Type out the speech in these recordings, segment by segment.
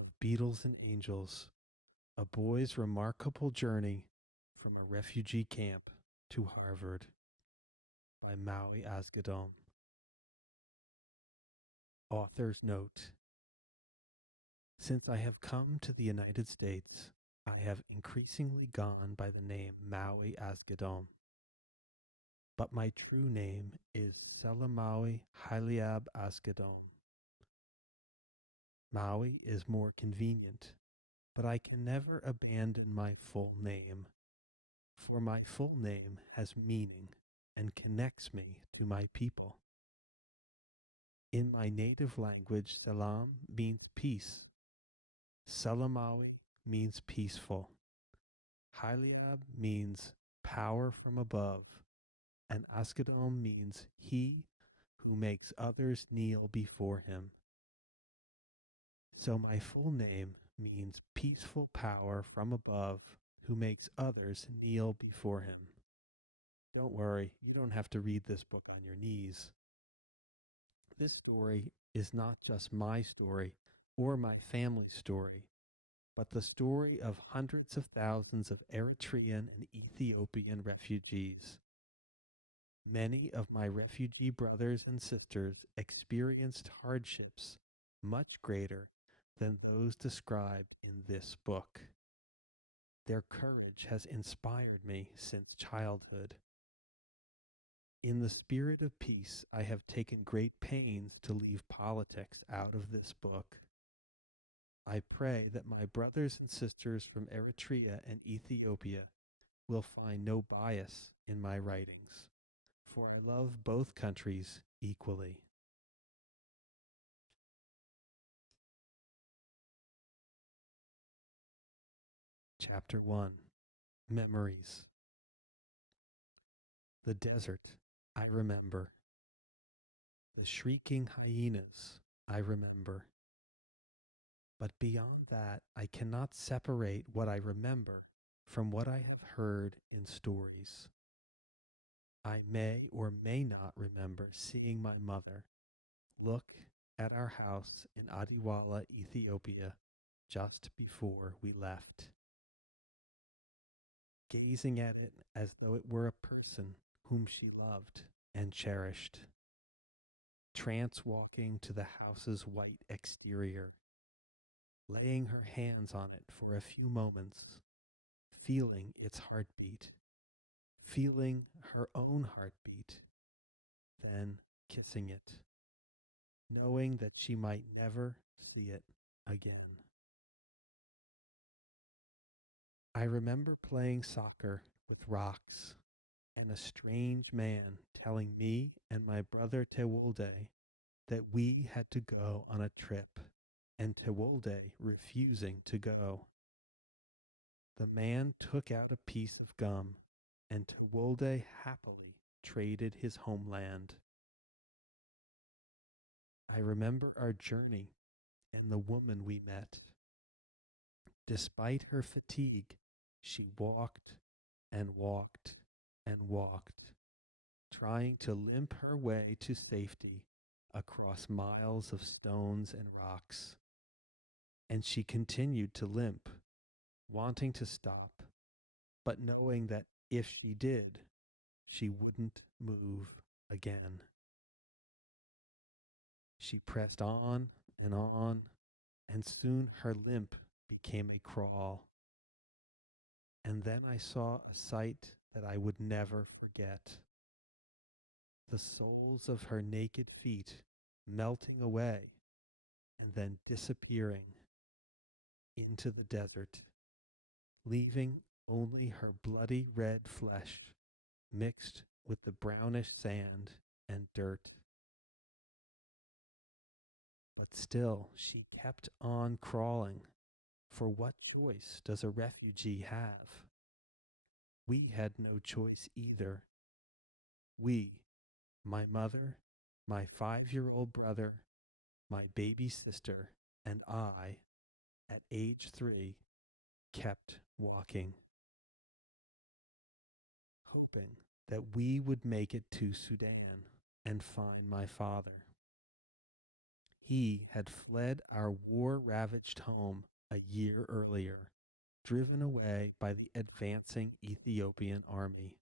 of Beetles and Angels, a boy's remarkable journey from a refugee camp to Harvard by Maui Asgidom. Author's note: since I have come to the United States, I have increasingly gone by the name Maui Asgidom, but my true name is Selamaui Haileab Asgidom. Maui is more convenient, but I can never abandon my full name, for my full name has meaning and connects me to my people. In my native language, Salam means peace. Selamaui means peaceful. Haileab means power from above, and Asgidom means he who makes others kneel before him. So my full name means peaceful power from above who makes others kneel before him. Don't worry, you don't have to read this book on your knees. This story is not just my story or my family's story, but the story of hundreds of thousands of Eritrean and Ethiopian refugees. Many of my refugee brothers and sisters experienced hardships much greater than those described in this book. Their courage has inspired me since childhood. In the spirit of peace, I have taken great pains to leave politics out of this book. I pray that my brothers and sisters from Eritrea and Ethiopia will find no bias in my writings, for I love both countries equally. Chapter 1: Memories. The desert, I remember. The shrieking hyenas, I remember. But beyond that, I cannot separate what I remember from what I have heard in stories. I may or may not remember seeing my mother look at our house in Adiwala, Ethiopia, just before we left, gazing at it as though it were a person whom she loved and cherished, trance-walking to the house's white exterior, laying her hands on it for a few moments, feeling its heartbeat, feeling her own heartbeat, then kissing it, knowing that she might never see it again. I remember playing soccer with rocks and a strange man telling me and my brother Tewolde that we had to go on a trip, and Tewolde refusing to go. The man took out a piece of gum, and Tewolde happily traded his homeland. I remember our journey and the woman we met. Despite her fatigue, she walked and walked and walked, trying to limp her way to safety across miles of stones and rocks. And she continued to limp, wanting to stop, but knowing that if she did, she wouldn't move again. She pressed on, and soon her limp became a crawl. And then I saw a sight that I would never forget. The soles of her naked feet melting away and then disappearing into the desert, leaving only her bloody red flesh mixed with the brownish sand and dirt. But still she kept on crawling, for what choice does a refugee have? We had no choice either. We, my mother, my 5-year-old brother, my baby sister, and I, at age 3, kept walking, hoping that we would make it to Sudan and find my father. He had fled our war-ravaged home a year earlier, driven away by the advancing Ethiopian army.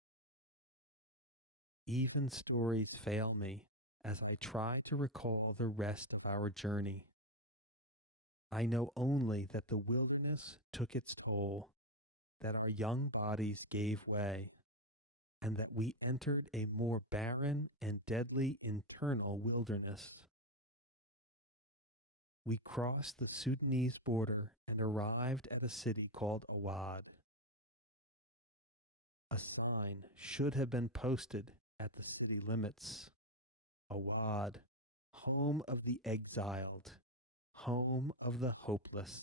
Even stories fail me as I try to recall the rest of our journey. I know only that the wilderness took its toll, that our young bodies gave way, and that we entered a more barren and deadly internal wilderness. We crossed the Sudanese border and arrived at a city called Awad. A sign should have been posted at the city limits. Awad, home of the exiled, home of the hopeless,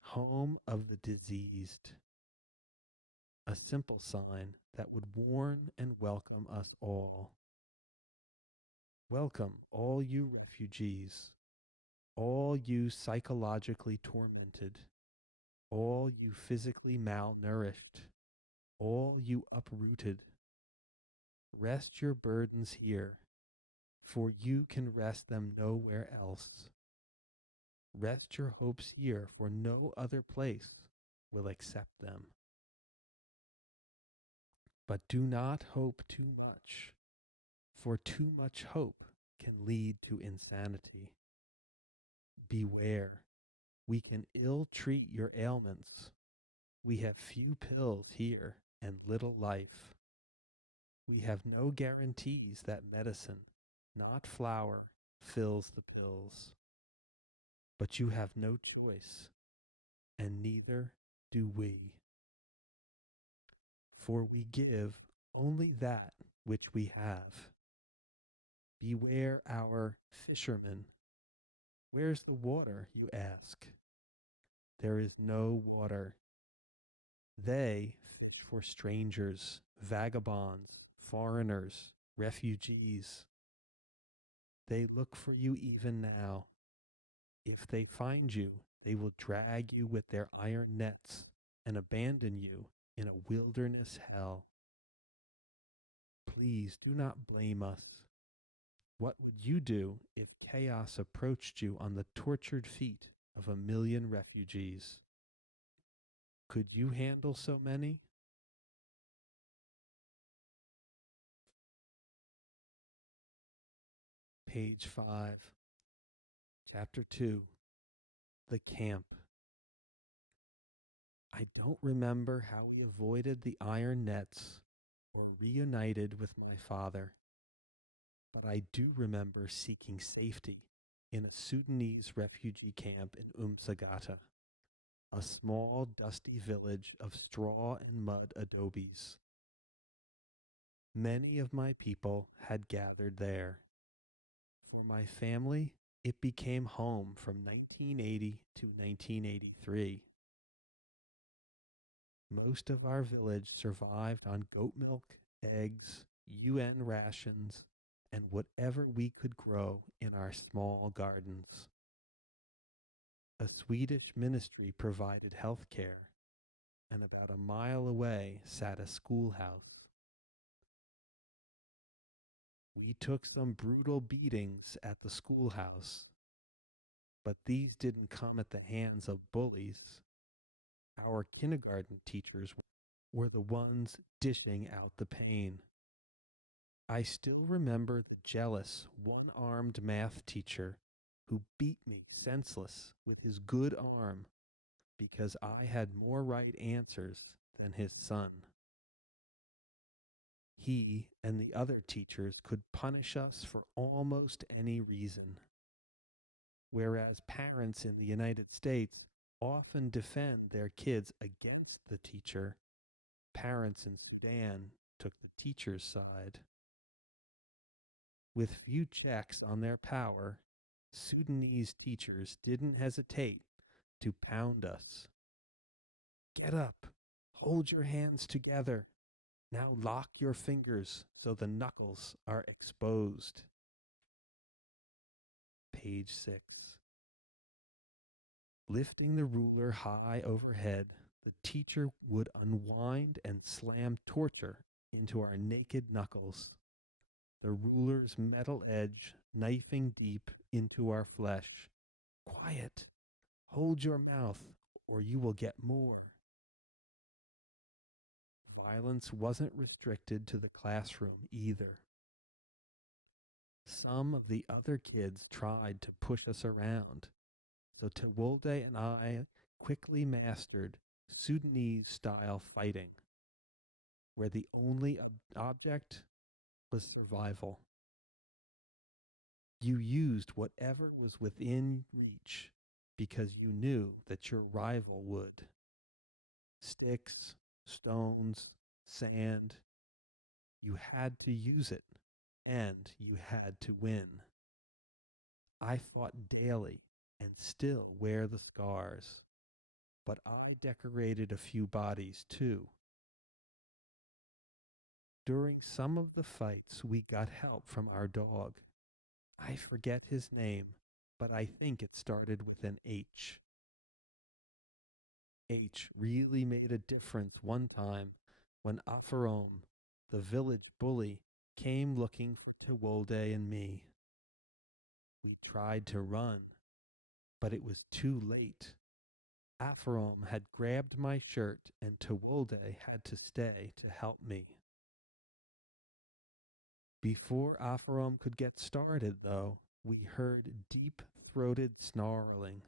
home of the diseased. A simple sign that would warn and welcome us all. Welcome, all you refugees, all you psychologically tormented, all you physically malnourished, all you uprooted. Rest your burdens here, for you can rest them nowhere else. Rest your hopes here, for no other place will accept them. But do not hope too much, for too much hope can lead to insanity. Beware, we can ill treat your ailments. We have few pills here and little life. We have no guarantees that medicine, not flour, fills the pills. But you have no choice, and neither do we. For we give only that which we have. Beware our fishermen. Where's the water, you ask? There is no water. They fish for strangers, vagabonds, foreigners, refugees. They look for you even now. If they find you, they will drag you with their iron nets and abandon you in a wilderness hell. Please do not blame us. What would you do if chaos approached you on the tortured feet of 1,000,000 refugees? Could you handle so many? Page 5, Chapter 2, The Camp. I don't remember how we avoided the iron nets or reunited with my father, but I do remember seeking safety in a Sudanese refugee camp in Umsagata, a small dusty village of straw and mud adobes. Many of my people had gathered there. For my family, it became home from 1980 to 1983. Most of our village survived on goat milk, eggs, UN rations, and whatever we could grow in our small gardens. A Swedish ministry provided health care, and about a mile away sat a schoolhouse. We took some brutal beatings at the schoolhouse, but these didn't come at the hands of bullies. Our kindergarten teachers were the ones dishing out the pain. I still remember the jealous, one-armed math teacher who beat me senseless with his good arm because I had more right answers than his son. He and the other teachers could punish us for almost any reason, whereas parents in the United States often defend their kids against the teacher. Parents in Sudan took the teacher's side. With few checks on their power, Sudanese teachers didn't hesitate to pound us. Get up, hold your hands together. Now lock your fingers so the knuckles are exposed. Page 6. Lifting the ruler high overhead, the teacher would unwind and slam torture into our naked knuckles. The ruler's metal edge knifing deep into our flesh. Quiet! Hold your mouth, or you will get more. Violence wasn't restricted to the classroom either. Some of the other kids tried to push us around, so Tewolde and I quickly mastered Sudanese style fighting, where the only object was survival. You used whatever was within reach because you knew that your rival would. Sticks, stones, sand. You had to use it, and you had to win. I fought daily and still wear the scars, but I decorated a few bodies too. During some of the fights, we got help from our dog. I forget his name, but I think it started with an H. H really made a difference one time when Afarom, the village bully, came looking for Tewolde and me. We tried to run, but it was too late. Afarom had grabbed my shirt and Tewolde had to stay to help me. Before Afarom could get started, though, we heard deep-throated snarling,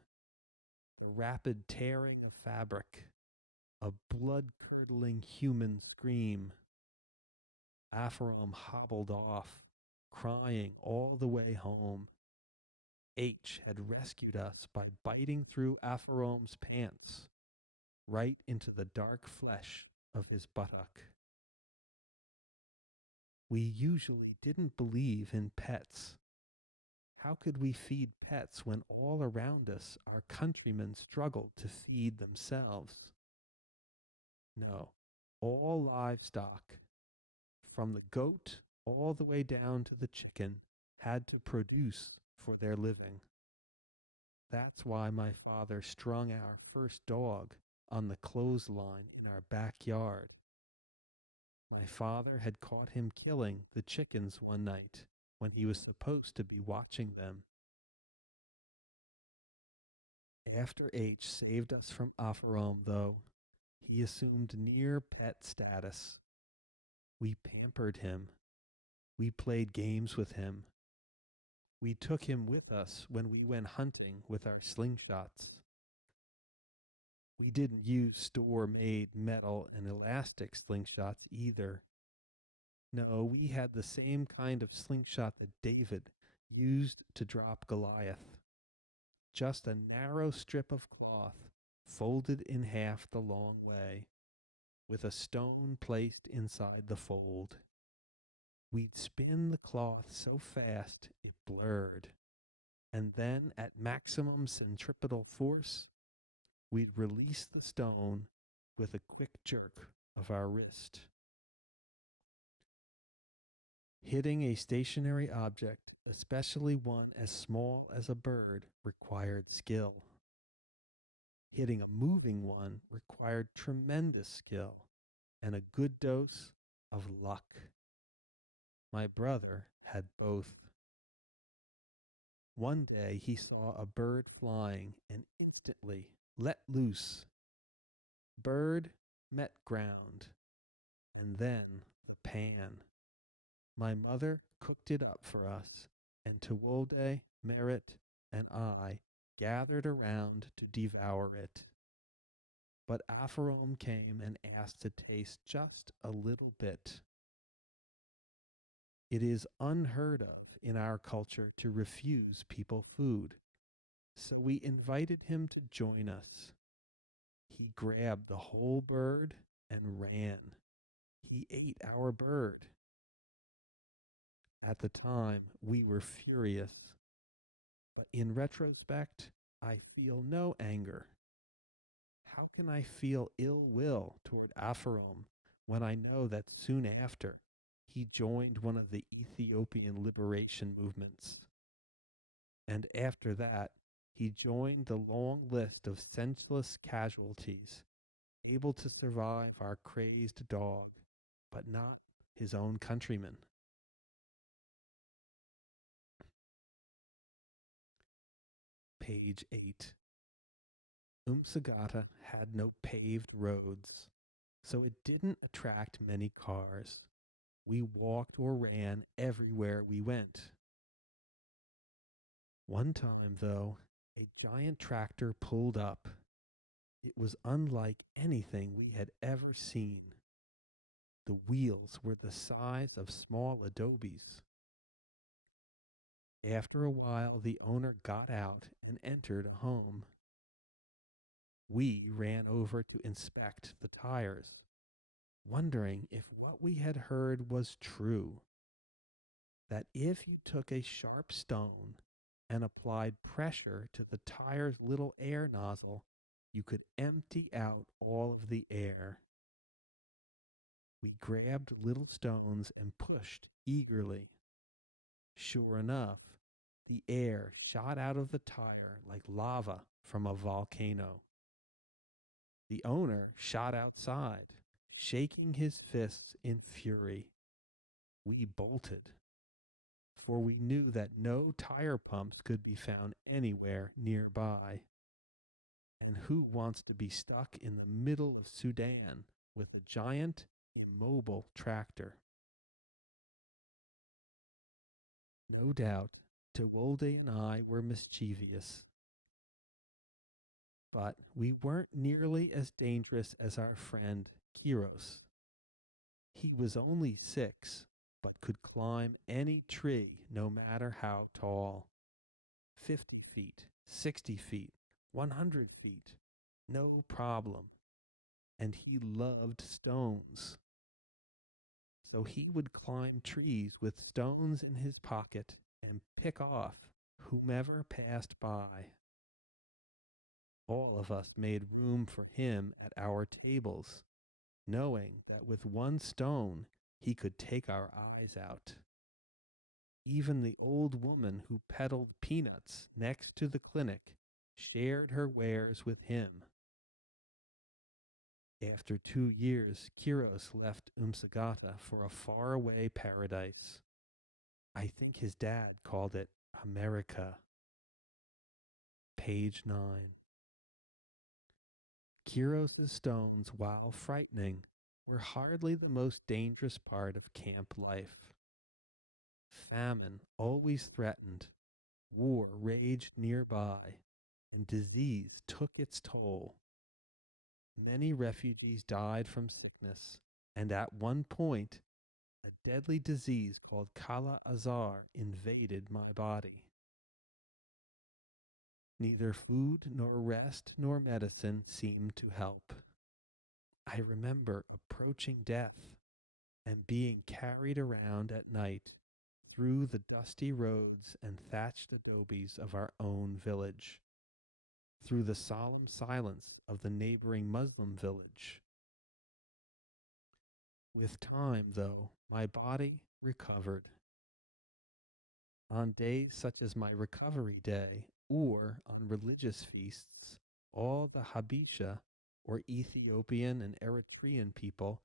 the rapid tearing of fabric, a blood-curdling human scream. Afarom hobbled off, crying all the way home. H had rescued us by biting through Afarom's pants, right into the dark flesh of his buttock. We usually didn't believe in pets. How could we feed pets when all around us our countrymen struggled to feed themselves? No, all livestock, from the goat all the way down to the chicken, had to produce for their living. That's why my father strung our first dog on the clothesline in our backyard. My father had caught him killing the chickens one night when he was supposed to be watching them. After H saved us from Afarom, though, he assumed near pet status. We pampered him. We played games with him. We took him with us when we went hunting with our slingshots. We didn't use store-made metal and elastic slingshots either. No, we had the same kind of slingshot that David used to drop Goliath. Just a narrow strip of cloth, folded in half the long way, with a stone placed inside the fold. We'd spin the cloth so fast it blurred, and then at maximum centripetal force, we'd release the stone with a quick jerk of our wrist. Hitting a stationary object, especially one as small as a bird, required skill. Hitting a moving one required tremendous skill and a good dose of luck. My brother had both. One day he saw a bird flying and instantly let loose. Bird met ground, and then the pan. My mother cooked it up for us, and Tewolde, Merritt, and I gathered around to devour it. But Afarom came and asked to taste just a little bit. It is unheard of in our culture to refuse people food, so we invited him to join us. He grabbed the whole bird and ran. He ate our bird. At the time, we were furious. But in retrospect, I feel no anger. How can I feel ill will toward Afarom when I know that soon after he joined one of the Ethiopian liberation movements? And after that, he joined the long list of senseless casualties, able to survive our crazed dog, but not his own countrymen. Page 8. Umsagata had no paved roads, so it didn't attract many cars. We walked or ran everywhere we went. One time, though, a giant tractor pulled up. It was unlike anything we had ever seen. The wheels were the size of small adobes. After a while, the owner got out and entered a home. We ran over to inspect the tires, wondering if what we had heard was true. That if you took a sharp stone and applied pressure to the tire's little air nozzle, you could empty out all of the air. We grabbed little stones and pushed eagerly. Sure enough, the air shot out of the tire like lava from a volcano. The owner shot outside, shaking his fists in fury. We bolted, for we knew that no tire pumps could be found anywhere nearby. And who wants to be stuck in the middle of Sudan with a giant, immobile tractor? No doubt, Tewolde and I were mischievous, but we weren't nearly as dangerous as our friend Kiros. He was only 6, but could climb any tree no matter how tall. 50 feet, 60 feet, 100 feet, no problem. And he loved stones. So he would climb trees with stones in his pocket and pick off whomever passed by. All of us made room for him at our tables, knowing that with one stone he could take our eyes out. Even the old woman who peddled peanuts next to the clinic shared her wares with him. After 2 years, Kiros left Umsagata for a faraway paradise. I think his dad called it America. Page 9. Kiros' stones, while frightening, were hardly the most dangerous part of camp life. Famine always threatened, war raged nearby, and disease took its toll. Many refugees died from sickness, and at one point, a deadly disease called Kala Azar invaded my body. Neither food nor rest nor medicine seemed to help. I remember approaching death and being carried around at night through the dusty roads and thatched adobes of our own village, through the solemn silence of the neighboring Muslim village. With time, though, my body recovered. On days such as my recovery day or on religious feasts, all the Habesha, or Ethiopian and Eritrean people,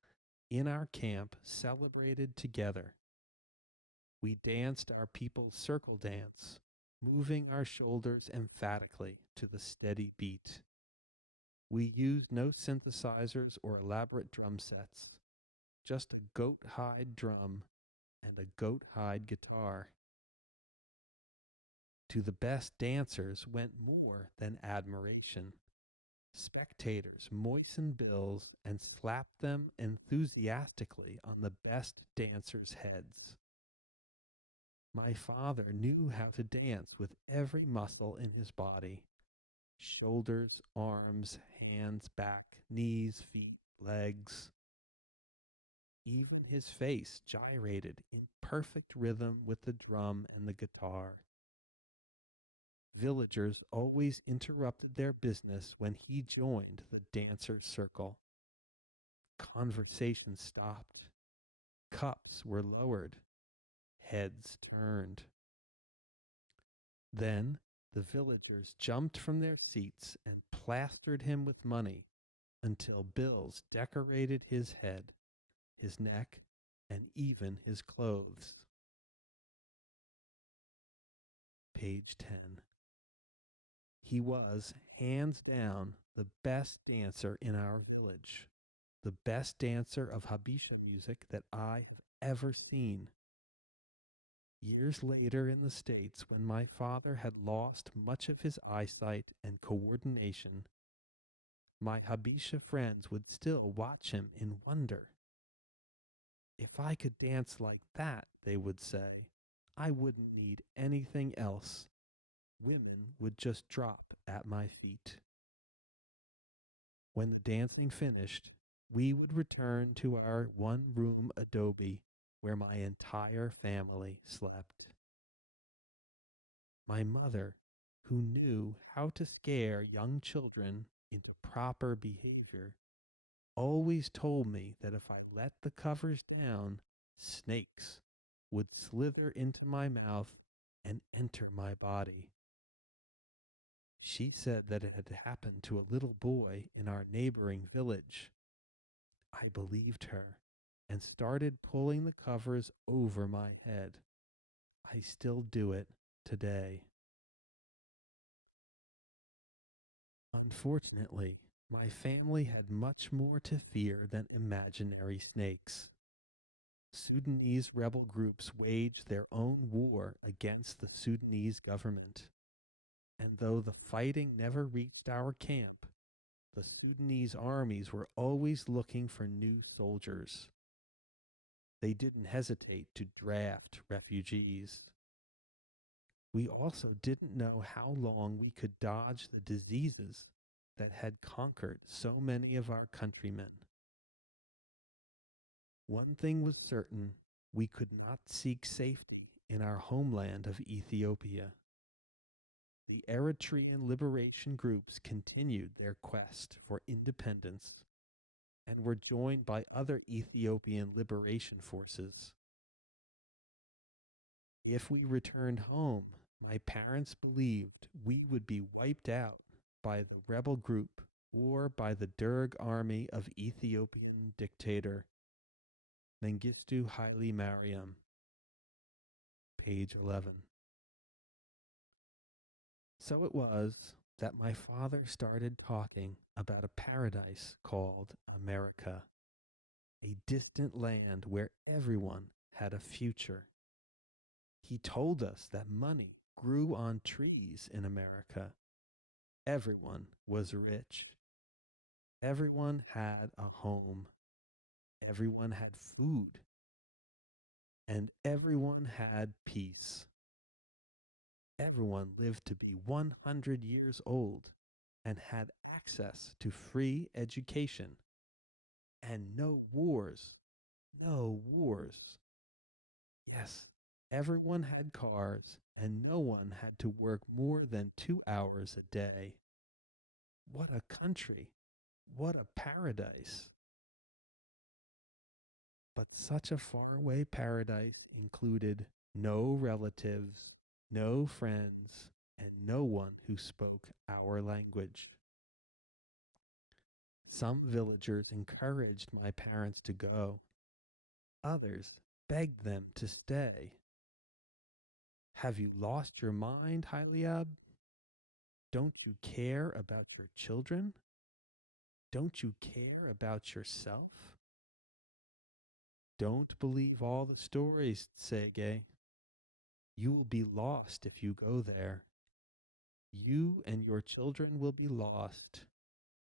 in our camp celebrated together. We danced our people's circle dance, moving our shoulders emphatically to the steady beat. We used no synthesizers or elaborate drum sets, just a goat hide drum and a goat hide guitar. To the best dancers went more than admiration. Spectators moistened bills and slapped them enthusiastically on the best dancers' heads. My father knew how to dance with every muscle in his body: shoulders, arms, hands, back, knees, feet, legs. Even his face gyrated in perfect rhythm with the drum and the guitar. Villagers always interrupted their business when he joined the dancer's circle. Conversation stopped. Cups were lowered. Heads turned. Then the villagers jumped from their seats and plastered him with money until bills decorated his head, his neck, and even his clothes. Page 10. He was, hands down, the best dancer in our village, the best dancer of Habesha music that I have ever seen. Years later in the States, when my father had lost much of his eyesight and coordination, my Habesha friends would still watch him in wonder. If I could dance like that, they would say, I wouldn't need anything else. Women would just drop at my feet. When the dancing finished, we would return to our one-room adobe where my entire family slept. My mother, who knew how to scare young children into proper behavior, always told me that if I let the covers down, snakes would slither into my mouth and enter my body. She said that it had happened to a little boy in our neighboring village. I believed her and started pulling the covers over my head. I still do it today. Unfortunately, my family had much more to fear than imaginary snakes. Sudanese rebel groups waged their own war against the Sudanese government. And though the fighting never reached our camp, the Sudanese armies were always looking for new soldiers. They didn't hesitate to draft refugees. We also didn't know how long we could dodge the diseases that had conquered so many of our countrymen. One thing was certain, we could not seek safety in our homeland of Ethiopia. The Eritrean liberation groups continued their quest for independence and were joined by other Ethiopian liberation forces. If we returned home, my parents believed we would be wiped out by the rebel group or by the Derg army of Ethiopian dictator Mengistu Haile Mariam. Page 11. So it was that my father started talking about a paradise called America, a distant land where everyone had a future. He told us that money grew on trees in America. Everyone was rich. Everyone had a home. Everyone had food. And everyone had peace. Everyone lived to be 100 years old and had access to free education. And no wars. No wars. Yes, everyone had cars, and no one had to work more than 2 hours a day. What a country! What a paradise! But such a faraway paradise included no relatives, no friends, and no one who spoke our language. Some villagers encouraged my parents to go. Others begged them to stay. Have you lost your mind, Haileab? Don't you care about your children? Don't you care about yourself? Don't believe all the stories, Tsege. You will be lost if you go there. You and your children will be lost.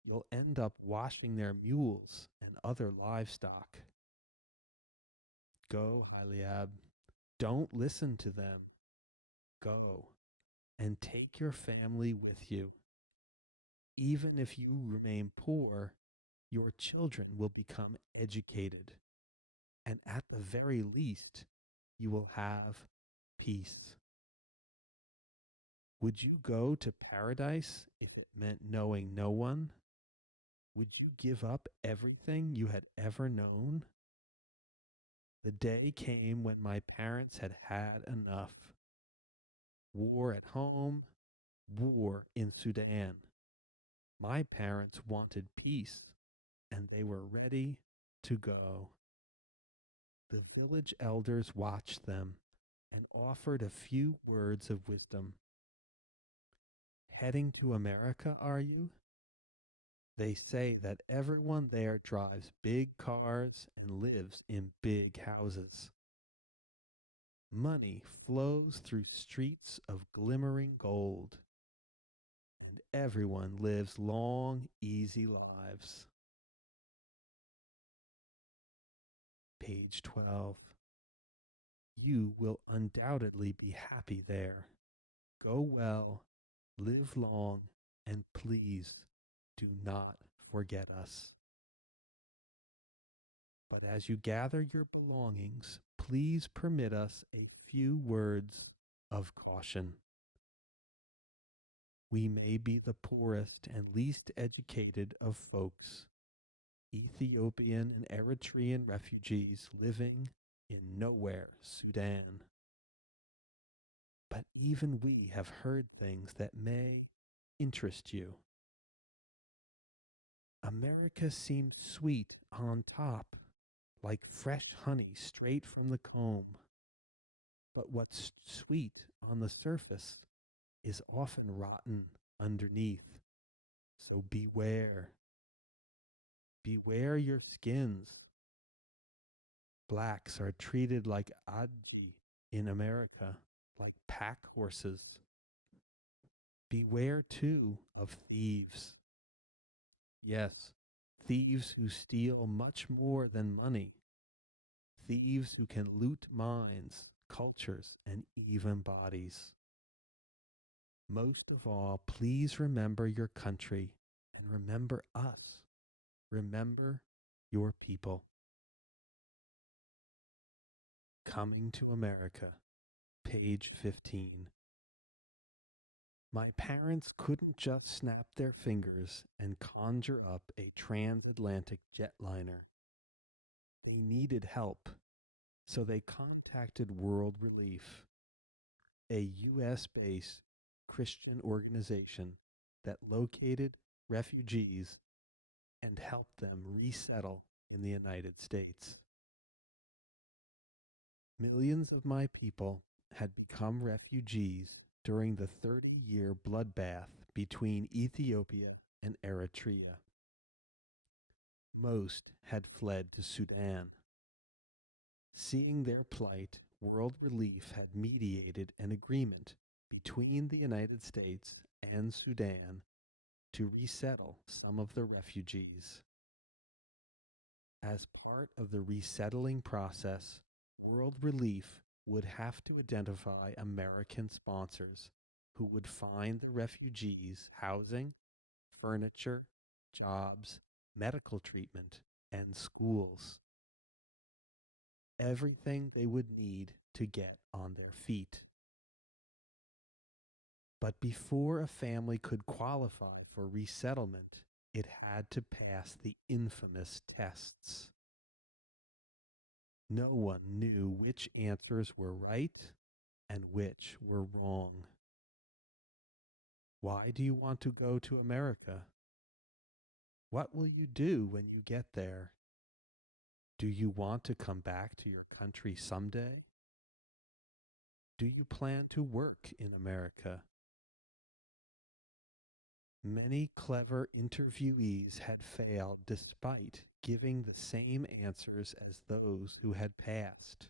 You'll end up washing their mules and other livestock. Go, Haileab. Don't listen to them. Go, and take your family with you. Even if you remain poor, your children will become educated. And at the very least, you will have peace. Would you go to paradise if it meant knowing no one? Would you give up everything you had ever known? The day came when my parents had had enough. War at home, war in Sudan. My parents wanted peace, and they were ready to go. The village elders watched them and offered a few words of wisdom. Heading to America, are you? They say that everyone there drives big cars and lives in big houses. Money flows through streets of glimmering gold, and everyone lives long, easy lives. Page 12. You will undoubtedly be happy there. Go well, live long, and please do not forget us. But as you gather your belongings, please permit us a few words of caution. We may be the poorest and least educated of folks, Ethiopian and Eritrean refugees living in nowhere, Sudan. But even we have heard things that may interest you. America seems sweet on top, like fresh honey straight from the comb. But what's sweet on the surface is often rotten underneath. So beware. Beware your skins. Blacks are treated like adji in America, like pack horses. Beware too of thieves. Yes, thieves who steal much more than money. Thieves who can loot minds, cultures, and even bodies. Most of all, please remember your country and remember us. Remember your people. Coming to America, page 15. My parents couldn't just snap their fingers and conjure up a transatlantic jetliner. They needed help, so they contacted World Relief, a U.S.-based Christian organization that located refugees and helped them resettle in the United States. Millions of my people had become refugees during the 30-year bloodbath between Ethiopia and Eritrea. Most had fled to Sudan. Seeing their plight, World Relief had mediated an agreement between the United States and Sudan to resettle some of the refugees. As part of the resettling process, World Relief would have to identify American sponsors who would find the refugees housing, furniture, jobs, medical treatment, and schools. Everything they would need to get on their feet. But before a family could qualify for resettlement, it had to pass the infamous tests. No one knew which answers were right and which were wrong. Why do you want to go to America? What will you do when you get there? Do you want to come back to your country someday? Do you plan to work in America? Many clever interviewees had failed despite giving the same answers as those who had passed.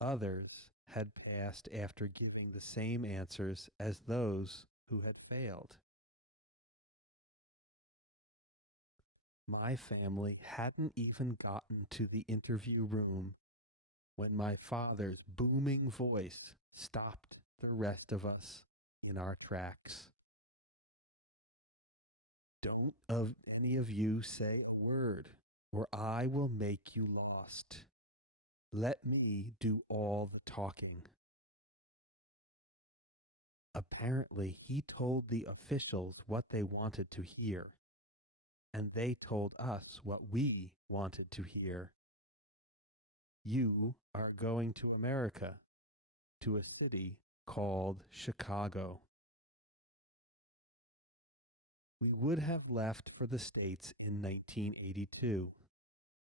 Others had passed after giving the same answers as those who had failed. My family hadn't even gotten to the interview room when my father's booming voice stopped the rest of us in our tracks. Don't any of you say a word, or I will make you lost. Let me do all the talking. Apparently, he told the officials what they wanted to hear, and they told us what we wanted to hear. You are going to America, to a city called Chicago. We would have left for the States in 1982.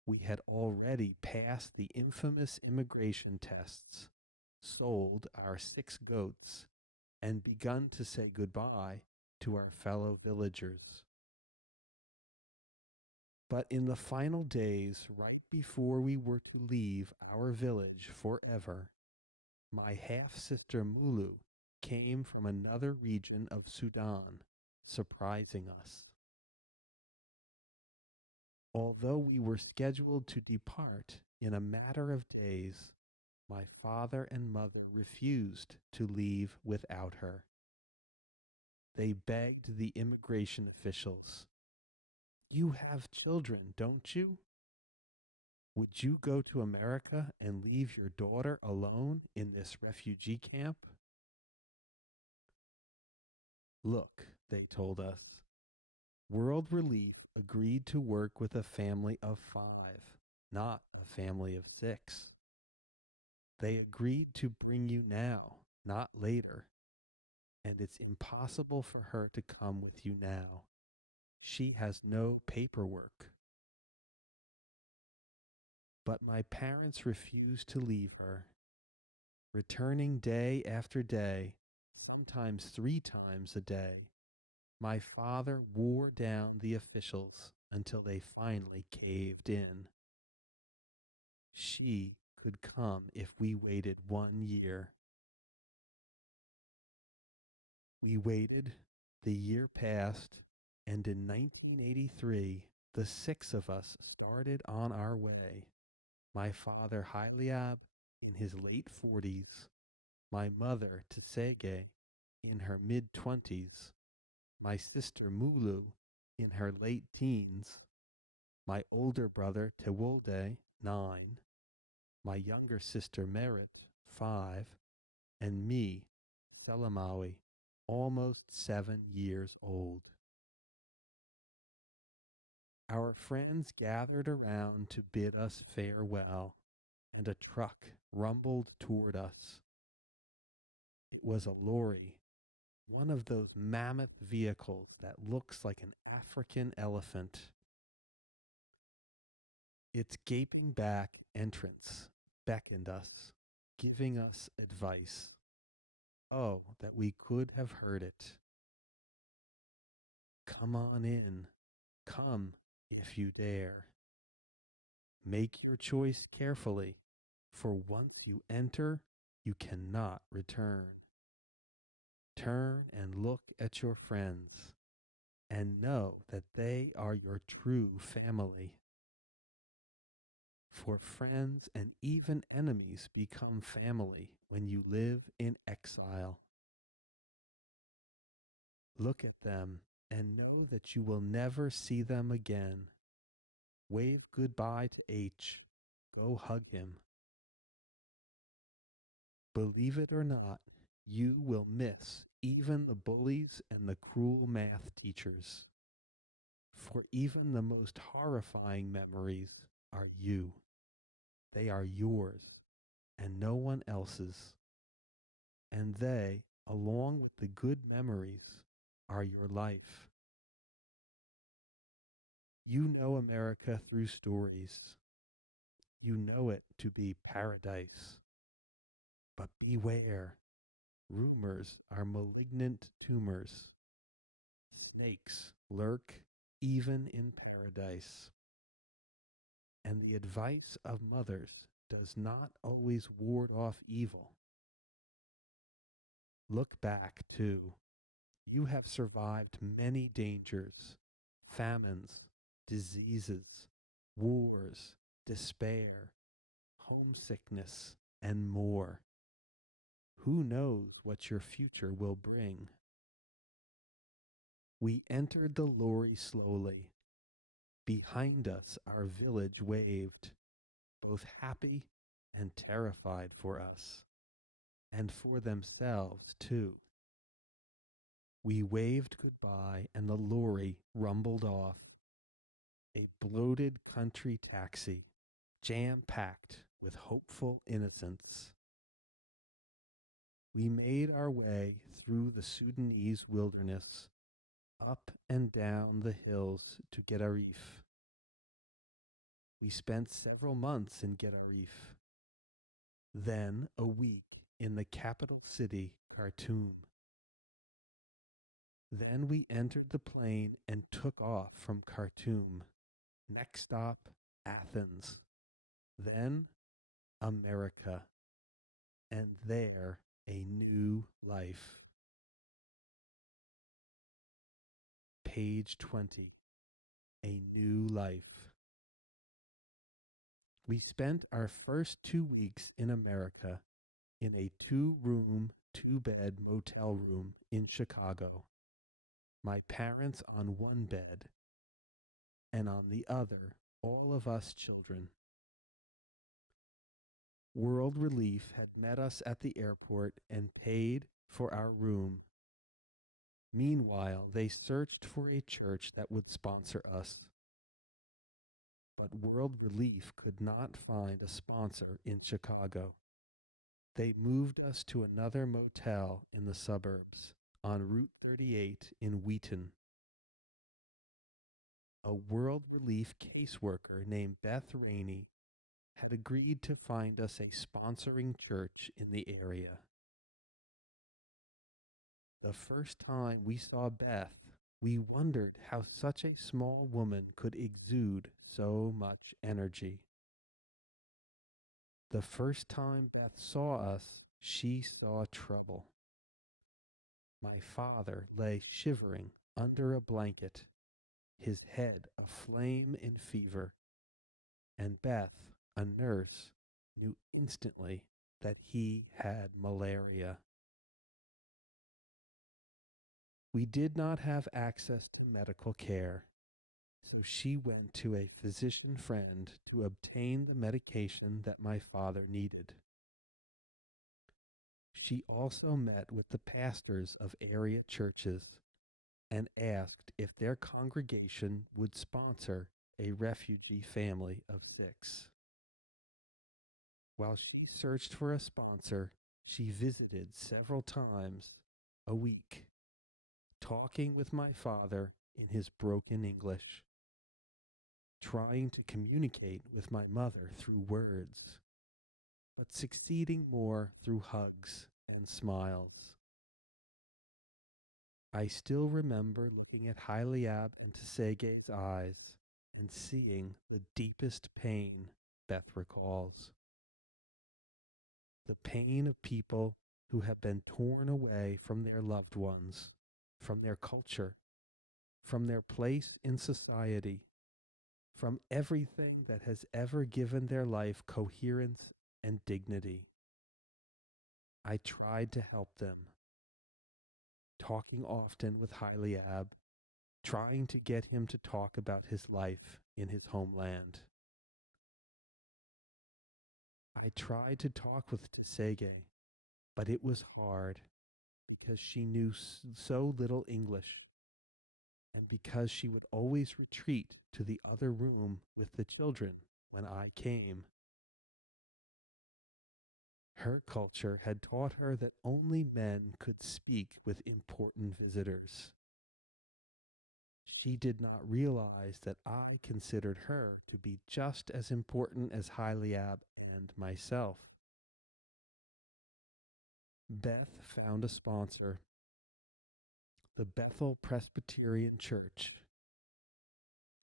We had already passed the infamous immigration tests, sold our 6 goats, and begun to say goodbye to our fellow villagers. But in the final days, right before we were to leave our village forever, my half sister Mulu came from another region of Sudan, surprising us. Although we were scheduled to depart in a matter of days, my father and mother refused to leave without her. They begged the immigration officials, "You have children, don't you? Would you go to America and leave your daughter alone in this refugee camp?" "Look," they told us, "World Relief agreed to work with a family of 5, not a family of 6. They agreed to bring you now, not later, and it's impossible for her to come with you now. She has no paperwork." But my parents refused to leave her, returning day after day, sometimes 3 times a day. My father wore down the officials until they finally caved in. She could come if we waited 1 year. We waited, the year passed, and in 1983, the 6 of us started on our way. My father Haileab in his late 40s, my mother Tsege in her mid-20s, my sister Mulu in her late teens, my older brother Tewolde, 9, my younger sister Merit, 5, and me, Selamawi, almost 7 years old. Our friends gathered around to bid us farewell, and a truck rumbled toward us. It was a lorry, one of those mammoth vehicles that looks like an African elephant. Its gaping back entrance beckoned us, giving us advice. Oh, that we could have heard it. "Come on in. Come if you dare. Make your choice carefully, for once you enter, you cannot return. Turn and look at your friends, and know that they are your true family. For friends and even enemies become family when you live in exile. Look at them and know that you will never see them again. Wave goodbye to H. Go hug him. Believe it or not, you will miss even the bullies and the cruel math teachers. For even the most horrifying memories are you. They are yours and no one else's. And they, along with the good memories, are your life. You know America through stories. You know it to be paradise. But beware, rumors are malignant tumors. Snakes lurk even in paradise. And the advice of mothers does not always ward off evil. Look back, too. You have survived many dangers, famines, diseases, wars, despair, homesickness, and more. Who knows what your future will bring? We entered the lorry slowly. Behind us, our village waved, both happy and terrified for us, and for themselves, too. We waved goodbye, and the lorry rumbled off. A bloated country taxi, jam-packed with hopeful innocence. We made our way through the Sudanese wilderness, up and down the hills to Gedarif. We spent several months in Gedarif, then a week in the capital city, Khartoum. Then we entered the plane and took off from Khartoum. Next stop, Athens. Then America. And there, a new life. Page 20. A new life. We spent our first 2 weeks in America in a 2-room, 2-bed motel room in Chicago. My parents on one bed, and on the other, all of us children. World Relief had met us at the airport and paid for our room. Meanwhile, they searched for a church that would sponsor us. But World Relief could not find a sponsor in Chicago. They moved us to another motel in the suburbs on Route 38 in Wheaton. A World Relief caseworker named Beth Rainey had agreed to find us a sponsoring church in the area. The first time we saw Beth, we wondered how such a small woman could exude so much energy. The first time Beth saw us, she saw trouble. My father lay shivering under a blanket, his head aflame in fever, and Beth, a nurse, knew instantly that he had malaria. We did not have access to medical care, so she went to a physician friend to obtain the medication that my father needed. She also met with the pastors of area churches and asked if their congregation would sponsor a refugee family of 6. While she searched for a sponsor, she visited several times a week, talking with my father in his broken English, trying to communicate with my mother through words, but succeeding more through hugs and smiles. I still remember looking at Haileab and Tesege's eyes and seeing the deepest pain Beth recalls. The pain of people who have been torn away from their loved ones, from their culture, from their place in society, from everything that has ever given their life coherence and dignity. I tried to help them, talking often with Haileab, trying to get him to talk about his life in his homeland. I tried to talk with Tesege, but it was hard because she knew so little English, and because she would always retreat to the other room with the children when I came. Her culture had taught her that only men could speak with important visitors. She did not realize that I considered her to be just as important as Haileab and myself. Beth found a sponsor, the Bethel Presbyterian Church.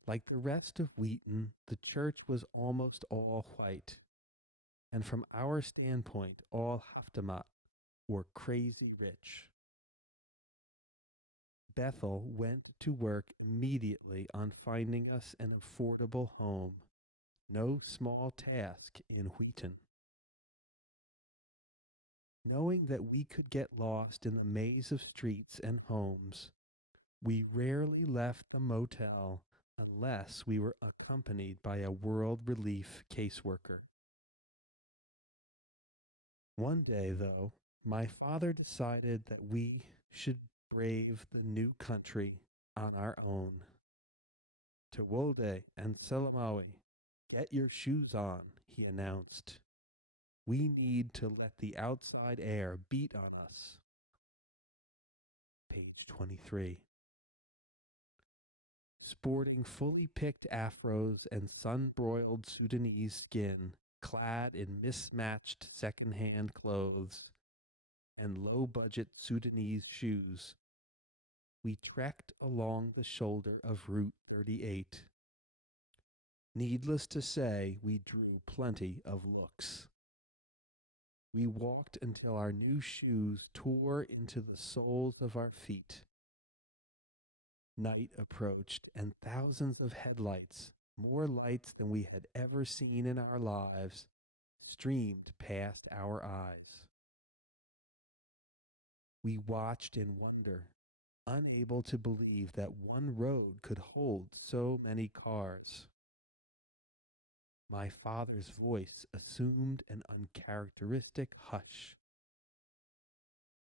Like the rest of Wheaton, the church was almost all white, and from our standpoint, all Haftamat, or crazy rich. Bethel went to work immediately on finding us an affordable home, no small task in Wheaton. Knowing that we could get lost in the maze of streets and homes, we rarely left the motel unless we were accompanied by a World Relief caseworker. One day, though, my father decided that we should brave the new country on our own. Tewolde and Selamawi, get your shoes on, he announced. We need to let the outside air beat on us. Page 23. Sporting fully picked afros and sun-broiled Sudanese skin, clad in mismatched second-hand clothes and low-budget Sudanese shoes, We trekked along the shoulder of Route 38. Needless to say, we drew plenty of looks. We walked until our new shoes tore into the soles of our feet. Night approached, and thousands of headlights, more lights than we had ever seen in our lives, streamed past our eyes. We watched in wonder, unable to believe that one road could hold so many cars. My father's voice assumed an uncharacteristic hush.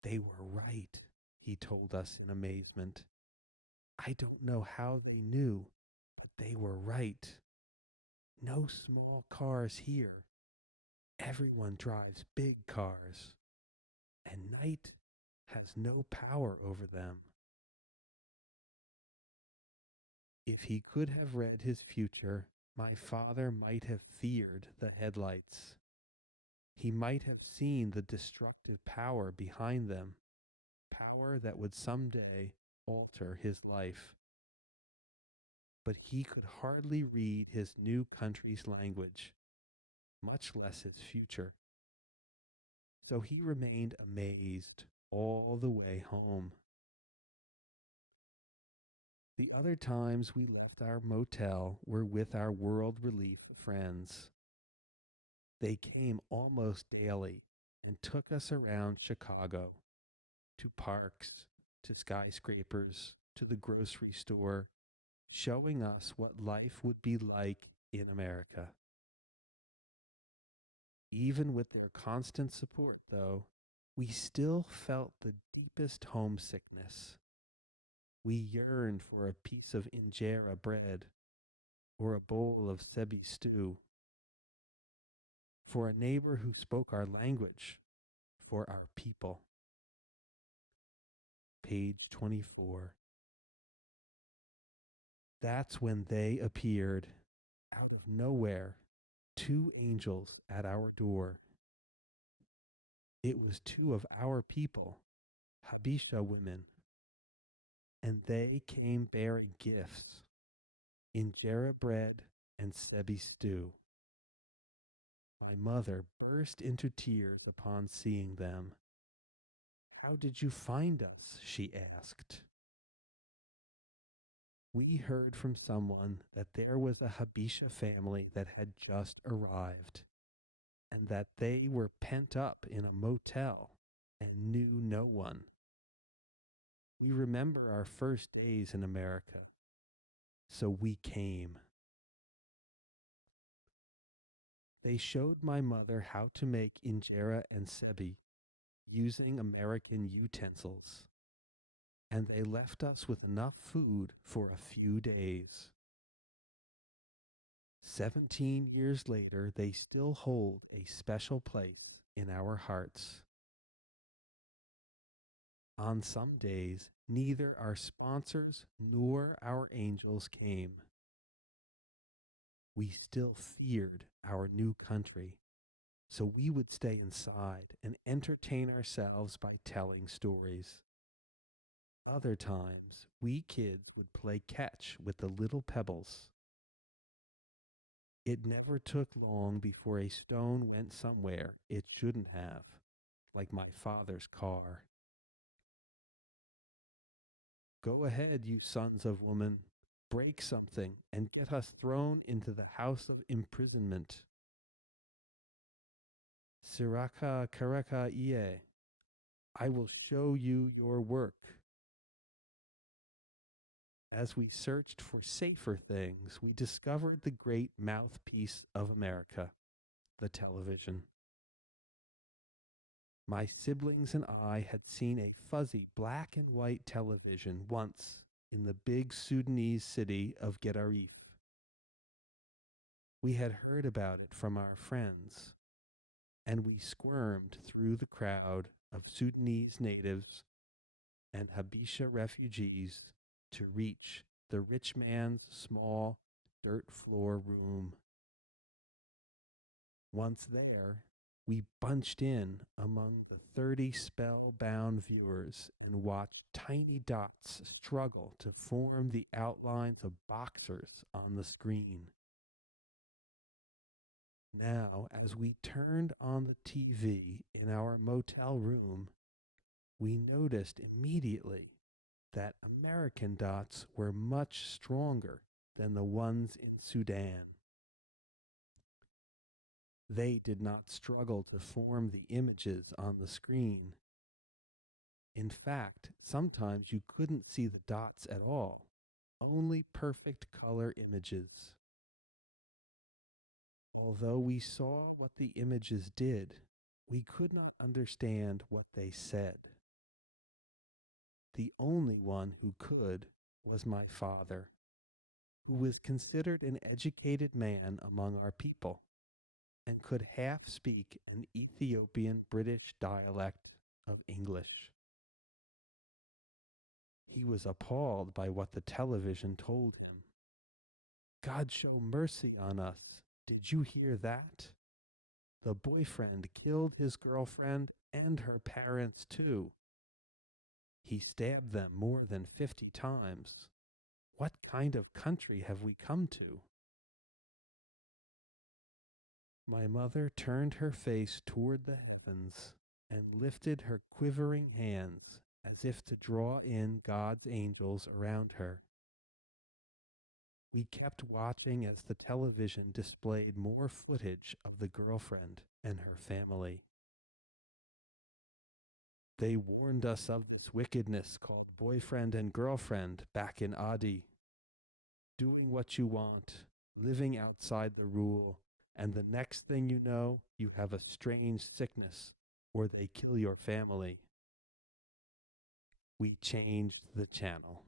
They were right, he told us in amazement. I don't know how they knew, but they were right. No small cars here. Everyone drives big cars, and night has no power over them. If he could have read his future, my father might have feared the headlights. He might have seen the destructive power behind them, power that would someday alter his life. But he could hardly read his new country's language, much less its future. So he remained amazed all the way home. The other times we left our motel were with our World Relief friends. They came almost daily and took us around Chicago, to parks, to skyscrapers, to the grocery store, showing us what life would be like in America. Even with their constant support, though, we still felt the deepest homesickness. We yearned for a piece of injera bread or a bowl of sebi stew, for a neighbor who spoke our language, for our people. Page 24. That's when they appeared, out of nowhere, two angels at our door. It was two of our people, Habesha women, and they came bearing gifts, injera bread and sebi stew. My mother burst into tears upon seeing them. How did you find us? She asked. We heard from someone that there was a Habesha family that had just arrived, and that they were pent up in a motel and knew no one. We remember our first days in America, so we came. They showed my mother how to make injera and sebi using American utensils, and they left us with enough food for a few days. 17 years later, they still hold a special place in our hearts. On some days, neither our sponsors nor our angels came. We still feared our new country, so we would stay inside and entertain ourselves by telling stories. Other times, we kids would play catch with the little pebbles. It never took long before a stone went somewhere it shouldn't have, like my father's car. Go ahead, you sons of woman, break something and get us thrown into the house of imprisonment. Siraka karaka ie, I will show you your work. As we searched for safer things, we discovered the great mouthpiece of America, the television. My siblings and I had seen a fuzzy black and white television once in the big Sudanese city of Gedaref. We had heard about it from our friends, and we squirmed through the crowd of Sudanese natives and Habesha refugees to reach the rich man's small dirt floor room. Once there, We bunched in among the 30 spellbound viewers and watched tiny dots struggle to form the outlines of boxers on the screen. Now, as we turned on the TV in our motel room, we noticed immediately that American dots were much stronger than the ones in Sudan. They did not struggle to form the images on the screen. In fact, sometimes you couldn't see the dots at all, only perfect color images. Although we saw what the images did, we could not understand what they said. The only one who could was my father, who was considered an educated man among our people and could half speak an Ethiopian British dialect of English. He was appalled by what the television told him. God show mercy on us. Did you hear that? The boyfriend killed his girlfriend and her parents too. He stabbed them more than 50 times. What kind of country have we come to? My mother turned her face toward the heavens and lifted her quivering hands as if to draw in God's angels around her. We kept watching as the television displayed more footage of the girlfriend and her family. They warned us of this wickedness called boyfriend and girlfriend back in Adi. Doing what you want, living outside the rule, and the next thing you know, you have a strange sickness, or they kill your family. We changed the channel.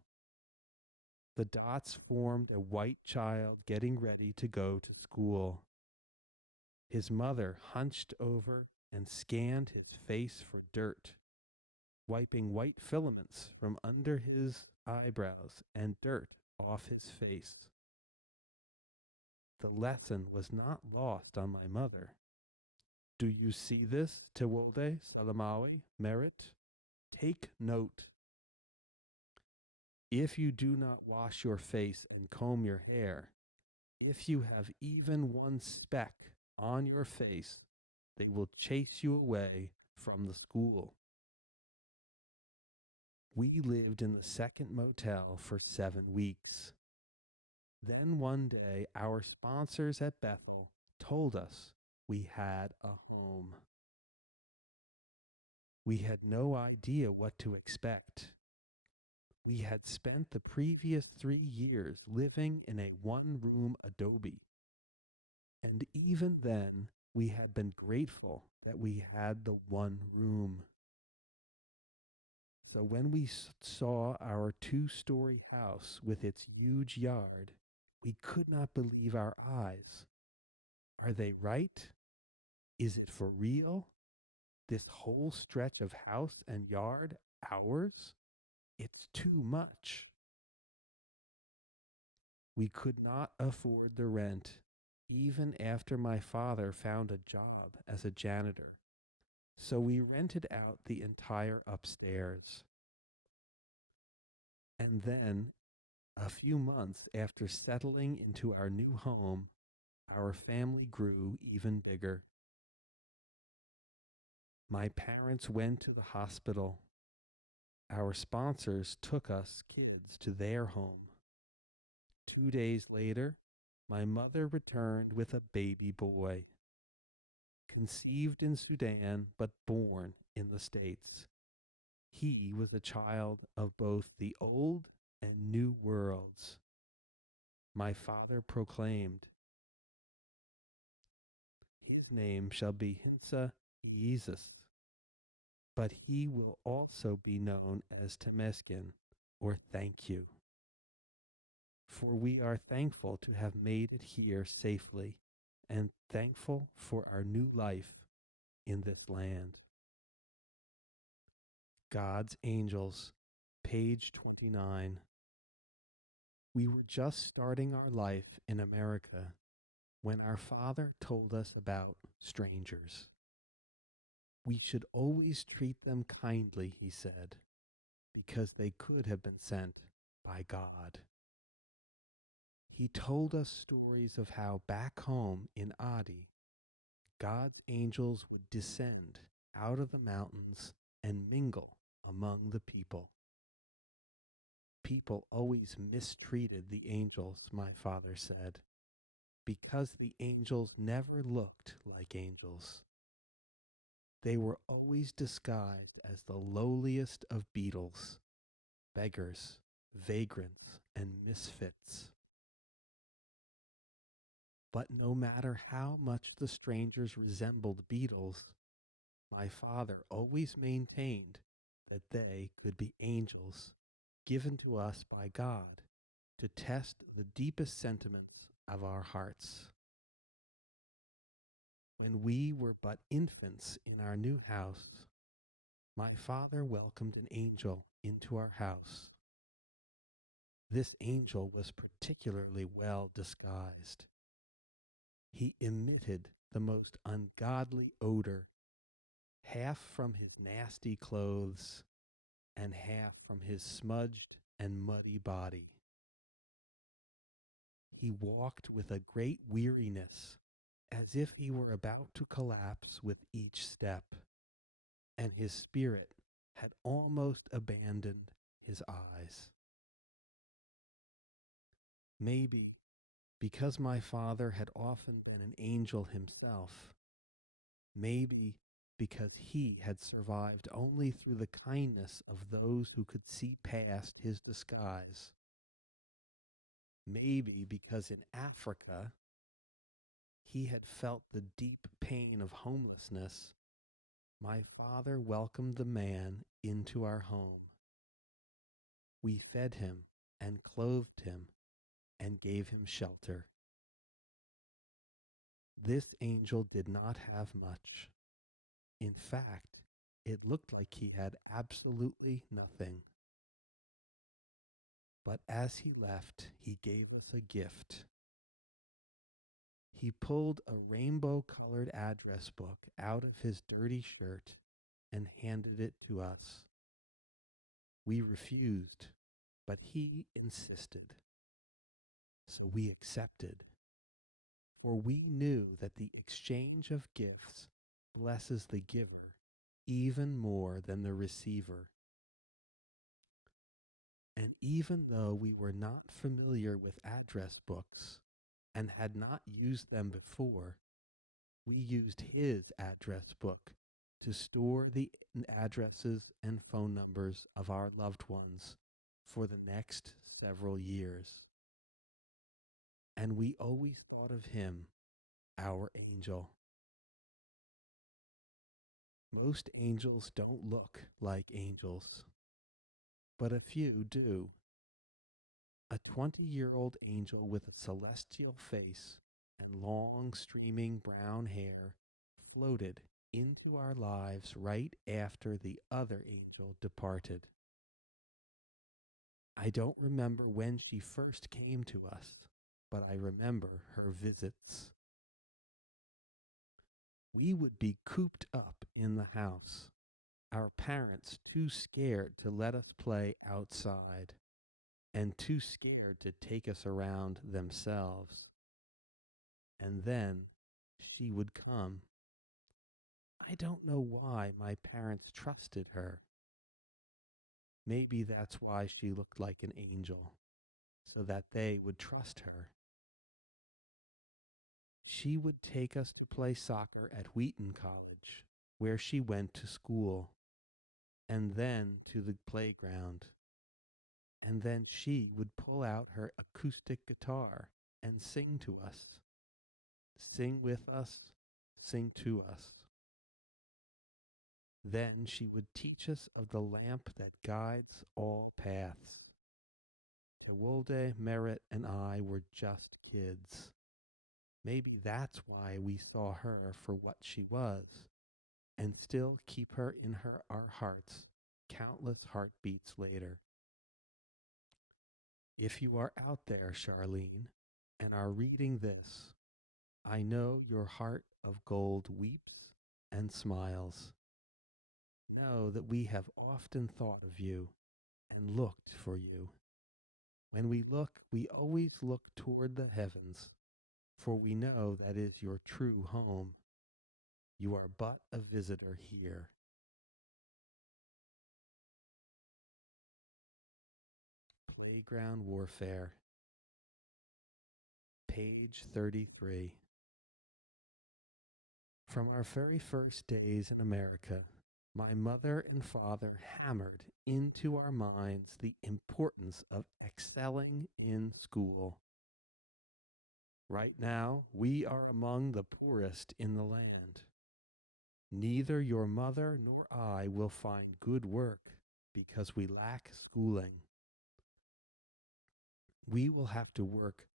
The dots formed a white child getting ready to go to school. His mother hunched over and scanned his face for dirt, wiping white filaments from under his eyebrows and dirt off his face. The lesson was not lost on my mother. Do you see this, Tewolde Salamawi, merit? Take note. If you do not wash your face and comb your hair, if you have even one speck on your face, they will chase you away from the school. We lived in the second motel for 7 weeks. Then one day, our sponsors at Bethel told us we had a home. We had no idea what to expect. We had spent the previous 3 years living in a one-room adobe. And even then, we had been grateful that we had the one room. So when we saw our 2-story house with its huge yard, we could not believe our eyes. Are they right? Is it for real? This whole stretch of house and yard, ours? It's too much. We could not afford the rent, even after my father found a job as a janitor. So we rented out the entire upstairs. And then, a few months after settling into our new home, our family grew even bigger. My parents went to the hospital. Our sponsors took us kids to their home. 2 days later, my mother returned with a baby boy, conceived in Sudan but born in the States. He was a child of both the old and new worlds. My father proclaimed, his name shall be Hinsa Jesus, but he will also be known as Temeskin, or thank you. For we are thankful to have made it here safely and thankful for our new life in this land. God's Angels, page 29. We were just starting our life in America when our father told us about strangers. We should always treat them kindly, he said, because they could have been sent by God. He told us stories of how back home in Adi, God's angels would descend out of the mountains and mingle among the people. People always mistreated the angels, my father said, because the angels never looked like angels. They were always disguised as the lowliest of beetles, beggars, vagrants, and misfits. But no matter how much the strangers resembled beetles, my father always maintained that they could be angels given to us by God to test the deepest sentiments of our hearts. When we were but infants in our new house, my father welcomed an angel into our house. This angel was particularly well disguised. He emitted the most ungodly odor, half from his nasty clothes and half from his smudged and muddy body. He walked with a great weariness, as if he were about to collapse with each step, and his spirit had almost abandoned his eyes. Maybe because my father had often been an angel himself, maybe because he had survived only through the kindness of those who could see past his disguise, maybe because in Africa he had felt the deep pain of homelessness, my father welcomed the man into our home. We fed him and clothed him and gave him shelter. This angel did not have much. In fact, it looked like he had absolutely nothing. But as he left, he gave us a gift. He pulled a rainbow-colored address book out of his dirty shirt and handed it to us. We refused, but he insisted. So we accepted, for we knew that the exchange of gifts blesses the giver even more than the receiver. And even though we were not familiar with address books and had not used them before, we used his address book to store the addresses and phone numbers of our loved ones for the next several years. And we always thought of him, our angel. Most angels don't look like angels, but a few do. A 20-year-old angel with a celestial face and long streaming brown hair floated into our lives right after the other angel departed. I don't remember when she first came to us, but I remember her visits. We would be cooped up in the house, our parents too scared to let us play outside and too scared to take us around themselves. And then she would come. I don't know why my parents trusted her. Maybe that's why she looked like an angel, so that they would trust her. She would take us to play soccer at Wheaton College, where she went to school, and then to the playground. And then she would pull out her acoustic guitar and sing to us. Sing with us, sing to us. Then she would teach us of the lamp that guides all paths. Ewolde, Merritt, and I were just kids. Maybe that's why we saw her for what she was, and still keep her in our hearts countless heartbeats later. If you are out there, Charlene, and are reading this, I know your heart of gold weeps and smiles. Know that we have often thought of you and looked for you. When we look, we always look toward the heavens, for we know that is your true home. You are but a visitor here. Playground Warfare, page 33. From our very first days in America, my mother and father hammered into our minds the importance of excelling in school. Right now, we are among the poorest in the land. Neither your mother nor I will find good work because we lack schooling. We will have to work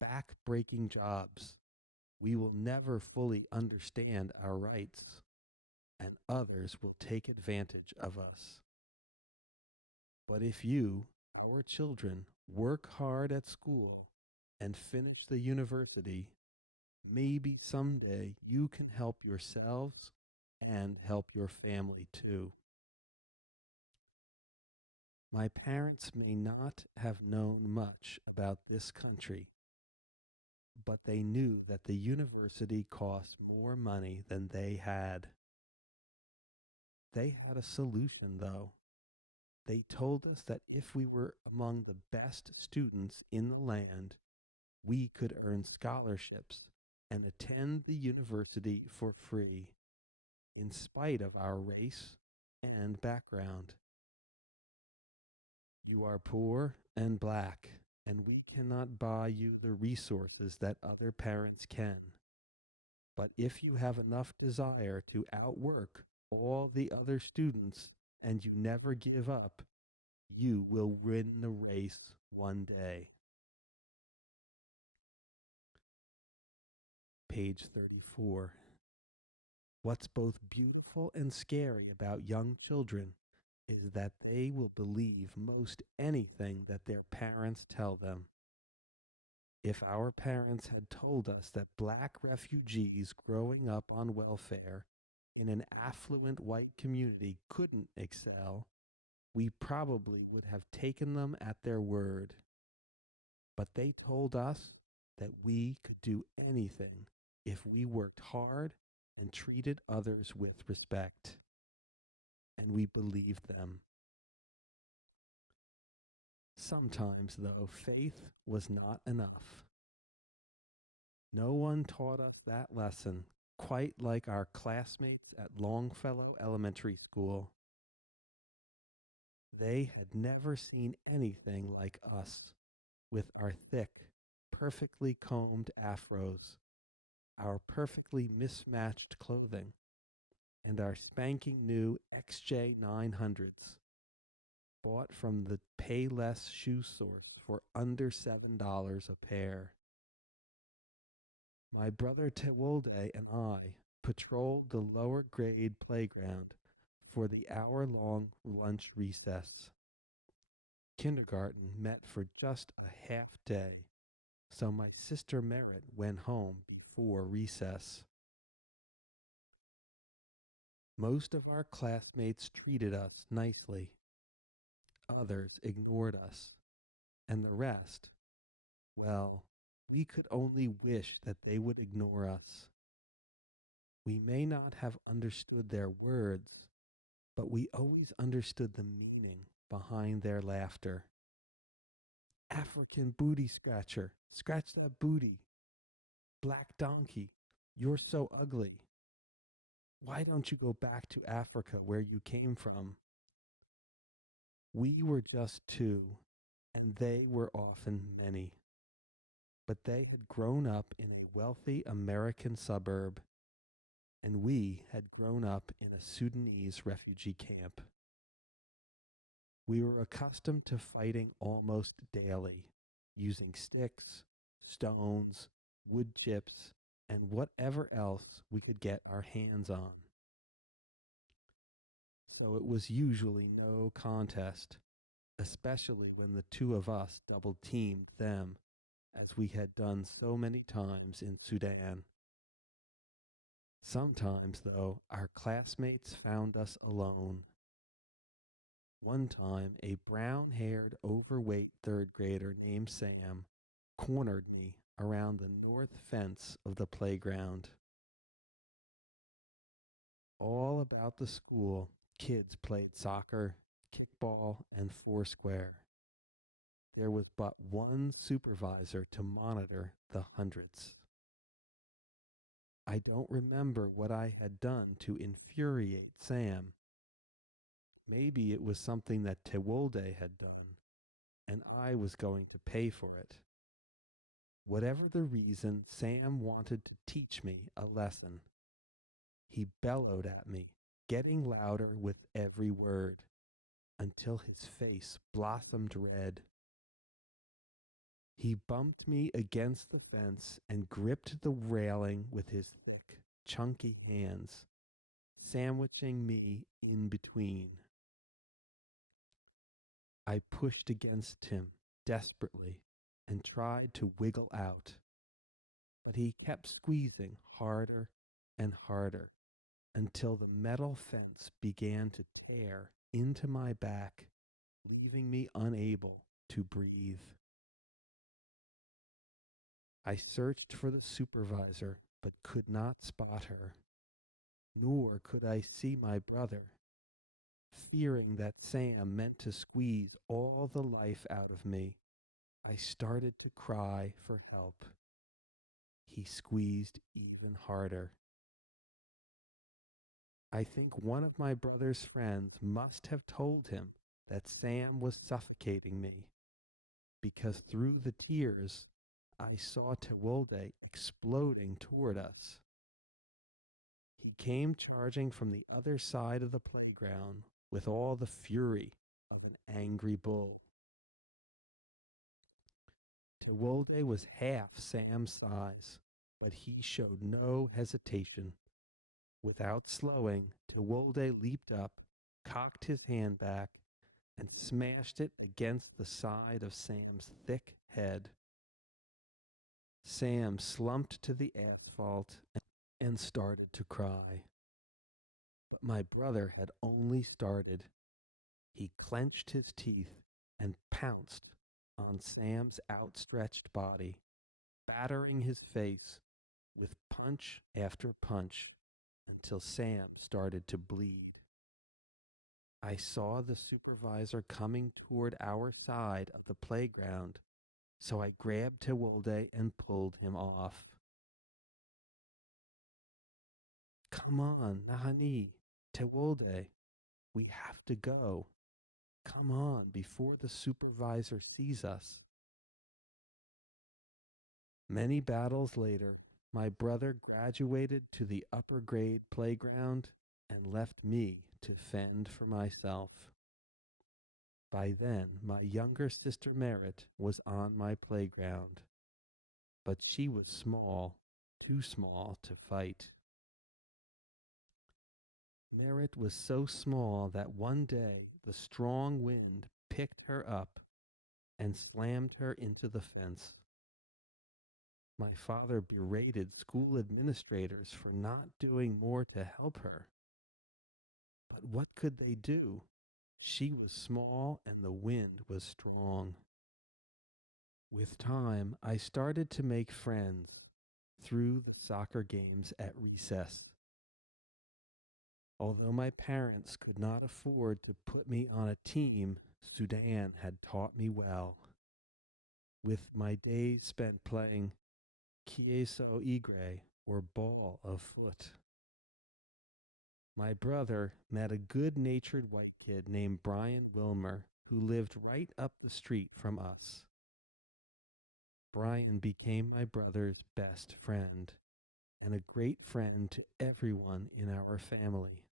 back-breaking jobs. We will never fully understand our rights, and others will take advantage of us. But if you, our children, work hard at school and finish the university, maybe someday you can help yourselves and help your family too. My parents may not have known much about this country, but they knew that the university cost more money than they had. They had a solution, though. They told us that if we were among the best students in the land, we could earn scholarships and attend the university for free, in spite of our race and background. You are poor and black, and we cannot buy you the resources that other parents can. But if you have enough desire to outwork all the other students and you never give up, you will win the race one day. Page 34. What's both beautiful and scary about young children is that they will believe most anything that their parents tell them. If our parents had told us that black refugees growing up on welfare in an affluent white community couldn't excel, we probably would have taken them at their word. But they told us that we could do anything if we worked hard and treated others with respect. And we believed them. Sometimes, though, faith was not enough. No one taught us that lesson quite like our classmates at Longfellow Elementary School. They had never seen anything like us, with our thick, perfectly combed afros, our perfectly mismatched clothing, and our spanking new XJ 900s, bought from the Payless shoe source for under $7 a pair. My brother Tewolde and I patrolled the lower grade playground for the hour-long lunch recess. Kindergarten met for just a half day, so my sister Merritt went home before recess. Most of our classmates treated us nicely. Others ignored us, and the rest, well, we could only wish that they would ignore us. We may not have understood their words, but we always understood the meaning behind their laughter. African booty scratcher, scratch that booty. Black donkey, you're so ugly. Why don't you go back to Africa where you came from? We were just two, and they were often many. But they had grown up in a wealthy American suburb, and we had grown up in a Sudanese refugee camp. We were accustomed to fighting almost daily, using sticks, stones, wood chips, and whatever else we could get our hands on. So it was usually no contest, especially when the two of us double teamed them, as we had done so many times in Sudan. Sometimes, though, our classmates found us alone. One time, a brown haired, overweight third grader named Sam cornered me around the north fence of the playground. All about the school, kids played soccer, kickball, and foursquare. There was but one supervisor to monitor the hundreds. I don't remember what I had done to infuriate Sam. Maybe it was something that Tewolde had done, and I was going to pay for it. Whatever the reason, Sam wanted to teach me a lesson. He bellowed at me, getting louder with every word, until his face blossomed red. He bumped me against the fence and gripped the railing with his thick, chunky hands, sandwiching me in between. I pushed against him desperately and tried to wiggle out, but he kept squeezing harder and harder until the metal fence began to tear into my back, leaving me unable to breathe. I searched for the supervisor, but could not spot her, nor could I see my brother. Fearing that Sam meant to squeeze all the life out of me, I started to cry for help. He squeezed even harder. I think one of my brother's friends must have told him that Sam was suffocating me, because through the tears I saw Tewolde exploding toward us. He came charging from the other side of the playground with all the fury of an angry bull. Tewolde was half Sam's size, but he showed no hesitation. Without slowing, Tewolde leaped up, cocked his hand back, and smashed it against the side of Sam's thick head. Sam slumped to the asphalt and started to cry. But my brother had only started. He clenched his teeth and pounced on Sam's outstretched body, battering his face with punch after punch until Sam started to bleed. I saw the supervisor coming toward our side of the playground, so I grabbed Tewolde and pulled him off. Come on, Nahani, Tewolde, we have to go. Come on, before the supervisor sees us. Many battles later, my brother graduated to the upper grade playground and left me to fend for myself. By then, my younger sister Merritt was on my playground, but she was small, too small to fight. Merritt was so small that one day the strong wind picked her up and slammed her into the fence. My father berated school administrators for not doing more to help her. But what could they do? She was small and the wind was strong. With time, I started to make friends through the soccer games at recess. Although my parents could not afford to put me on a team, Sudan had taught me well. With my days spent playing Kieso Igre, or ball of foot. My brother met a good-natured white kid named Brian Wilmer who lived right up the street from us. Brian became my brother's best friend and a great friend to everyone in our family.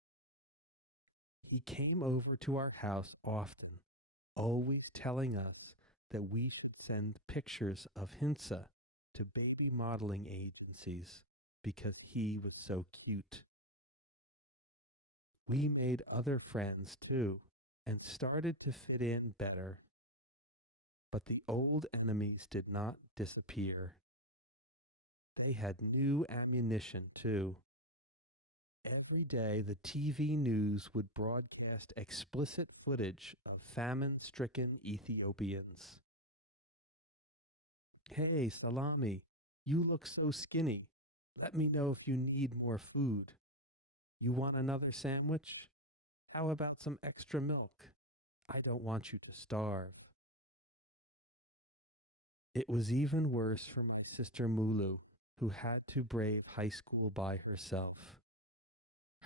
He came over to our house often, always telling us that we should send pictures of Hinsa to baby modeling agencies because he was so cute. We made other friends too and started to fit in better. But the old enemies did not disappear. They had new ammunition too. Every day, the TV news would broadcast explicit footage of famine stricken Ethiopians. Hey, Salami, you look so skinny. Let me know if you need more food. You want another sandwich? How about some extra milk? I don't want you to starve. It was even worse for my sister Mulu, who had to brave high school by herself.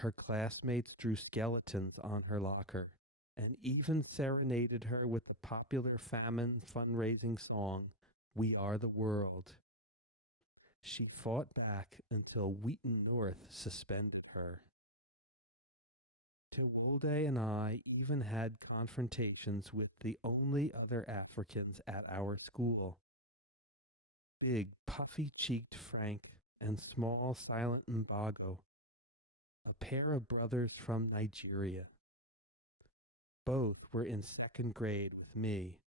Her classmates drew skeletons on her locker and even serenaded her with the popular famine fundraising song, We Are the World. She fought back until Wheaton North suspended her. Tewolde and I even had confrontations with the only other Africans at our school. Big, puffy-cheeked Frank and small, silent Mbago, a pair of brothers from Nigeria. Both were in second grade with me,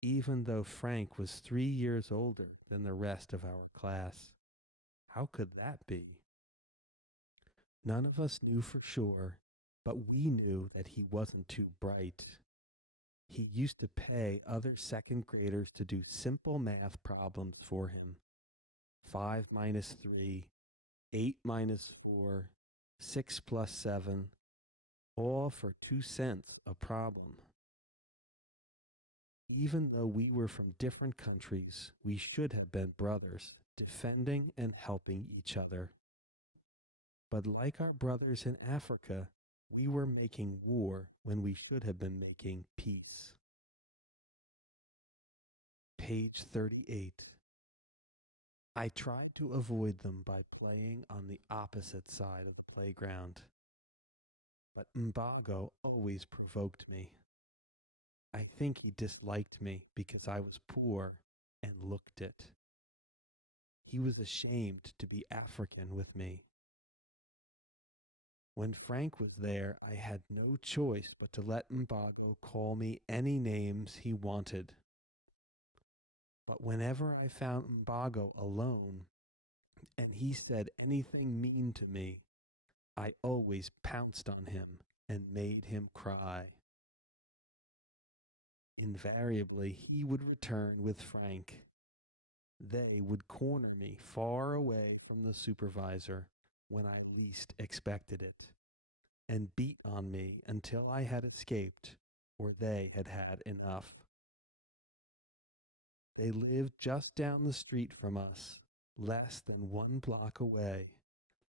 even though Frank was 3 years older than the rest of our class. How could that be? None of us knew for sure, but we knew that he wasn't too bright. He used to pay other second graders to do simple math problems for him. 5 minus 3, 8 minus 4, 6 plus 7, all for 2 cents a problem. Even though we were from different countries, we should have been brothers, defending and helping each other. But like our brothers in Africa, we were making war when we should have been making peace. Page 38. I tried to avoid them by playing on the opposite side of the playground. But Mbago always provoked me. I think he disliked me because I was poor and looked it. He was ashamed to be African with me. When Frank was there, I had no choice but to let Mbago call me any names he wanted. But whenever I found Mbago alone and he said anything mean to me, I always pounced on him and made him cry. Invariably, he would return with Frank. They would corner me far away from the supervisor when I least expected it, and beat on me until I had escaped or they had had enough. They lived just down the street from us, less than 1 block away.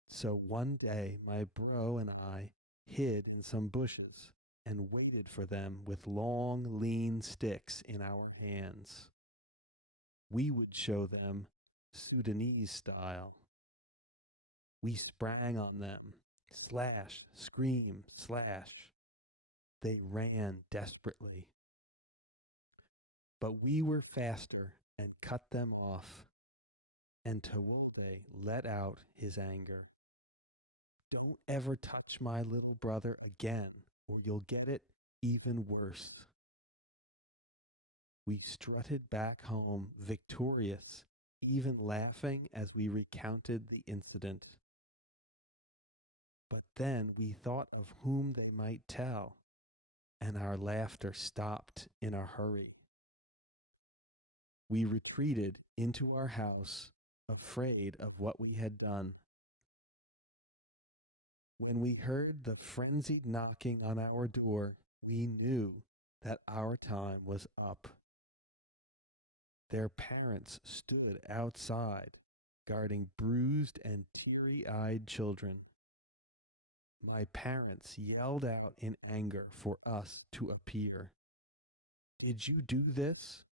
So one day my bro and I hid in some bushes and waited for them with long, lean sticks in our hands. We would show them Sudanese style. We sprang on them, slash, scream, slash. They ran desperately. But we were faster and cut them off, and Tewolde let out his anger. Don't ever touch my little brother again, or you'll get it even worse. We strutted back home victorious, even laughing as we recounted the incident. But then we thought of whom they might tell, and our laughter stopped in a hurry. We retreated into our house, afraid of what we had done. When we heard the frenzied knocking on our door, we knew that our time was up. Their parents stood outside, guarding bruised and teary-eyed children. My parents yelled out in anger for us to appear. Did you do this?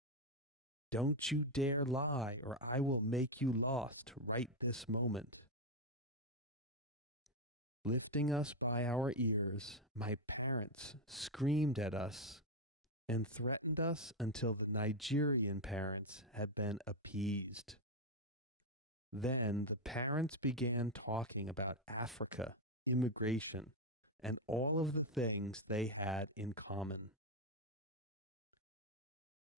Don't you dare lie, or I will make you lost right this moment. Lifting us by our ears, my parents screamed at us and threatened us until the Nigerian parents had been appeased. Then the parents began talking about Africa, immigration, and all of the things they had in common.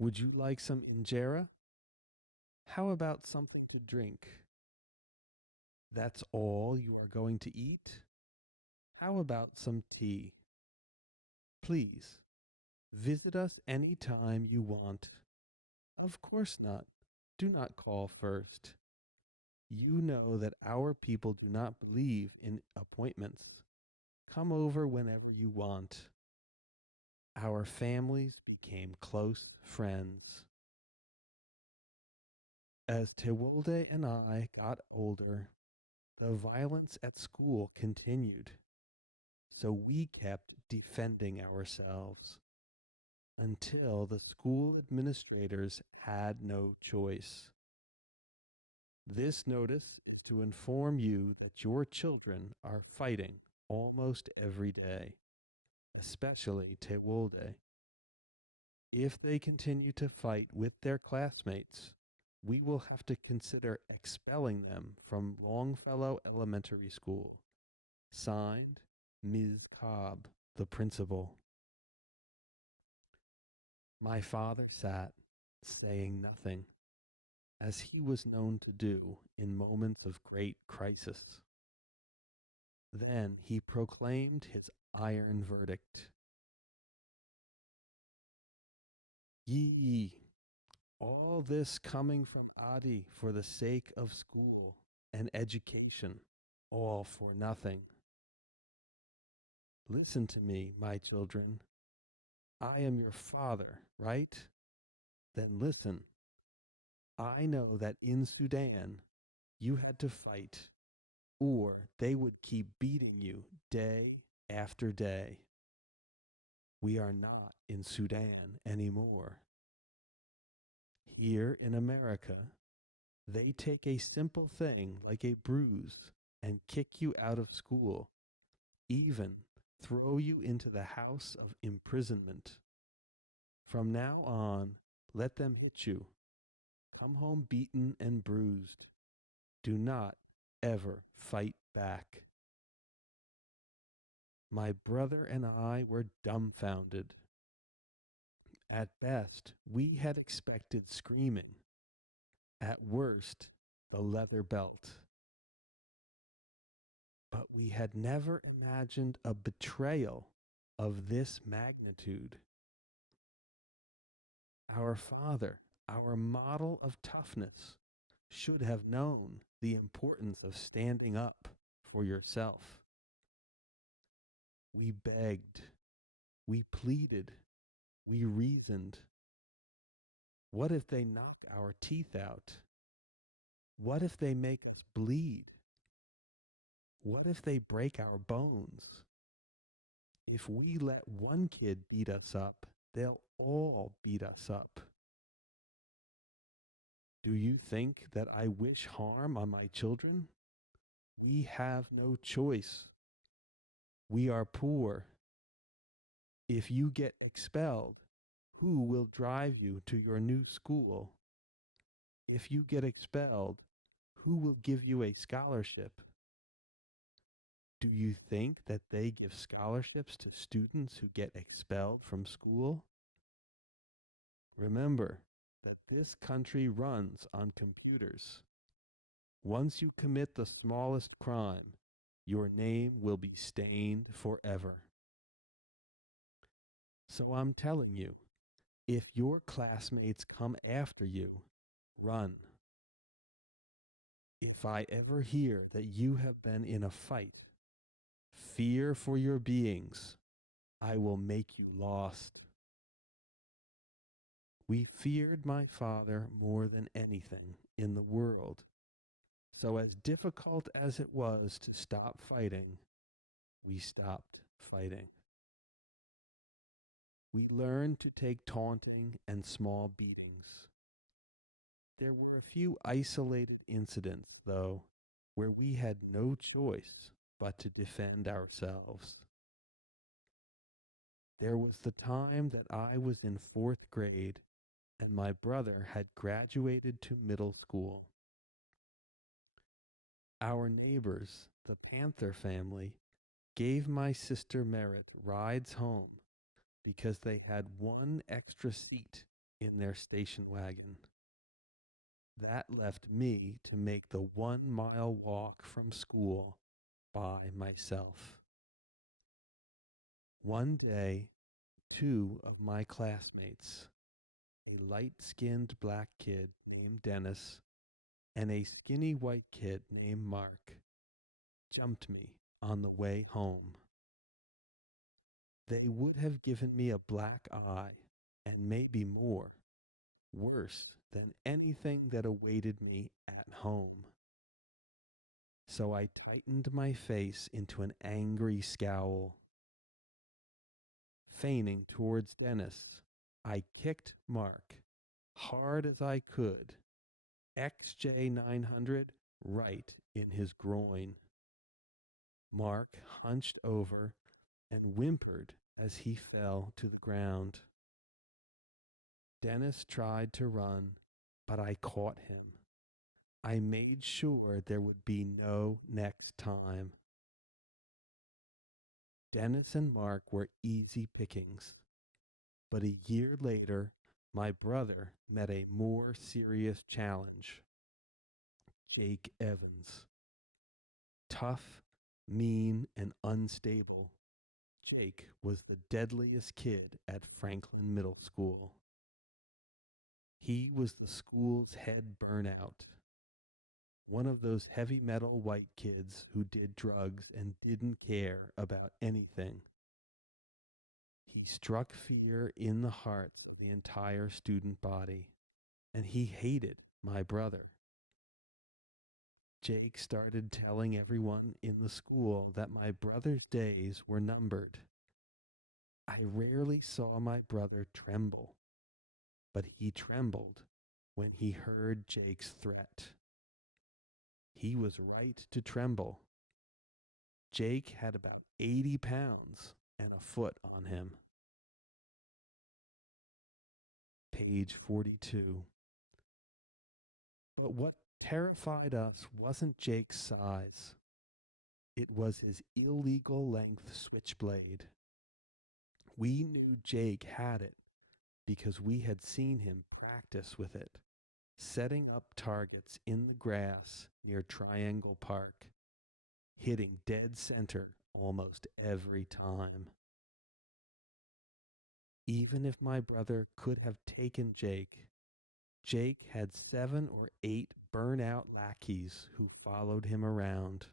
Would you like some injera? How about something to drink? That's all you are going to eat? How about some tea? Please, visit us any time you want. Of course not. Do not call first. You know that our people do not believe in appointments. Come over whenever you want. Our families became close friends. As Tewolde and I got older, the violence at school continued, so we kept defending ourselves until the school administrators had no choice. This notice is to inform you that your children are fighting almost every day, especially Tewolde. If they continue to fight with their classmates, we will have to consider expelling them from Longfellow Elementary School. Signed, Ms. Cobb, the principal. My father sat, saying nothing, as he was known to do in moments of great crisis. Then he proclaimed his iron verdict. Ye, all this coming from Adi for the sake of school and education, all for nothing. Listen to me, my children. I am your father, right? Then listen. I know that in Sudan you had to fight, or they would keep beating you day after day. We are not in Sudan anymore. Here in America, they take a simple thing like a bruise and kick you out of school, even throw you into the house of imprisonment. From now on, let them hit you. Come home beaten and bruised. Do not ever fight back. My brother and I were dumbfounded. At best, we had expected screaming. At worst, the leather belt. But we had never imagined a betrayal of this magnitude. Our father, our model of toughness, should have known the importance of standing up for yourself. We begged, we pleaded, we reasoned. What if they knock our teeth out? What if they make us bleed? What if they break our bones? If we let one kid beat us up, they'll all beat us up. Do you think that I wish harm on my children? We have no choice. We are poor. If you get expelled, who will drive you to your new school? If you get expelled, who will give you a scholarship? Do you think that they give scholarships to students who get expelled from school? Remember that this country runs on computers. Once you commit the smallest crime, your name will be stained forever. So I'm telling you, if your classmates come after you, run. If I ever hear that you have been in a fight, fear for your beings, I will make you lost. We feared my father more than anything in the world. So, as difficult as it was to stop fighting, we stopped fighting. We learned to take taunting and small beatings. There were a few isolated incidents, though, where we had no choice but to defend ourselves. There was the time that I was in fourth grade and my brother had graduated to middle school. Our neighbors, the Panther family, gave my sister Merritt rides home because they had one extra seat in their station wagon. That left me to make the 1 mile walk from school by myself. One day, two of my classmates, a light skinned black kid named Dennis and a skinny white kid named Mark, jumped me on the way home. They would have given me a black eye, and maybe more, worse than anything that awaited me at home. So I tightened my face into an angry scowl. Feigning towards Dennis, I kicked Mark hard as I could, XJ900 right in his groin. Mark hunched over and whimpered as he fell to the ground. Dennis tried to run, but I caught him. I made sure there would be no next time. Dennis and Mark were easy pickings, but a year later, my brother met a more serious challenge. Jake Evans. Tough, mean, and unstable, Jake was the deadliest kid at Franklin Middle School. He was the school's head burnout, one of those heavy metal white kids who did drugs and didn't care about anything. He struck fear in the hearts of the entire student body, and he hated my brother. Jake started telling everyone in the school that my brother's days were numbered. I rarely saw my brother tremble, but he trembled when he heard Jake's threat. He was right to tremble. Jake had about 80 pounds and a foot on him. Page 42. But what terrified us wasn't Jake's size. It was his illegal length switchblade. We knew Jake had it because we had seen him practice with it, setting up targets in the grass near Triangle Park, hitting dead center almost every time. Even if my brother could have taken Jake, Jake had 7 or 8 burnout lackeys who followed him around.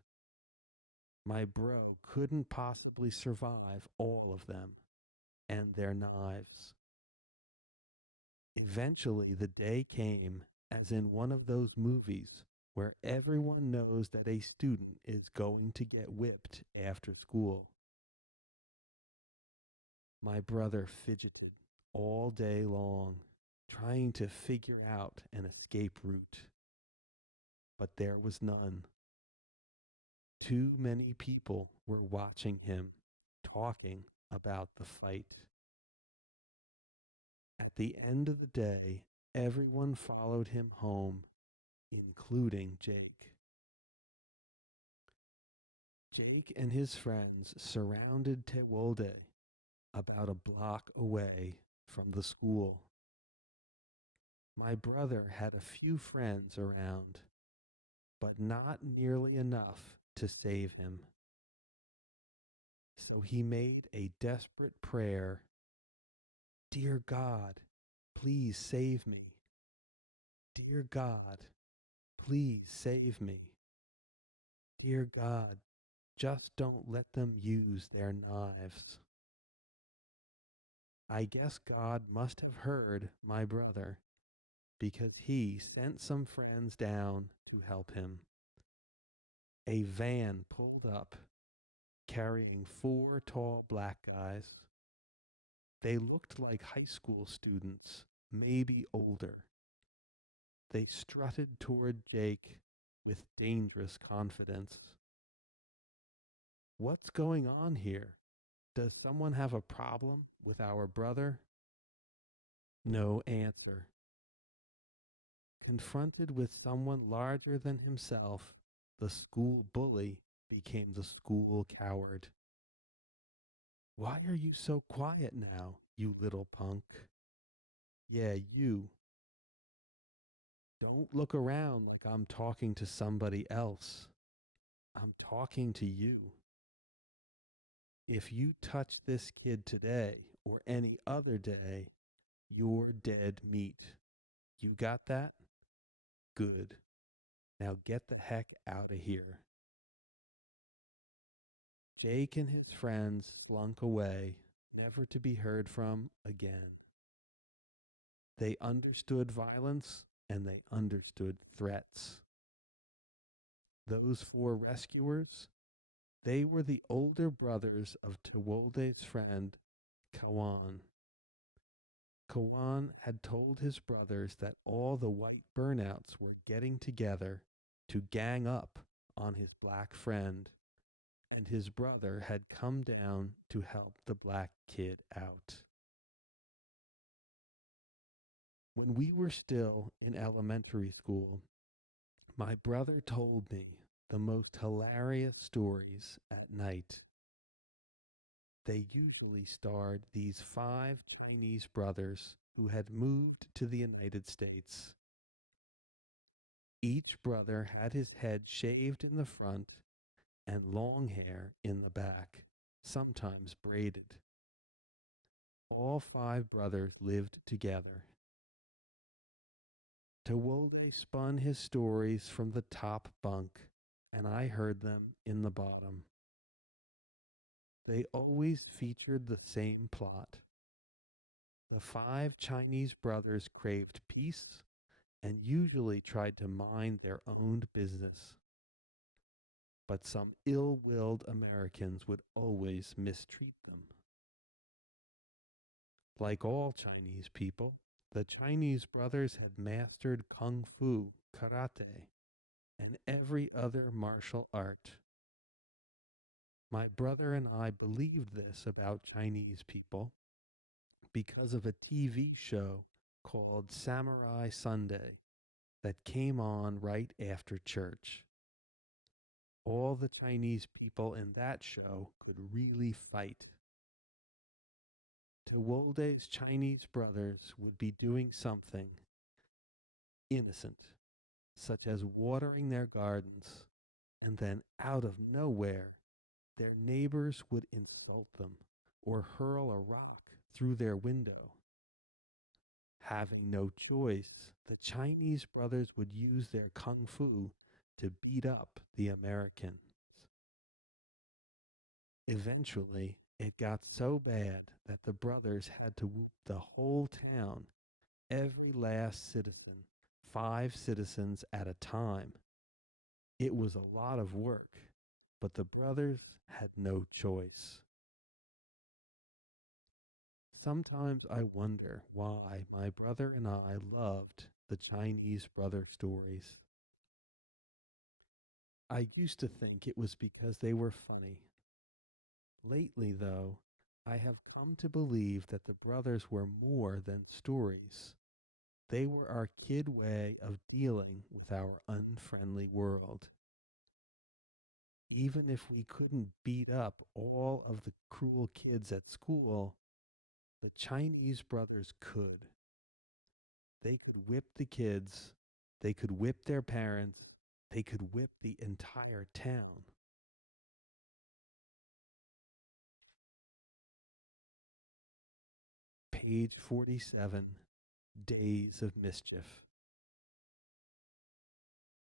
My bro couldn't possibly survive all of them and their knives. Eventually, the day came, as in one of those movies, where everyone knows that a student is going to get whipped after school. My brother fidgeted all day long, trying to figure out an escape route. But there was none. Too many people were watching him, talking about the fight. At the end of the day, everyone followed him home, including Jake. Jake and his friends surrounded Tewolde, about a block away from the school. My brother had a few friends around, but not nearly enough to save him. So he made a desperate prayer. Dear God, please save me. Dear God, please save me. Dear God, just don't let them use their knives. I guess God must have heard my brother, because he sent some friends down to help him. A van pulled up, carrying 4 tall black guys. They looked like high school students, maybe older. They strutted toward Jake with dangerous confidence. What's going on here? Does someone have a problem with our brother? No answer. Confronted with someone larger than himself, the school bully became the school coward. Why are you so quiet now, you little punk? Yeah, you. Don't look around like I'm talking to somebody else. I'm talking to you. If you touch this kid today or any other day, you're dead meat. You got that? Good. Now get the heck out of here. Jake and his friends slunk away, never to be heard from again. They understood violence and they understood threats. Those four rescuers, they were the older brothers of Tewolde's friend, Kawan. Kawan had told his brothers that all the white burnouts were getting together to gang up on his black friend, and his brother had come down to help the black kid out. When we were still in elementary school, my brother told me the most hilarious stories at night. They usually starred these five Chinese brothers who had moved to the United States. Each brother had his head shaved in the front and long hair in the back, sometimes braided. All five brothers lived together. Tewolde spun his stories from the top bunk, and I heard them in the bottom. They always featured the same plot. The five Chinese brothers craved peace and usually tried to mind their own business. But some ill-willed Americans would always mistreat them. Like all Chinese people, the Chinese brothers had mastered kung fu, karate, and every other martial art. My brother and I believed this about Chinese people because of a TV show called Samurai Sunday that came on right after church. All the Chinese people in that show could really fight. Tewolde's Chinese brothers would be doing something innocent, such as watering their gardens, and then out of nowhere, their neighbors would insult them or hurl a rock through their window. Having no choice, the Chinese brothers would use their kung fu to beat up the Americans. Eventually, it got so bad that the brothers had to whoop the whole town, every last citizen, 5 citizens at a time. It was a lot of work, but the brothers had no choice. Sometimes I wonder why my brother and I loved the Chinese brother stories. I used to think it was because they were funny. Lately, though, I have come to believe that the brothers were more than stories. They were our kid way of dealing with our unfriendly world. Even if we couldn't beat up all of the cruel kids at school, the Chinese brothers could. They could whip the kids, they could whip their parents, they could whip the entire town. Page 47, Days of Mischief.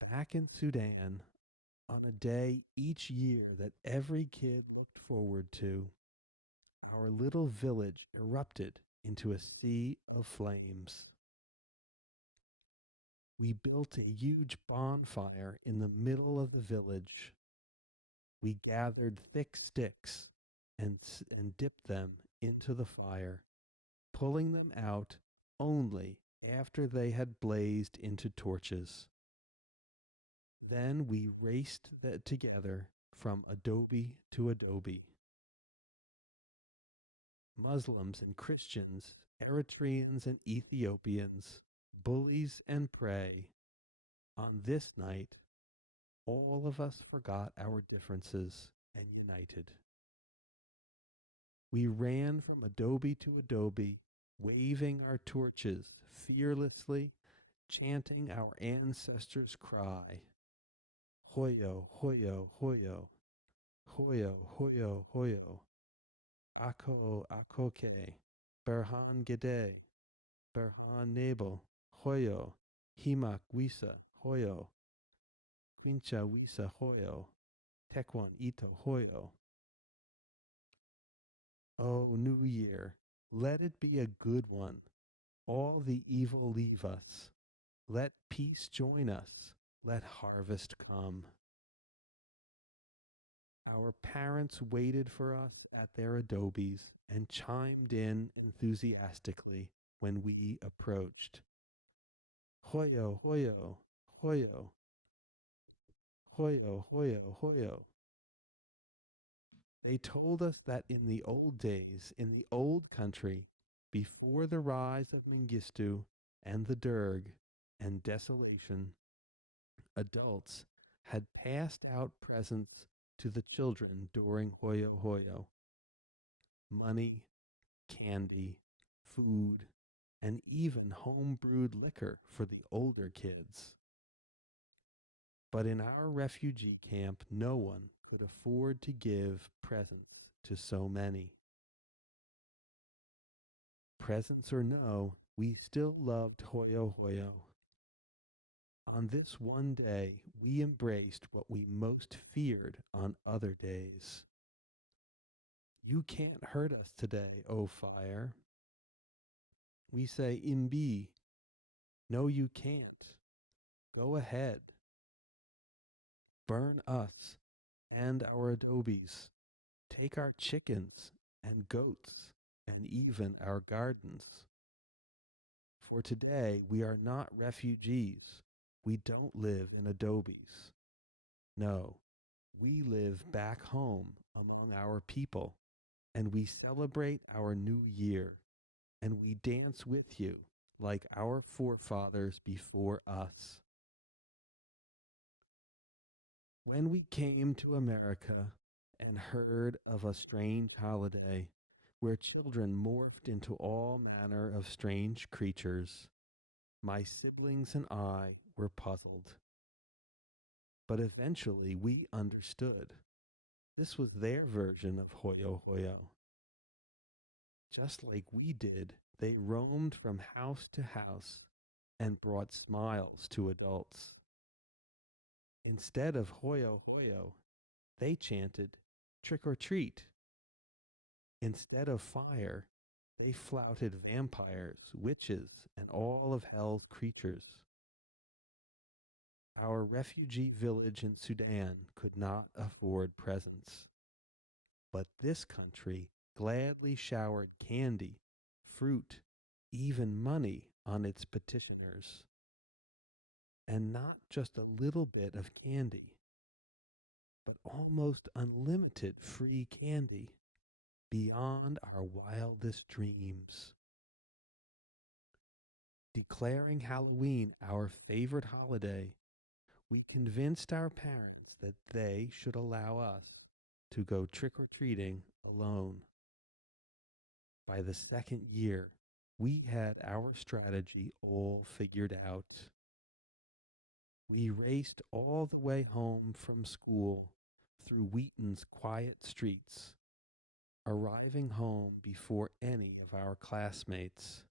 Back in Sudan, on a day each year that every kid looked forward to, our little village erupted into a sea of flames. We built a huge bonfire in the middle of the village. We gathered thick sticks and dipped them into the fire, pulling them out only after they had blazed into torches. Then we raced together from adobe to adobe. Muslims and Christians, Eritreans and Ethiopians, bullies and prey. On this night, all of us forgot our differences and united. We ran from adobe to adobe, waving our torches fearlessly, chanting our ancestors' cry, Hoyo, hoyo, hoyo, hoyo, hoyo, hoyo. Ako akoke, Berhan gede, Berhan nebo, hoyo, Himak wisa hoyo, Quincha wisa hoyo, Tekwan ito hoyo. O New Year, let it be a good one. All the evil leave us. Let peace join us. Let harvest come. Our parents waited for us at their adobes and chimed in enthusiastically when we approached. Hoyo, hoyo, hoyo, hoyo, hoyo, hoyo. They told us that in the old days, in the old country, before the rise of Mengistu and the Derg and desolation, adults had passed out presents to the children during Hoyo Hoyo. Money, candy, food, and even home-brewed liquor for the older kids. But in our refugee camp, no one could afford to give presents to so many. Presents or no, we still loved Hoyo Hoyo. On this one day, we embraced what we most feared on other days. You can't hurt us today, O fire. We say, Imbi. No, you can't. Go ahead. Burn us and our adobes. Take our chickens and goats and even our gardens. For today we are not refugees. We don't live in adobes. No, we live back home among our people, and we celebrate our new year, and we dance with you like our forefathers before us. When we came to America and heard of a strange holiday where children morphed into all manner of strange creatures, my siblings and I were puzzled. But eventually we understood. This was their version of Hoyo Hoyo. Just like we did, they roamed from house to house and brought smiles to adults. Instead of Hoyo Hoyo, they chanted trick or treat. Instead of fire, they flouted vampires, witches, and all of hell's creatures. Our refugee village in Sudan could not afford presents, but this country gladly showered candy, fruit, even money on its petitioners. And not just a little bit of candy, but almost unlimited free candy beyond our wildest dreams. Declaring Halloween our favorite holiday, we convinced our parents that they should allow us to go trick-or-treating alone. By the second year, we had our strategy all figured out. We raced all the way home from school through Wheaton's quiet streets, arriving home before any of our classmates.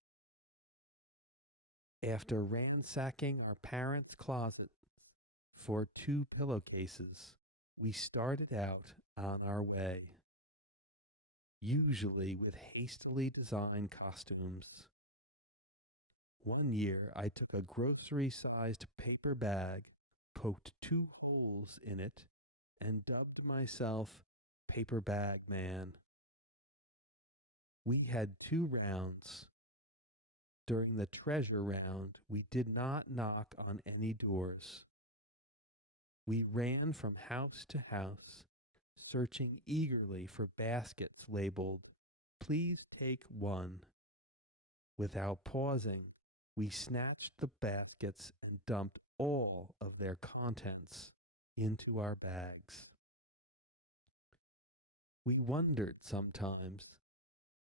After ransacking our parents' closets for 2 pillowcases, we started out on our way, usually with hastily designed costumes. One year I took a grocery-sized paper bag, poked 2 holes in it, and dubbed myself Paper Bag Man. We had 2 rounds. During the treasure round, we did not knock on any doors. We ran from house to house, searching eagerly for baskets labeled, "Please take 1." Without pausing, we snatched the baskets and dumped all of their contents into our bags. We wondered sometimes,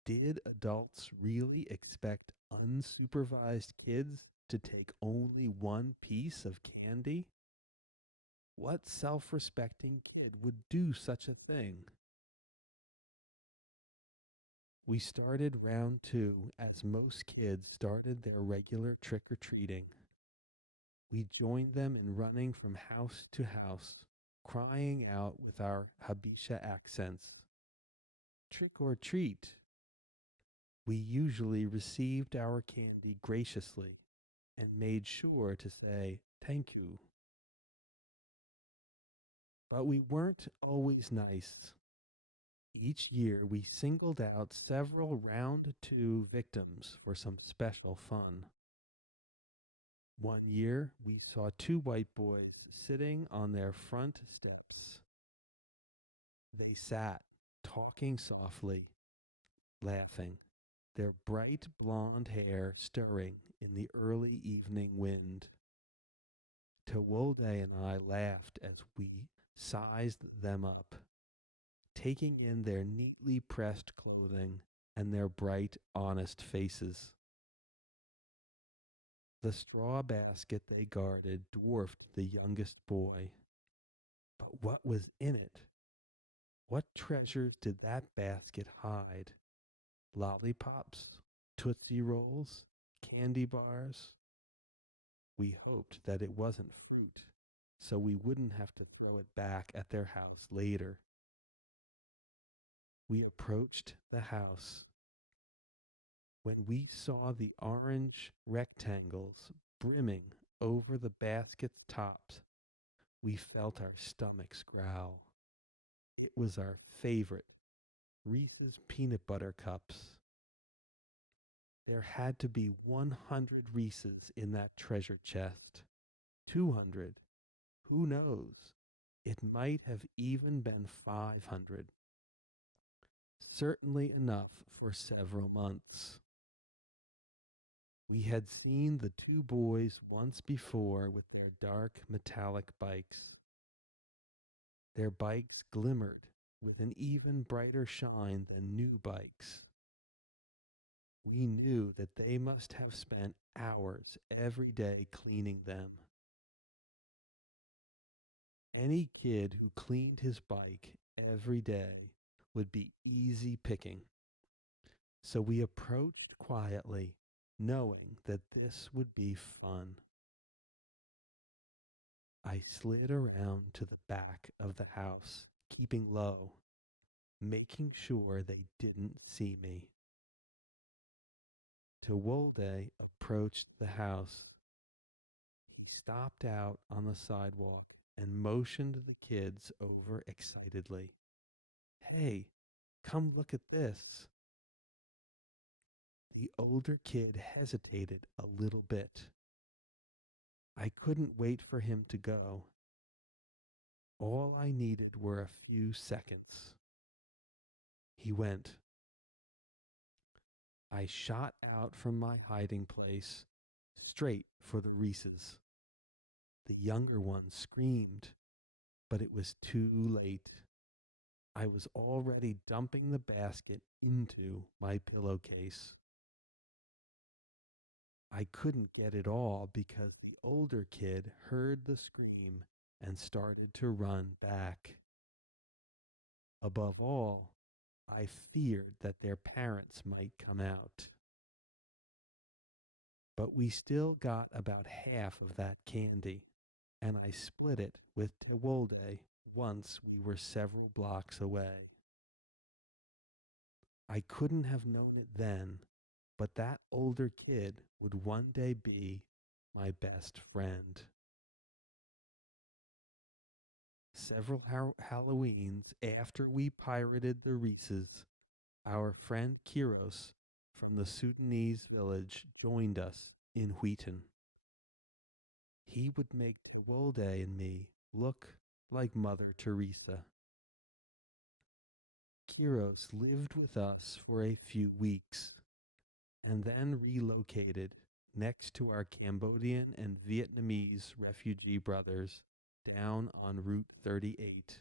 did adults really expect unsupervised kids to take only 1 piece of candy? What self-respecting kid would do such a thing? We started round two as most kids started their regular trick or treating. We joined them in running from house to house, crying out with our Habesha accents, "Trick or treat!" We usually received our candy graciously and made sure to say thank you. But we weren't always nice. Each year we singled out several round two victims for some special fun. One year we saw two white boys sitting on their front steps. They sat, talking softly, laughing, their bright blonde hair stirring in the early evening wind. Tewolde and I laughed as we sized them up, taking in their neatly pressed clothing and their bright, honest faces. The straw basket they guarded dwarfed the youngest boy. But what was in it? What treasures did that basket hide? Lollipops, Tootsie Rolls, candy bars? We hoped that it wasn't fruit, so we wouldn't have to throw it back at their house later. We approached the house. When we saw the orange rectangles brimming over the basket's tops, we felt our stomachs growl. It was our favorite, Reese's peanut butter cups. There had to be 100 Reese's in that treasure chest. 200. Who knows? It might have even been 500. Certainly enough for several months. We had seen the two boys once before with their dark metallic bikes. Their bikes glimmered with an even brighter shine than new bikes. We knew that they must have spent hours every day cleaning them. Any kid who cleaned his bike every day would be easy picking. So we approached quietly, knowing that this would be fun. I slid around to the back of the house, keeping low, making sure they didn't see me. Tewolde approached the house. He stopped out on the sidewalk and motioned the kids over excitedly. "Hey, come look at this." The older kid hesitated a little bit. I couldn't wait for him to go. All I needed were a few seconds. He went. I shot out from my hiding place, straight for the Reese's. The younger one screamed, but it was too late. I was already dumping the basket into my pillowcase. I couldn't get it all because the older kid heard the scream and started to run back. Above all, I feared that their parents might come out. But we still got about half of that candy, and I split it with Tewolde once we were several blocks away. I couldn't have known it then, but that older kid would one day be my best friend. Several Halloweens after we pirated the Reese's, our friend Kiros from the Sudanese village joined us in Wheaton. He would make Tewolde and me look like Mother Teresa. Kiros lived with us for a few weeks and then relocated next to our Cambodian and Vietnamese refugee brothers down on Route 38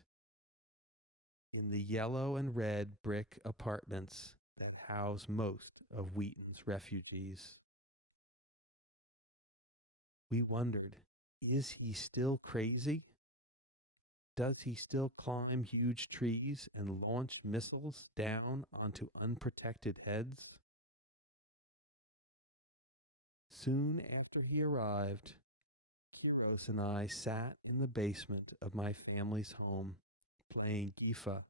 in the yellow and red brick apartments that house most of Wheaton's refugees. We wondered, is he still crazy? Does he still climb huge trees and launch missiles down onto unprotected heads? Soon after he arrived, Kiros and I sat in the basement of my family's home playing Gifa,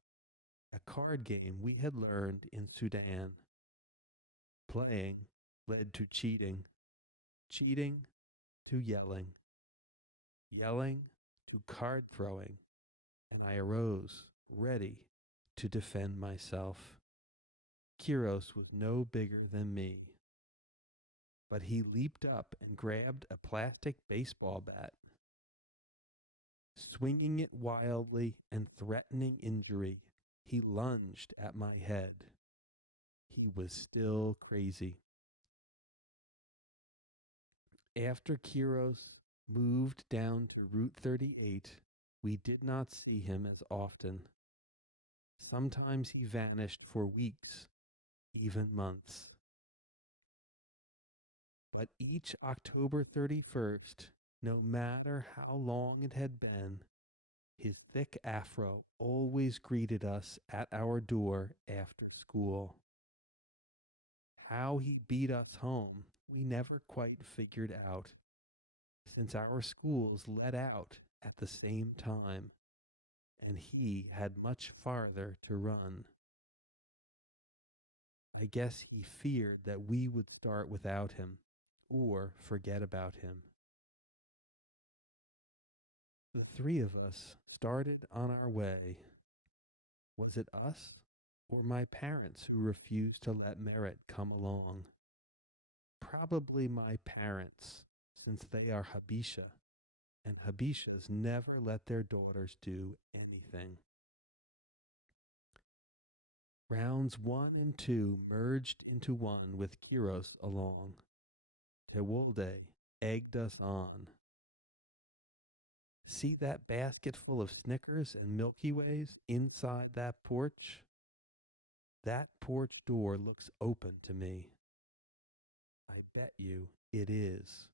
a card game we had learned in Sudan. Playing led to cheating, cheating to yelling, yelling to card throwing, and I arose, ready to defend myself. Kiros was no bigger than me, but he leaped up and grabbed a plastic baseball bat. Swinging it wildly and threatening injury, he lunged at my head. He was still crazy. After Kiros moved down to Route 38, we did not see him as often. Sometimes he vanished for weeks, even months. But each October 31st, no matter how long it had been, his thick afro always greeted us at our door after school. How he beat us home, we never quite figured out, since our schools let out at the same time, and he had much farther to run. I guess he feared that we would start without him, or forget about him. The three of us started on our way. Was it us or my parents who refused to let Merit come along? Probably my parents, since they are Habisha, and Habishas never let their daughters do anything. Rounds 1 and 2 merged into one with Kiros along. Tewolde egged us on. See that basket full of Snickers and Milky Ways inside that porch? That porch door looks open to me. I bet you it is.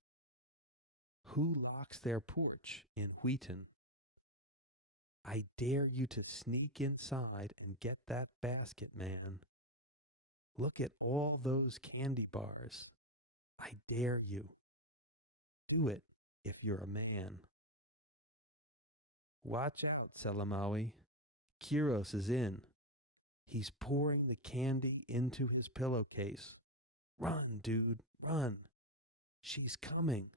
Who locks their porch in Wheaton? I dare you to sneak inside and get that basket, man. Look at all those candy bars. I dare you. Do it if you're a man. Watch out, Selamawi. Kiros is in. He's pouring the candy into his pillowcase. Run, dude, run. She's coming.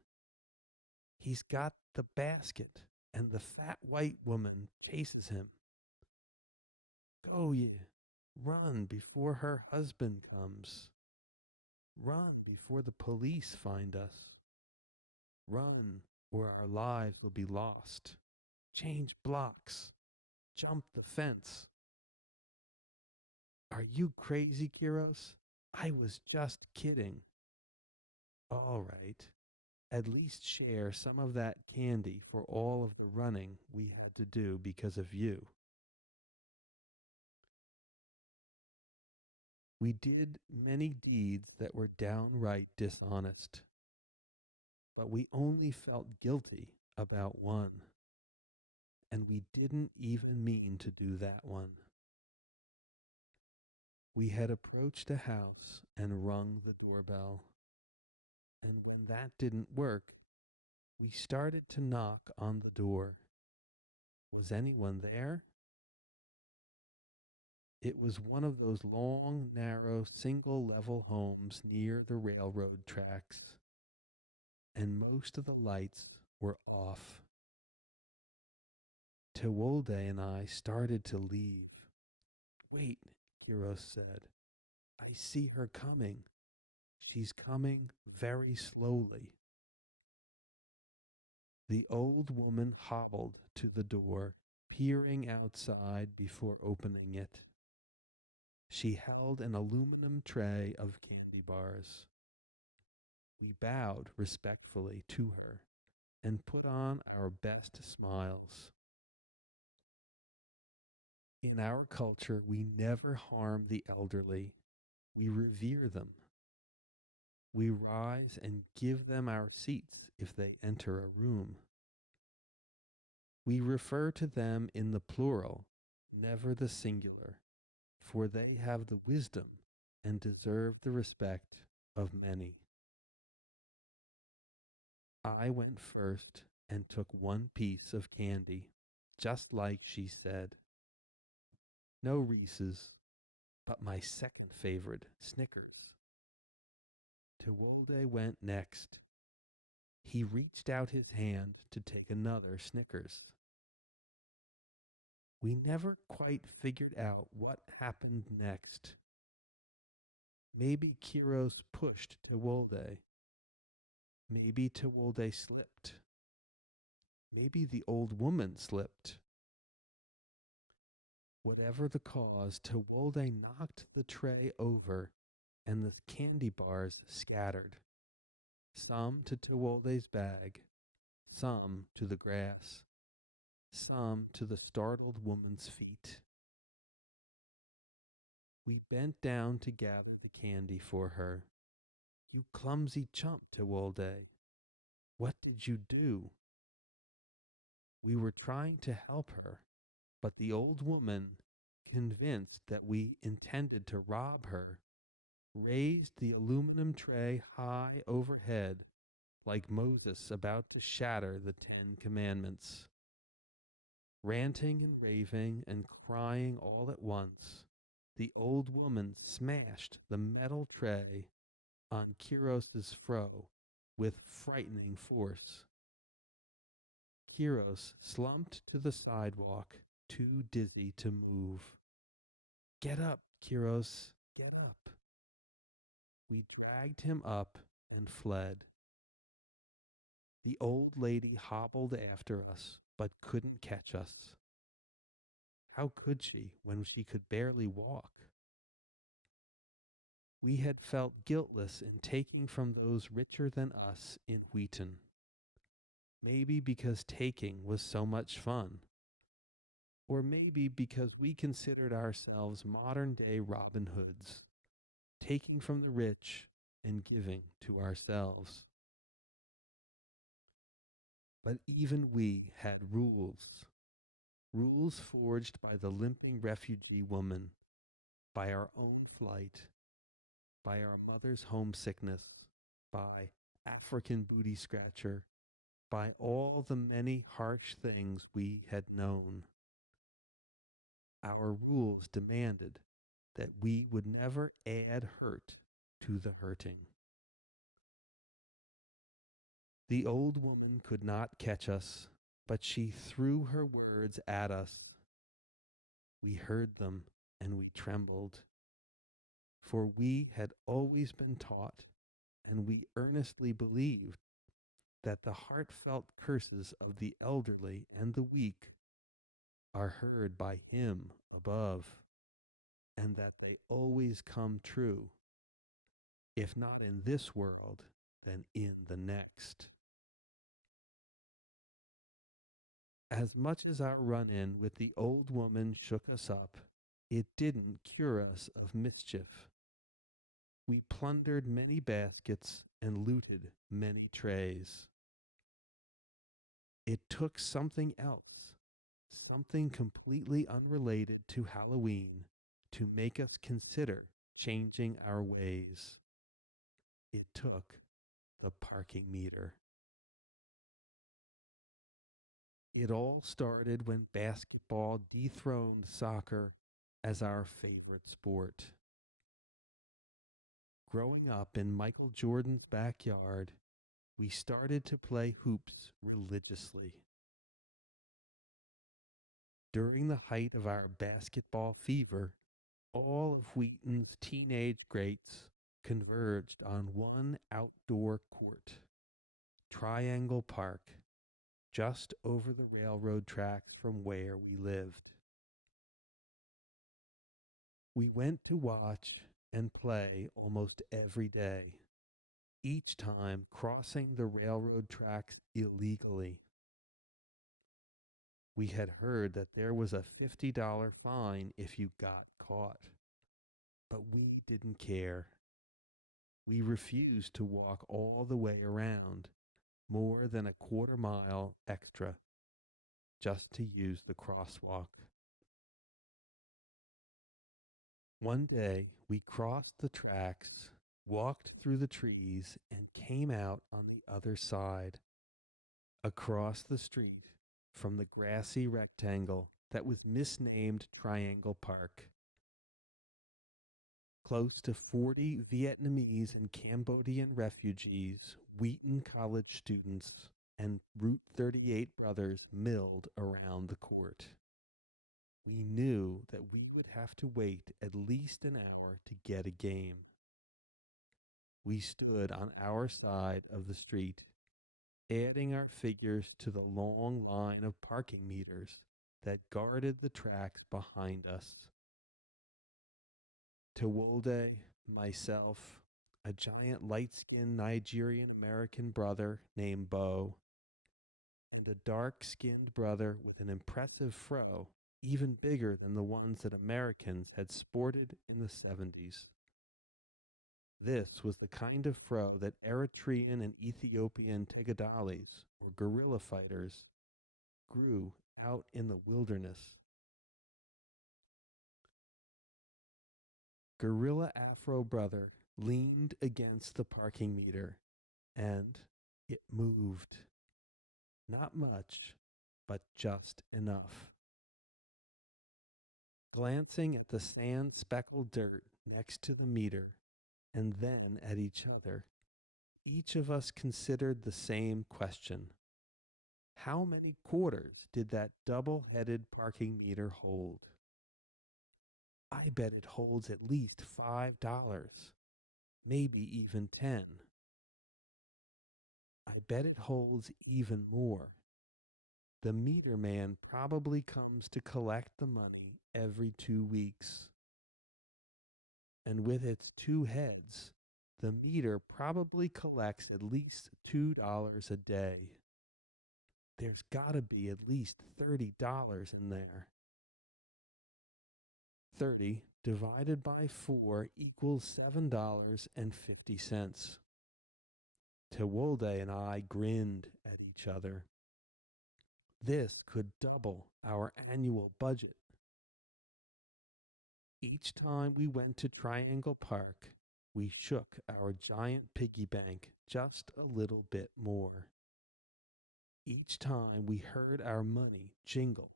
He's got the basket, and the fat white woman chases him. Go, ye. Run before her husband comes. Run before the police find us. Run, or our lives will be lost. Change blocks. Jump the fence. Are you crazy, Kiros? I was just kidding. All right. At least share some of that candy for all of the running we had to do because of you. We did many deeds that were downright dishonest, but we only felt guilty about one, and we didn't even mean to do that one. We had approached a house and rung the doorbell, and when that didn't work, we started to knock on the door. Was anyone there? It was one of those long, narrow, single-level homes near the railroad tracks, and most of the lights were off. Tewolde and I started to leave. Wait, Kiros said. I see her coming. She's coming very slowly. The old woman hobbled to the door, peering outside before opening it. She held an aluminum tray of candy bars. We bowed respectfully to her and put on our best smiles. In our culture, we never harm the elderly. We revere them. We rise and give them our seats if they enter a room. We refer to them in the plural, never the singular, for they have the wisdom and deserve the respect of many. I went first and took one piece of candy, just like she said. No Reese's, but my second favorite, Snickers. Tewolde went next. He reached out his hand to take another Snickers. We never quite figured out what happened next. Maybe Kiros pushed Tewolde. Maybe Tewolde slipped. Maybe the old woman slipped. Whatever the cause, Tewolde knocked the tray over and the candy bars scattered. Some to Tewolde's bag, some to the grass, some to the startled woman's feet. We bent down to gather the candy for her. You clumsy chump, Tewolde. What did you do? We were trying to help her, but the old woman, convinced that we intended to rob her, raised the aluminum tray high overhead like Moses about to shatter the 10 Commandments. Ranting and raving and crying all at once, the old woman smashed the metal tray on Kiros's fro with frightening force. Kiros slumped to the sidewalk, too dizzy to move. Get up, Kiros, get up. We dragged him up and fled. The old lady hobbled after us, but couldn't catch us. How could she when she could barely walk? We had felt guiltless in taking from those richer than us in Wheaton. Maybe because taking was so much fun. Or maybe because we considered ourselves modern day Robin Hoods, taking from the rich and giving to ourselves. But even we had rules. Rules forged by the limping refugee woman, by our own flight, by our mother's homesickness, by African booty scratcher, by all the many harsh things we had known. Our rules demanded that we would never add hurt to the hurting. The old woman could not catch us, but she threw her words at us. We heard them and we trembled, for we had always been taught, and we earnestly believed, that the heartfelt curses of the elderly and the weak are heard by Him above, and that they always come true, if not in this world, then in the next. As much as our run-in with the old woman shook us up, it didn't cure us of mischief. We plundered many baskets and looted many trays. It took something else, something completely unrelated to Halloween, to make us consider changing our ways. It took the parking meter. It all started when basketball dethroned soccer as our favorite sport. Growing up in Michael Jordan's backyard, we started to play hoops religiously. During the height of our basketball fever, all of Wheaton's teenage greats converged on one outdoor court, Triangle Park, just over the railroad tracks from where we lived. We went to watch and play almost every day, each time crossing the railroad tracks illegally. We had heard that there was a $50 fine if you got caught, but we didn't care. We refused to walk all the way around, more than a quarter mile extra. just to use the crosswalk. One day we crossed the tracks, walked through the trees, and came out on the other side, across the street from the grassy rectangle that was misnamed Triangle Park. Close to 40 Vietnamese and Cambodian refugees, Wheaton College students, and Route 38 brothers milled around the court. We knew that we would have to wait at least an hour to get a game. We stood on our side of the street, adding our figures to the long line of parking meters that guarded the tracks behind us. Tewolde, myself, a giant light-skinned Nigerian American brother named Bo, and a dark-skinned brother with an impressive fro, even bigger than the ones that Americans had sported in the 70s. This was the kind of fro that Eritrean and Ethiopian Tegadalis, or guerrilla fighters, grew out in the wilderness. Gorilla Afro brother leaned against the parking meter, and it moved. Not much, but just enough. Glancing at the sand-speckled dirt next to the meter, and then at each other, each of us considered the same question. How many quarters did that double-headed parking meter hold? I bet it holds at least $5, maybe even 10. I bet it holds even more. The meter man probably comes to collect the money every 2 weeks. And with its 2 heads, the meter probably collects at least $2 a day. There's gotta be at least $30 in there. 30 divided by 4 equals $7.50. Tewolde and I grinned at each other. This could double our annual budget. Each time we went to Triangle Park, we shook our giant piggy bank just a little bit more. Each time we heard our money jingle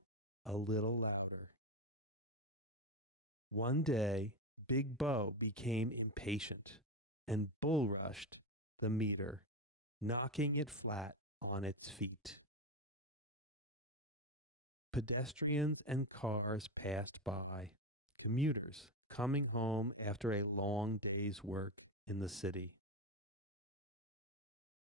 a little louder. One day, Big Bo became impatient and bull rushed the meter, knocking it flat on its feet. Pedestrians and cars passed by, commuters coming home after a long day's work in the city.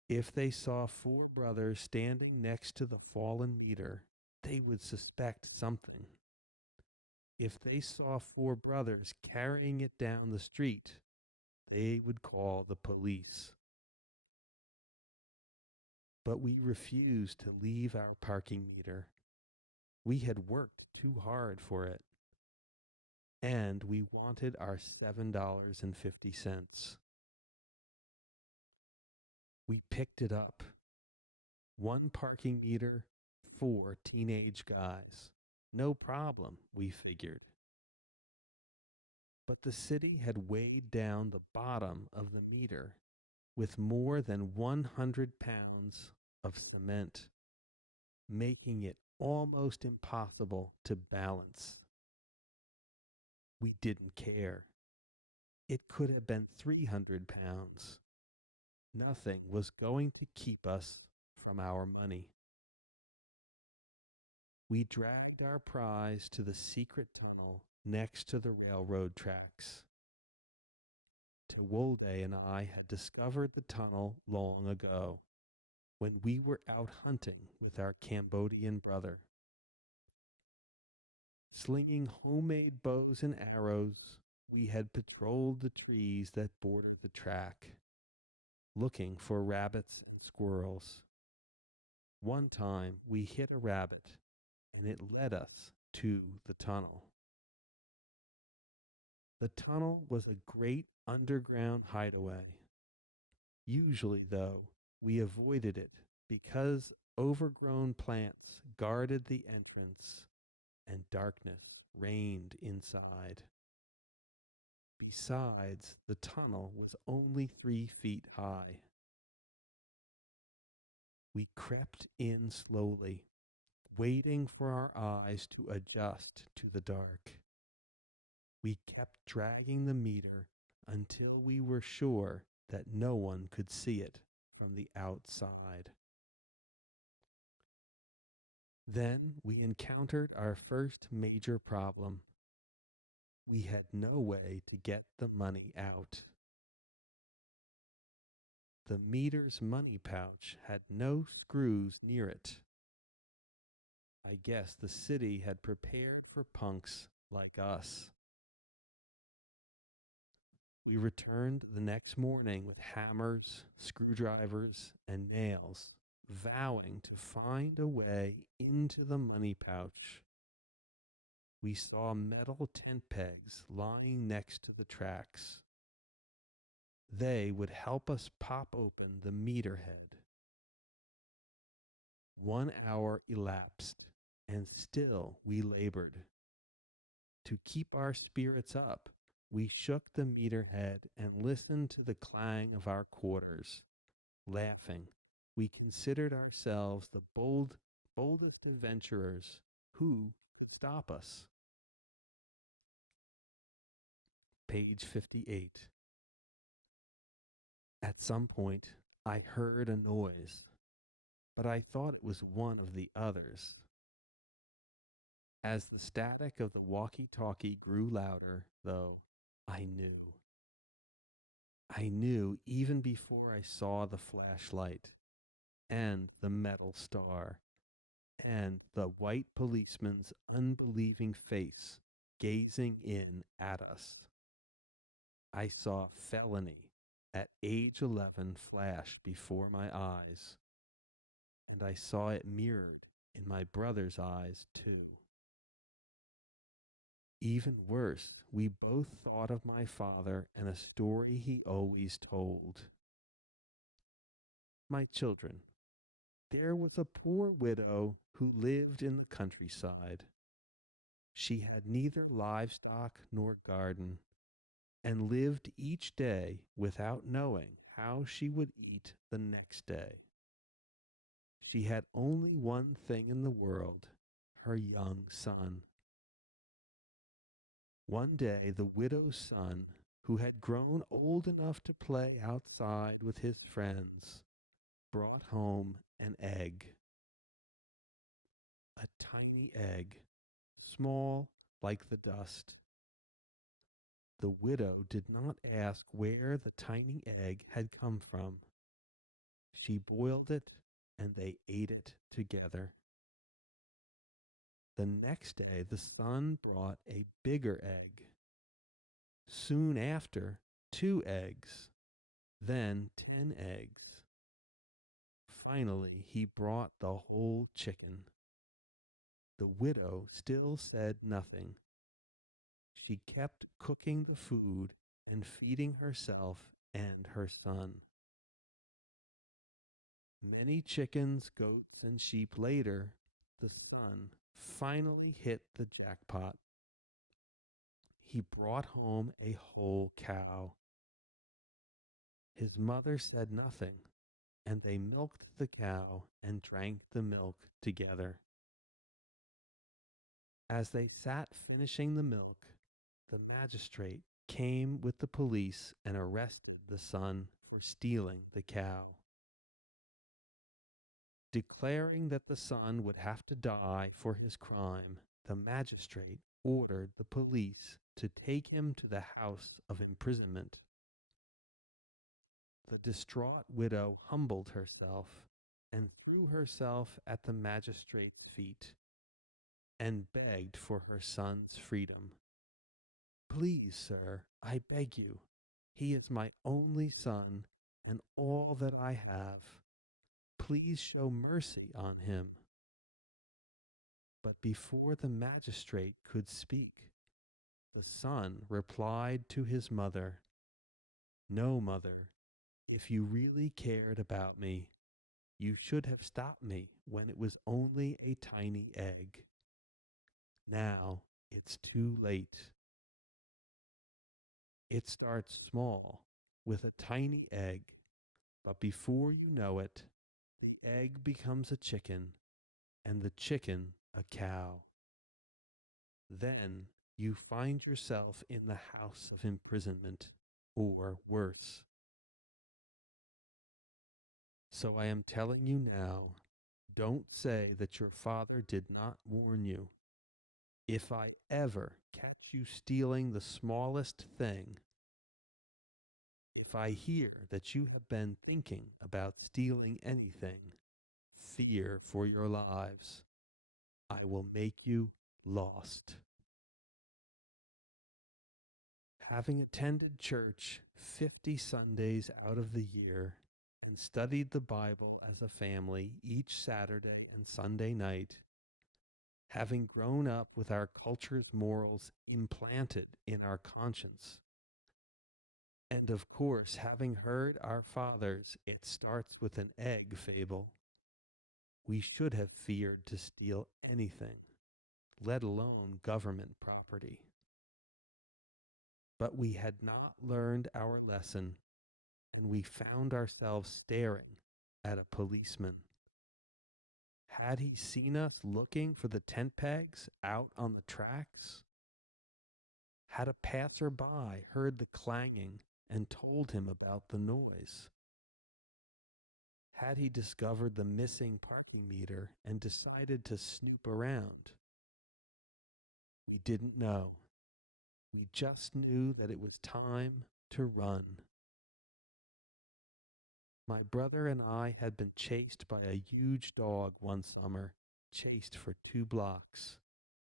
If they saw 4 brothers standing next to the fallen meter, they would suspect something. If they saw 4 brothers carrying it down the street, they would call the police. But we refused to leave our parking meter. We had worked too hard for it. And we wanted our $7.50. We picked it up. 1 parking meter, 4 teenage guys. No problem, we figured. But the city had weighed down the bottom of the meter with more than 100 pounds of cement, making it almost impossible to balance. We didn't care. It could have been 300 pounds. Nothing was going to keep us from our money. We dragged our prize to the secret tunnel next to the railroad tracks. Tewolde and I had discovered the tunnel long ago, when we were out hunting with our Cambodian brother. Slinging homemade bows and arrows, we had patrolled the trees that border the track, looking for rabbits and squirrels. One time we hit a rabbit, and it led us to the tunnel. The tunnel was a great underground hideaway. Usually, though, we avoided it because Overgrown plants guarded the entrance, and darkness reigned inside. Besides, the tunnel was only 3 feet high. We crept in slowly, waiting for our eyes to adjust to the dark. We kept dragging the meter until we were sure that no one could see it from the outside. Then we encountered our first major problem. We had no way to get the money out. The meter's money pouch had no screws near it. I guess the city had prepared for punks like us. We returned the next morning with hammers, screwdrivers, and nails, vowing to find a way into the money pouch. We saw metal tent pegs lying next to the tracks. They would help us pop open the meter head. 1 hour elapsed, and still we labored. To keep our spirits up, we shook the meter head and listened to the clang of our quarters. Laughing, we considered ourselves the boldest adventurers. Who could stop us? Page 58. At some point, I heard a noise, but I thought it was one of the others. As the static of the walkie-talkie grew louder, though, I knew. I knew even before I saw the flashlight and the metal star and the white policeman's unbelieving face gazing in at us. I saw felony at age 11 flash before my eyes, and I saw it mirrored in my brother's eyes too. Even worse, we both thought of my father and a story he always told. My children, there was a poor widow who lived in the countryside. She had neither livestock nor garden, and lived each day without knowing how she would eat the next day. She had only one thing in the world, her young son. One day the widow's son, who had grown old enough to play outside with his friends, brought home an egg. A tiny egg, small like the dust. The widow did not ask where the tiny egg had come from. She boiled it, and they ate it together. The next day the son brought a bigger egg. Soon after, 2 eggs, then 10 eggs. Finally, he brought the whole chicken. The widow still said nothing. She kept cooking the food and feeding herself and her son. Many chickens, goats, and sheep later, the son finally hit the jackpot. He brought home a whole cow. His mother said nothing, and they milked the cow and drank the milk together. As they sat finishing the milk, the magistrate came with the police and arrested the son for stealing the cow. Declaring that the son would have to die for his crime, the magistrate ordered the police to take him to the house of imprisonment. The distraught widow humbled herself and threw herself at the magistrate's feet and begged for her son's freedom. Please, sir, I beg you. He is my only son and all that I have. Please show mercy on him. But before the magistrate could speak, the son replied to his mother, No, mother, if you really cared about me, You should have stopped me when it was only a tiny egg. Now it's too late. It starts small with a tiny egg, but before you know it, the egg becomes a chicken and the chicken a cow. Then you find yourself in the house of imprisonment, or worse. So I am telling you now, don't say that your father did not warn you. If I ever catch you stealing the smallest thing, if I hear that you have been thinking about stealing anything, fear for your lives. I will make you lost. Having attended church 50 Sundays out of the year and studied the Bible as a family each Saturday and Sunday night, having grown up with our culture's morals implanted in our conscience, and of course, having heard our fathers, it starts with an egg fable, we should have feared to steal anything, let alone government property. But we had not learned our lesson, and we found ourselves staring at a policeman. Had he seen us looking for the tent pegs out on the tracks? Had a passerby heard the clanging and told him about the noise? Had he discovered the missing parking meter and decided to snoop around? We didn't know. We just knew that it was time to run. My brother and I had been chased by a huge dog one summer, chased for 2 blocks.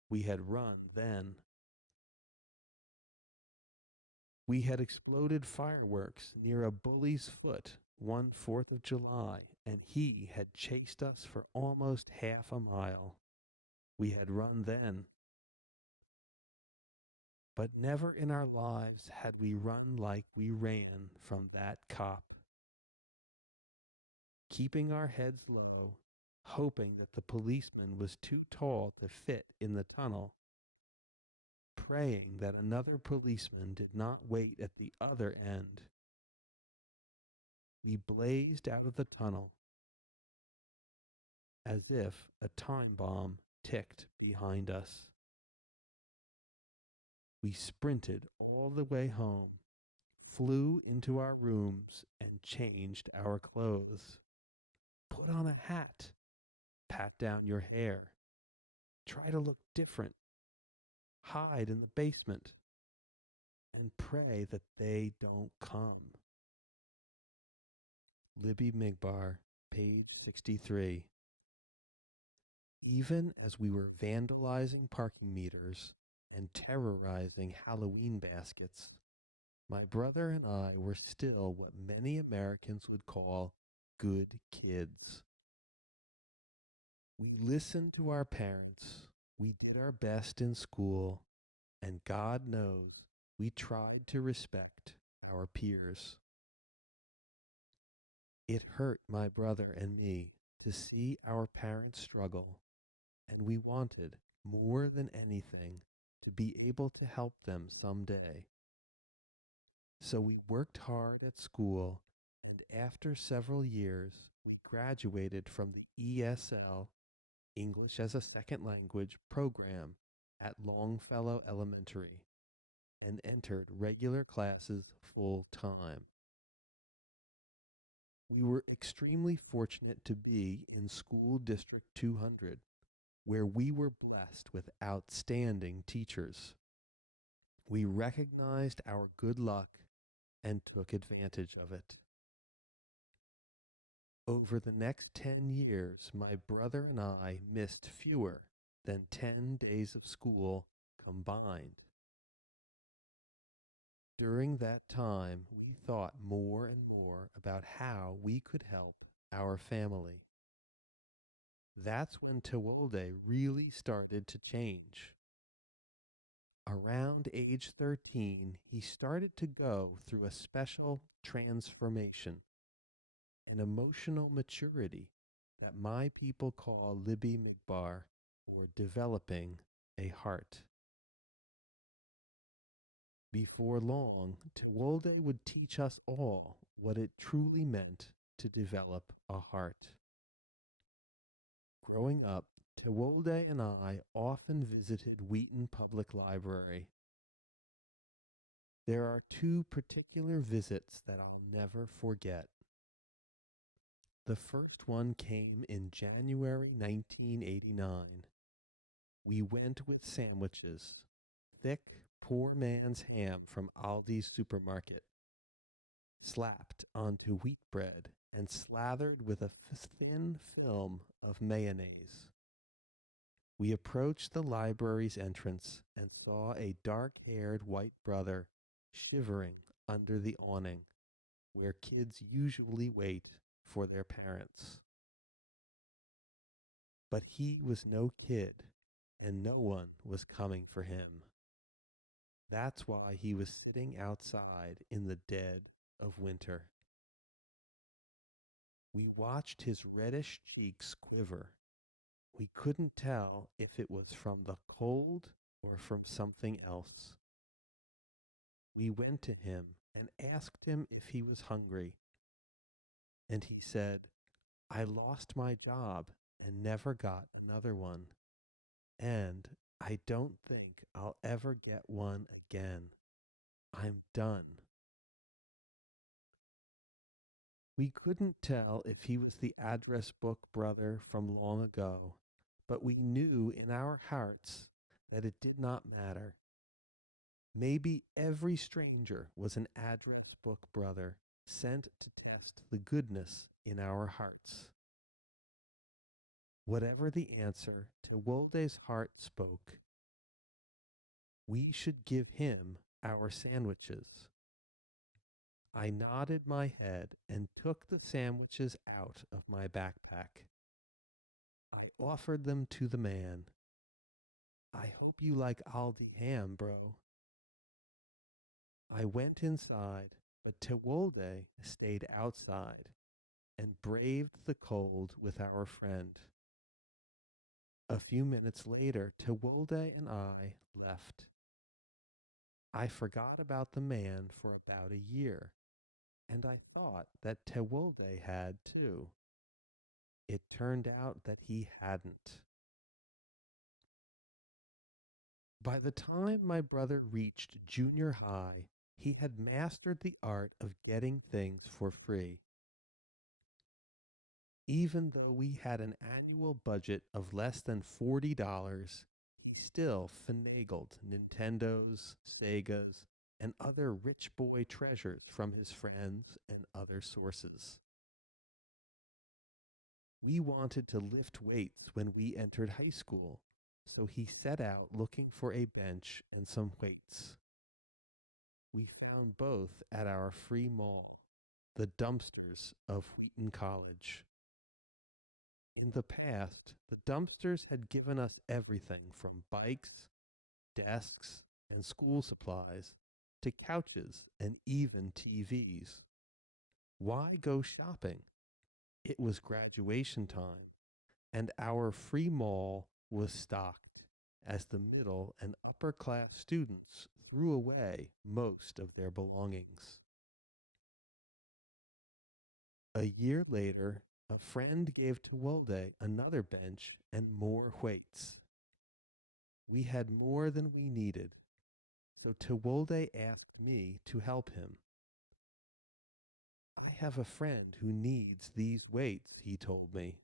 We had run then. We had exploded fireworks near a bully's foot one 4th of July, and he had chased us for almost half a mile. We had run then. But never in our lives had we run like we ran from that cop. Keeping our heads low, hoping that the policeman was too tall to fit in the tunnel, praying that another policeman did not wait at the other end. We blazed out of the tunnel as if a time bomb ticked behind us. We sprinted all the way home, flew into our rooms, and changed our clothes. Put on a hat, pat down your hair, try to look different, hide in the basement, and pray that they don't come. Libee Migbar, page 63. Even as we were vandalizing parking meters and terrorizing Halloween baskets, my brother and I were still what many Americans would call good kids. We listened to our parents, we did our best in school, and God knows we tried to respect our peers. It hurt my brother and me to see our parents struggle, and we wanted, more than anything, to be able to help them someday. So we worked hard at school, and after several years, we graduated from the ESL, English as a Second Language, program at Longfellow Elementary and entered regular classes full time. We were extremely fortunate to be in School District 200, where we were blessed with outstanding teachers. We recognized our good luck and took advantage of it. Over the next 10 years, my brother and I missed fewer than 10 days of school combined. During that time, we thought more and more about how we could help our family. That's when Tewolde really started to change. Around age 13, he started to go through a special transformation. an emotional maturity that my people call Libee Migbar, or developing a heart. Before long, Tewolde would teach us all what it truly meant to develop a heart. Growing up, Tewolde and I often visited Wheaton Public Library. There are two particular visits that I'll never forget. The first one came in January 1989. We went with sandwiches, thick, poor man's ham from Aldi's supermarket, slapped onto wheat bread and slathered with a thin film of mayonnaise. We approached the library's entrance and saw a dark-haired white brother shivering under the awning, where kids usually wait for their parents. But he was no kid, and no one was coming for him. That's why he was sitting outside in the dead of winter. We watched his reddish cheeks quiver. We couldn't tell if it was from the cold or from something else. We went to him and asked him if he was hungry. And he said, "I lost my job and never got another one. And I don't think I'll ever get one again. I'm done." We couldn't tell if he was the address book brother from long ago, but we knew in our hearts that it did not matter. Maybe every stranger was an address book brother sent to test the goodness in our hearts. Whatever the answer, Tewolde's heart spoke. We should give him our sandwiches. I nodded my head and took the sandwiches out of my backpack. I offered them to the man. "I hope you like Aldi ham, bro." I went inside, but Tewolde stayed outside and braved the cold with our friend. A few minutes later, Tewolde and I left. I forgot about the man for about a year, and I thought that Tewolde had too. It turned out that he hadn't. By the time my brother reached junior high, he had mastered the art of getting things for free. Even though we had an annual budget of less than $40, he still finagled Nintendos, Segas, and other rich boy treasures from his friends and other sources. We wanted to lift weights when we entered high school, so he set out looking for a bench and some weights. We found both at our free mall, the dumpsters of Wheaton College. In the past, the dumpsters had given us everything from bikes, desks, and school supplies to couches and even TVs. Why go shopping? It was graduation time, and our free mall was stocked as the middle and upper class students threw away most of their belongings. A year later, a friend gave Tewolde another bench and more weights. We had more than we needed, so Tewolde asked me to help him. "I have a friend who needs these weights," he told me.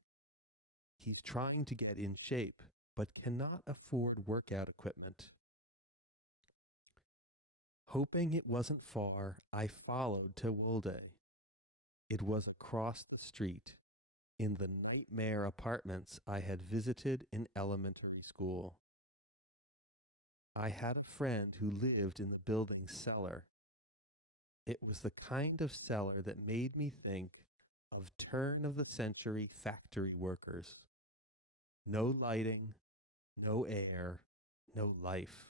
"He's trying to get in shape, but cannot afford workout equipment." Hoping it wasn't far, I followed Tewolde. It was across the street, in the nightmare apartments I had visited in elementary school. I had a friend who lived in the building's cellar. It was the kind of cellar that made me think of turn-of-the-century factory workers. No lighting, no air, no life.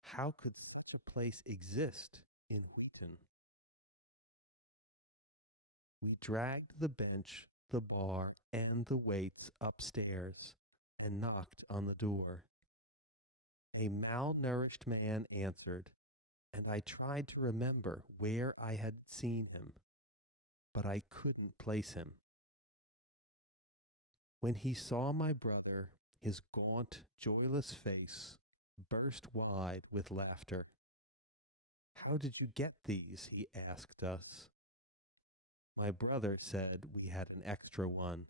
How could such a place exist in Wheaton? We dragged the bench, the bar, and the weights upstairs and knocked on the door. A malnourished man answered, and I tried to remember where I had seen him, but I couldn't place him. When he saw my brother, his gaunt, joyless face burst wide with laughter. How did you get these? He asked us. My brother said we had an extra one.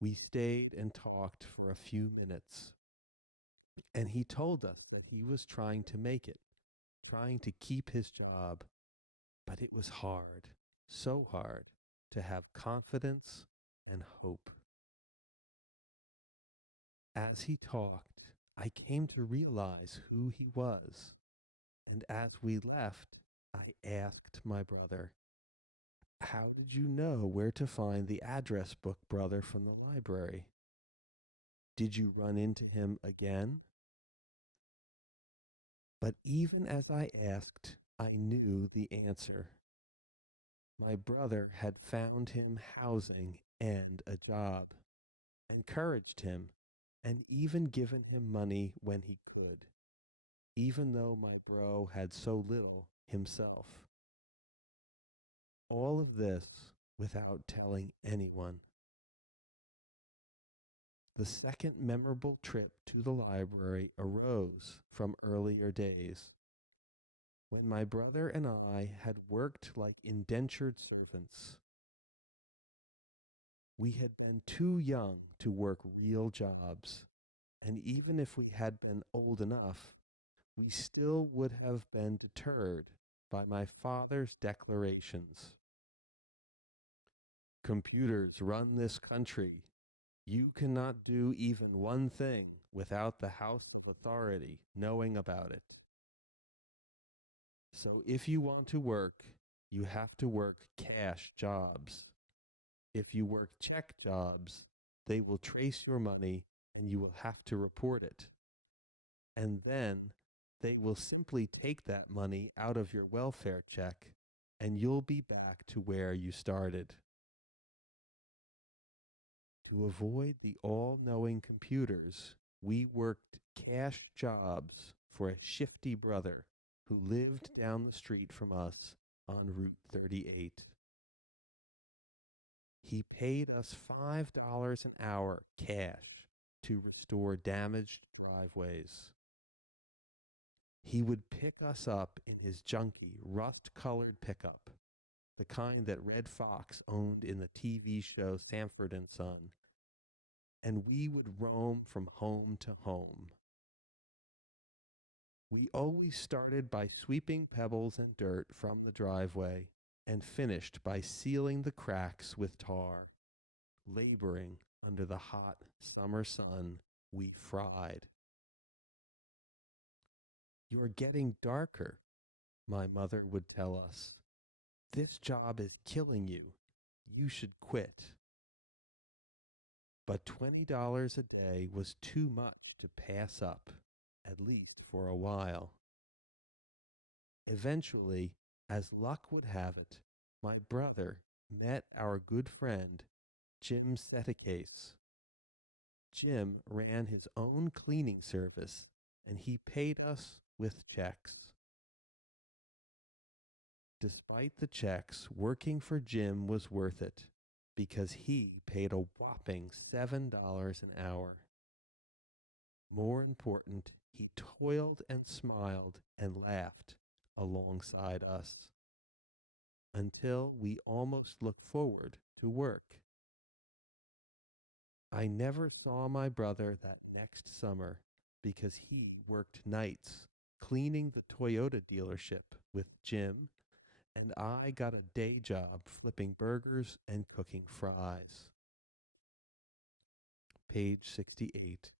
We stayed and talked for a few minutes, and he told us that he was trying to make it, trying to keep his job, but it was hard, so hard, to have confidence and hope. As he talked, I came to realize who he was, and as we left, I asked my brother, how did you know where to find the address book, brother, from the library? Did you run into him again? But even as I asked, I knew the answer. My brother had found him housing and a job, encouraged him, and even given him money when he could, even though my bro had so little himself. All of this without telling anyone. The second memorable trip to the library arose from earlier days, when my brother and I had worked like indentured servants. We had been too young to work real jobs, and even if we had been old enough, we still would have been deterred by my father's declarations. Computers run this country. You cannot do even one thing without the House of Authority knowing about it. So if you want to work, you have to work cash jobs. If you work check jobs, they will trace your money and you will have to report it. And then they will simply take that money out of your welfare check and you'll be back to where you started. To avoid the all-knowing computers, we worked cash jobs for a shifty brother who lived down the street from us on Route 38. He paid us $5 an hour cash to restore damaged driveways. He would pick us up in his junky, rust-colored pickup, the kind that Red Fox owned in the TV show Sanford and Son, and we would roam from home to home. We always started by sweeping pebbles and dirt from the driveway and finished by sealing the cracks with tar, laboring under the hot summer sun we fried. You're getting darker, my mother would tell us. This job is killing you. You should quit. But $20 a day was too much to pass up, at least for a while. Eventually, as luck would have it, my brother met our good friend, Jim Setacase. Jim ran his own cleaning service, and he paid us with checks. Despite the checks, working for Jim was worth it, because he paid a whopping $7 an hour. More important, he toiled and smiled and laughed alongside us until we almost looked forward to work. I never saw my brother that next summer because he worked nights cleaning the Toyota dealership with Jim, and I got a day job flipping burgers and cooking fries. Page 68.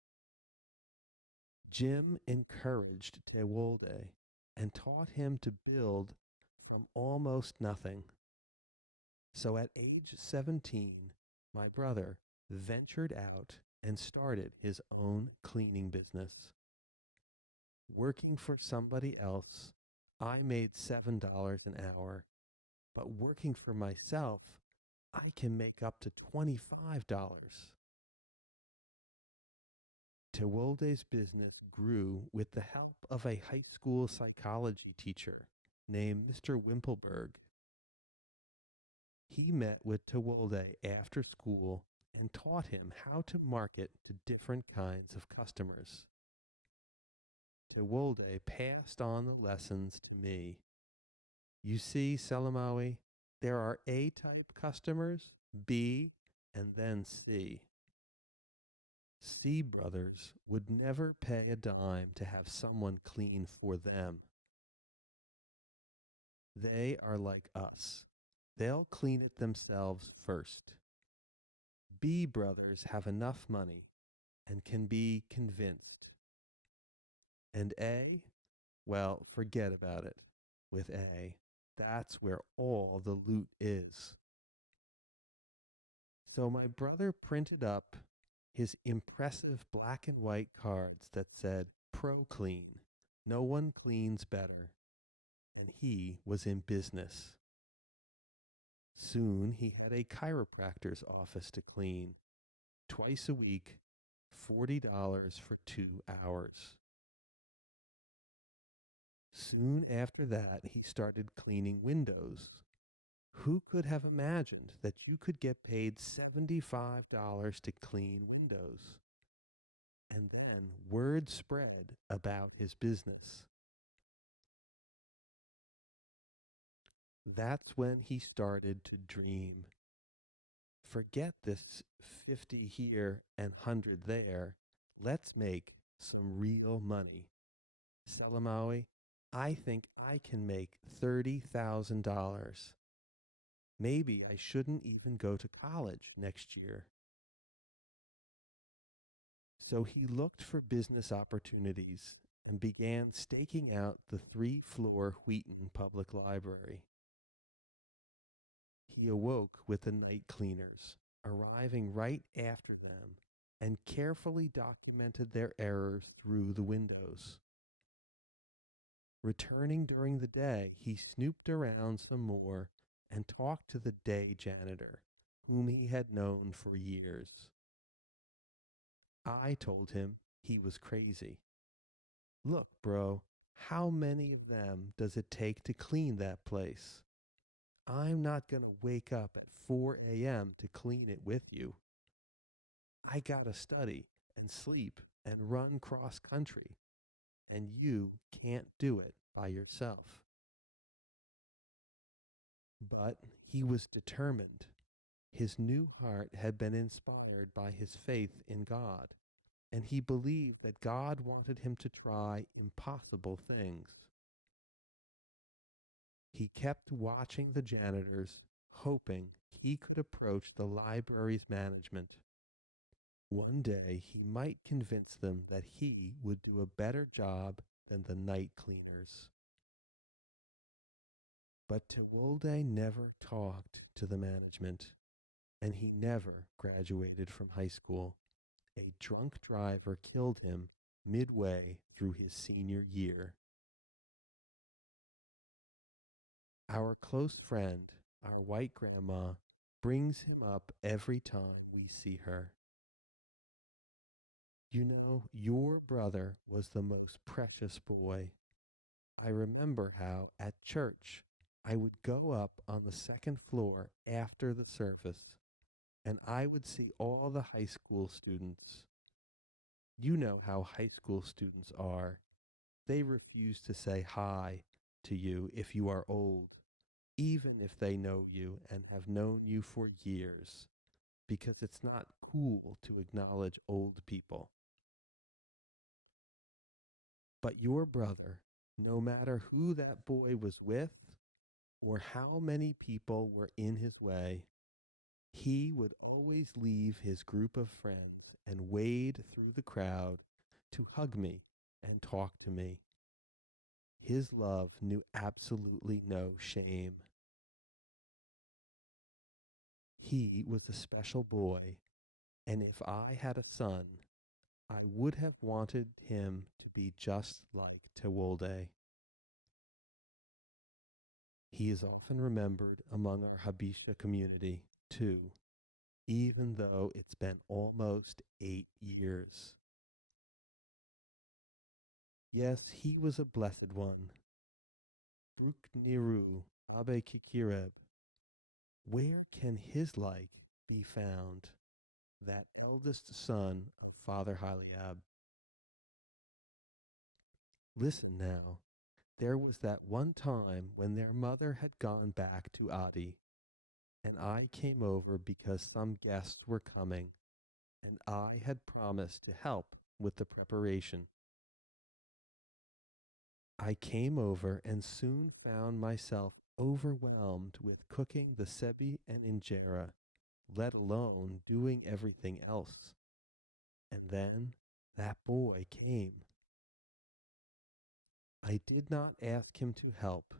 Jim encouraged Tewolde and taught him to build from almost nothing. So at age 17, my brother ventured out and started his own cleaning business. Working for somebody else, I made $7 an hour, but working for myself, I can make up to $25. Tewolde's business grew with the help of a high school psychology teacher named Mr. Wimpelberg. He met with Tewolde after school and taught him how to market to different kinds of customers. Tewolde passed on the lessons to me. You see, Selamawi, there are A-type customers, B, and then C. C brothers would never pay a dime to have someone clean for them. They are like us. They'll clean it themselves first. B brothers have enough money and can be convinced. And A? Well, forget about it. With A, that's where all the loot is. So my brother printed up his impressive black and white cards that said, Pro Clean, no one cleans better. And he was in business. Soon he had a chiropractor's office to clean, twice a week, $40 for 2 hours. Soon after that, he started cleaning windows. Who could have imagined that you could get paid $75 to clean windows? And then word spread about his business. That's when he started to dream. Forget this 50 here and 100 there. Let's make some real money. Selamawi, I think I can make $30,000. Maybe I shouldn't even go to college next year. So he looked for business opportunities and began staking out the 3-floor Wheaton Public Library. He awoke with the night cleaners, arriving right after them, and carefully documented their errors through the windows. Returning during the day, he snooped around some more and talked to the day janitor, whom he had known for years. I told him he was crazy. Look, bro, how many of them does it take to clean that place? I'm not going to wake up at 4 a.m. to clean it with you. I got to study and sleep and run cross country, and you can't do it by yourself. But he was determined. His new heart had been inspired by his faith in God, and he believed that God wanted him to try impossible things. He kept watching the janitors, hoping he could approach the library's management. One day he might convince them that he would do a better job than the night cleaners. But Tewolde never talked to the management, and he never graduated from high school. A drunk driver killed him midway through his senior year. Our close friend, our white grandma, brings him up every time we see her. You know, your brother was the most precious boy. I remember how, at church, I would go up on the second floor after the service, and I would see all the high school students. You know how high school students are. They refuse to say hi to you if you are old, even if they know you and have known you for years, because it's not cool to acknowledge old people. But your brother, no matter who that boy was with or how many people were in his way, he would always leave his group of friends and wade through the crowd to hug me and talk to me. His love knew absolutely no shame. He was a special boy, and if I had a son, I would have wanted him to be just like Tewolde. He is often remembered among our Habesha community, too, even though it's been almost 8 years. Yes, he was a blessed one. Bruk Niru Abe Kikireb. Where can his like be found? That eldest son of Father Haileab. Listen now. There was that one time when their mother had gone back to Adi, and I came over because some guests were coming, and I had promised to help with the preparation. I came over and soon found myself overwhelmed with cooking the sebi and injera, let alone doing everything else. And then that boy came. I did not ask him to help,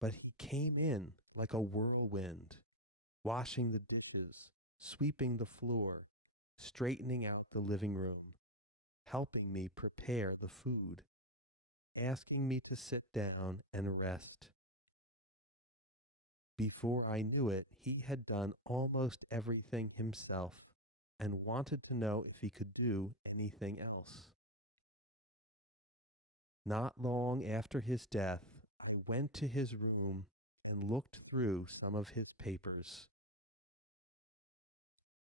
but he came in like a whirlwind, washing the dishes, sweeping the floor, straightening out the living room, helping me prepare the food, asking me to sit down and rest. Before I knew it, he had done almost everything himself and wanted to know if he could do anything else. Not long after his death, I went to his room and looked through some of his papers.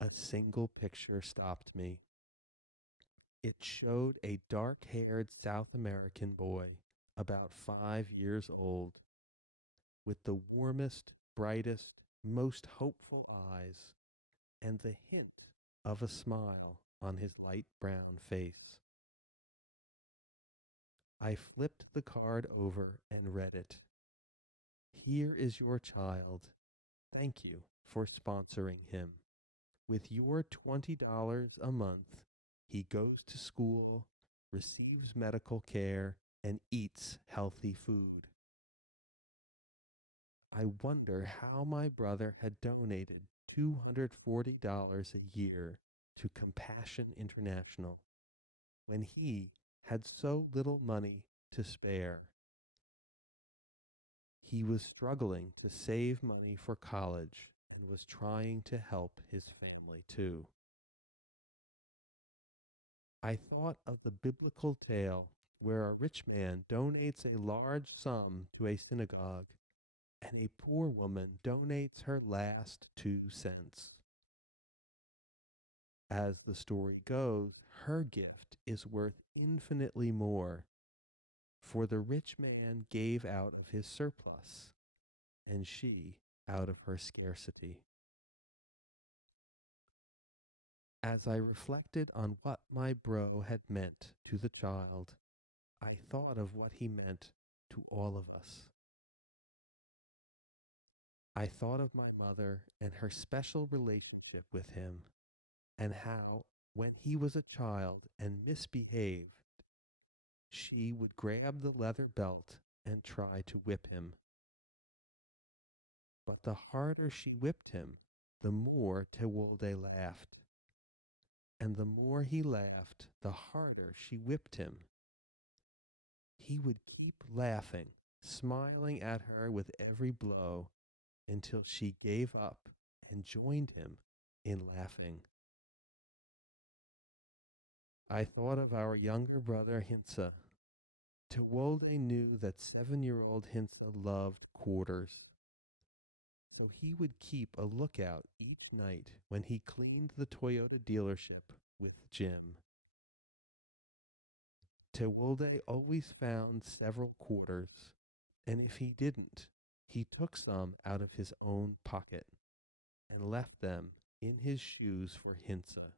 A single picture stopped me. It showed a dark haired South American boy, about 5 years old, with the warmest, brightest, most hopeful eyes, and the hint of a smile on his light brown face. I flipped the card over and read it. Here is your child. Thank you for sponsoring him. With your $20 a month, he goes to school, receives medical care, and eats healthy food. I wonder how my brother had donated $240 a year to Compassion International when he had so little money to spare. He was struggling to save money for college and was trying to help his family too. I thought of the biblical tale where a rich man donates a large sum to a synagogue and a poor woman donates her last 2 cents. As the story goes, her gift is worth infinitely more, for the rich man gave out of his surplus, and she out of her scarcity. As I reflected on what my bro had meant to the child, I thought of what he meant to all of us. I thought of my mother and her special relationship with him, and how, when he was a child and misbehaved, she would grab the leather belt and try to whip him. But the harder she whipped him, the more Tewolde laughed. And the more he laughed, the harder she whipped him. He would keep laughing, smiling at her with every blow until she gave up and joined him in laughing. I thought of our younger brother Hinsa. Tewolde knew that 7-year-old Hinsa loved quarters. So he would keep a lookout each night when he cleaned the Toyota dealership with Jim. Tewolde always found several quarters, and if he didn't, he took some out of his own pocket and left them in his shoes for Hinsa.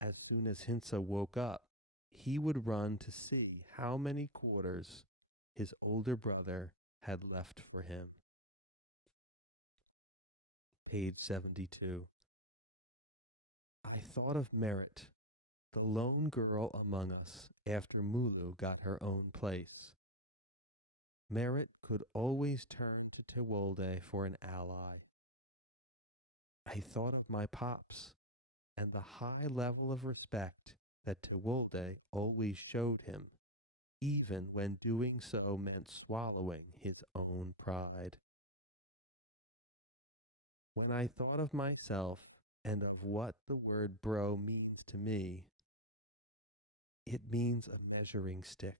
As soon as Hinsa woke up, he would run to see how many quarters his older brother had left for him. Page 72. I thought of Merit, the lone girl among us after Mulu got her own place. Merit could always turn to Tewolde for an ally. I thought of my pops and the high level of respect that Tewolde always showed him. even when doing so meant swallowing his own pride. When I thought of myself and of what the word bro means to me, it means a measuring stick,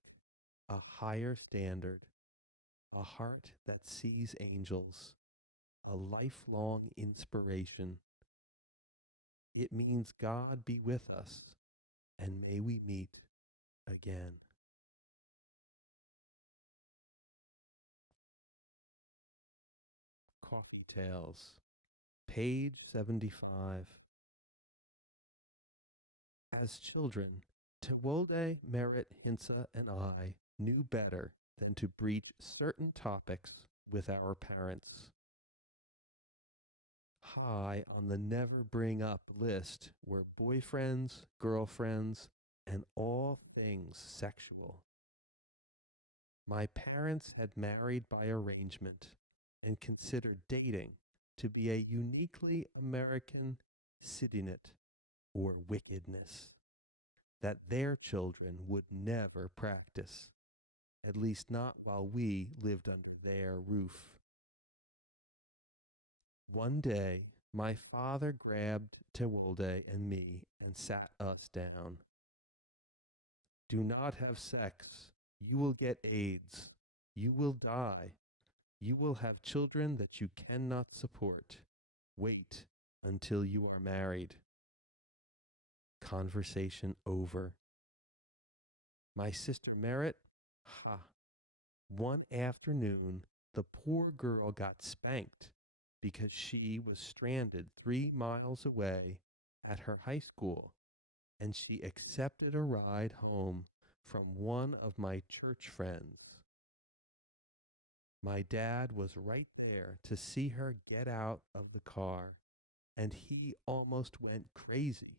a higher standard, a heart that sees angels, a lifelong inspiration. It means God be with us, and may we meet again. Coffee Tales, page 75. As children, Tewolde, Merritt, Hinsa, and I knew better than to breach certain topics with our parents. High on the never bring up list were boyfriends, girlfriends, and all things sexual. My parents had married by arrangement and considered dating to be a uniquely American sidinit or wickedness that their children would never practice, at least not while we lived under their roof. One day, my father grabbed Tewolde and me and sat us down. Do not have sex. You will get AIDS. You will die. You will have children that you cannot support. Wait until you are married. Conversation over. My sister Merritt, ha. One afternoon, the poor girl got spanked because she was stranded 3 miles away at her high school, and she accepted a ride home from one of my church friends. My dad was right there to see her get out of the car, and he almost went crazy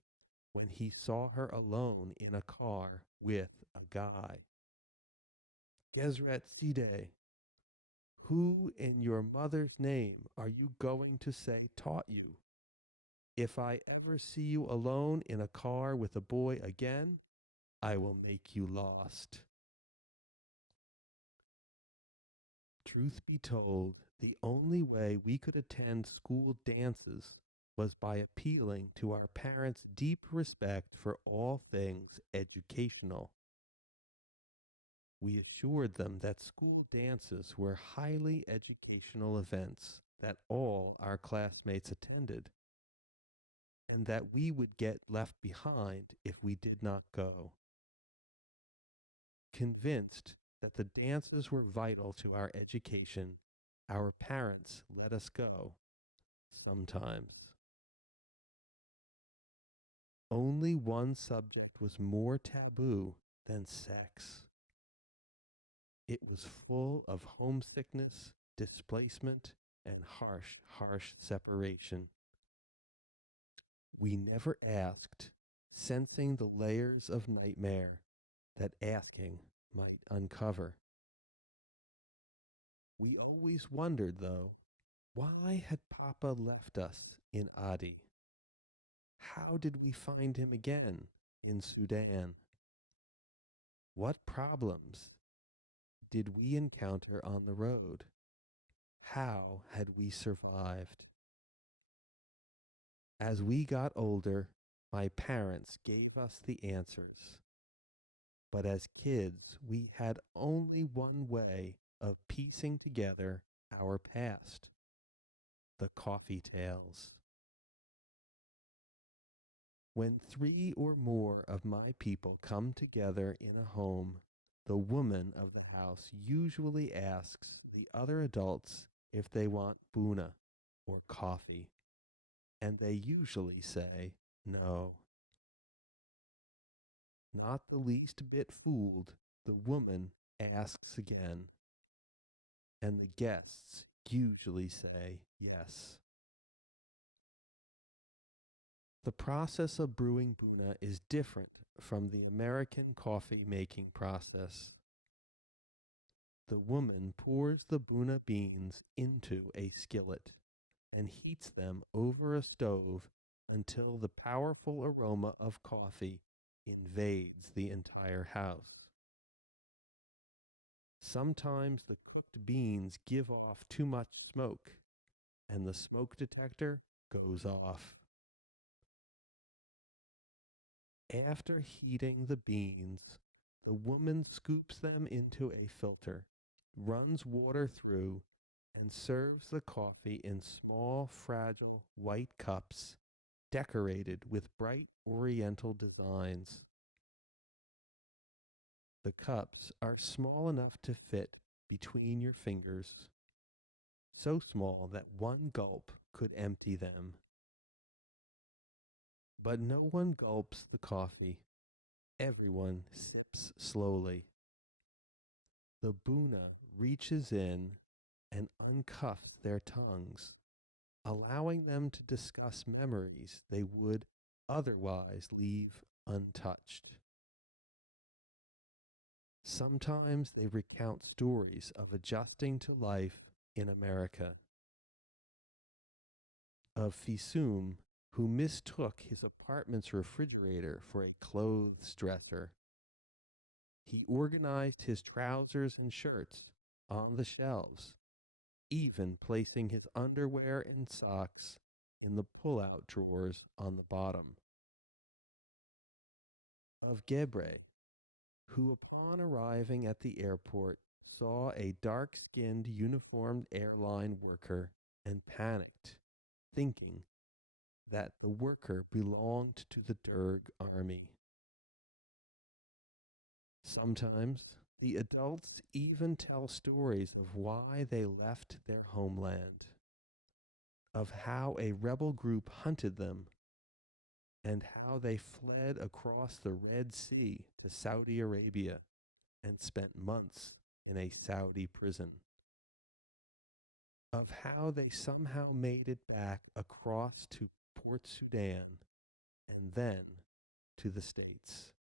when he saw her alone in a car with a guy. Gezret Side, who in your mother's name are you going to say taught you? If I ever see you alone in a car with a boy again, I will make you lost. Truth be told, the only way we could attend school dances was by appealing to our parents' deep respect for all things educational. We assured them that school dances were highly educational events that all our classmates attended, and that we would get left behind if we did not go. Convinced that the dances were vital to our education, our parents let us go, sometimes. Only one subject was more taboo than sex. It was full of homesickness, displacement, and harsh, harsh separation. We never asked, sensing the layers of nightmare that asking might uncover. We always wondered, though, why had Papa left us in Adi? How did we find him again in Sudan? What problems did we encounter on the road? How had we survived? As we got older, my parents gave us the answers. But as kids, we had only one way of piecing together our past: the coffee tales. When 3 or more of my people come together in a home, the woman of the house usually asks the other adults if they want buna or coffee, and they usually say no. Not the least bit fooled, the woman asks again, and the guests usually say yes. The process of brewing buna is different from the American coffee making process. The woman pours the buna beans into a skillet and heats them over a stove until the powerful aroma of coffee invades the entire house. Sometimes the cooked beans give off too much smoke, and the smoke detector goes off. After heating the beans, the woman scoops them into a filter, runs water through, and serves the coffee in small, fragile white cups decorated with bright oriental designs. The cups are small enough to fit between your fingers, so small that one gulp could empty them. But no one gulps the coffee. Everyone sips slowly. The Buna reaches in and uncuffs their tongues, allowing them to discuss memories they would otherwise leave untouched. Sometimes they recount stories of adjusting to life in America, of Fisum, who mistook his apartment's refrigerator for a clothes dresser. He organized his trousers and shirts on the shelves, even placing his underwear and socks in the pull-out drawers on the bottom. Of Gebre, who upon arriving at the airport saw a dark-skinned uniformed airline worker and panicked, thinking that the worker belonged to the Derg army. Sometimes the adults even tell stories of why they left their homeland, of how a rebel group hunted them, and how they fled across the Red Sea to Saudi Arabia and spent months in a Saudi prison, of how they somehow made it back across to Port Sudan and then to the States.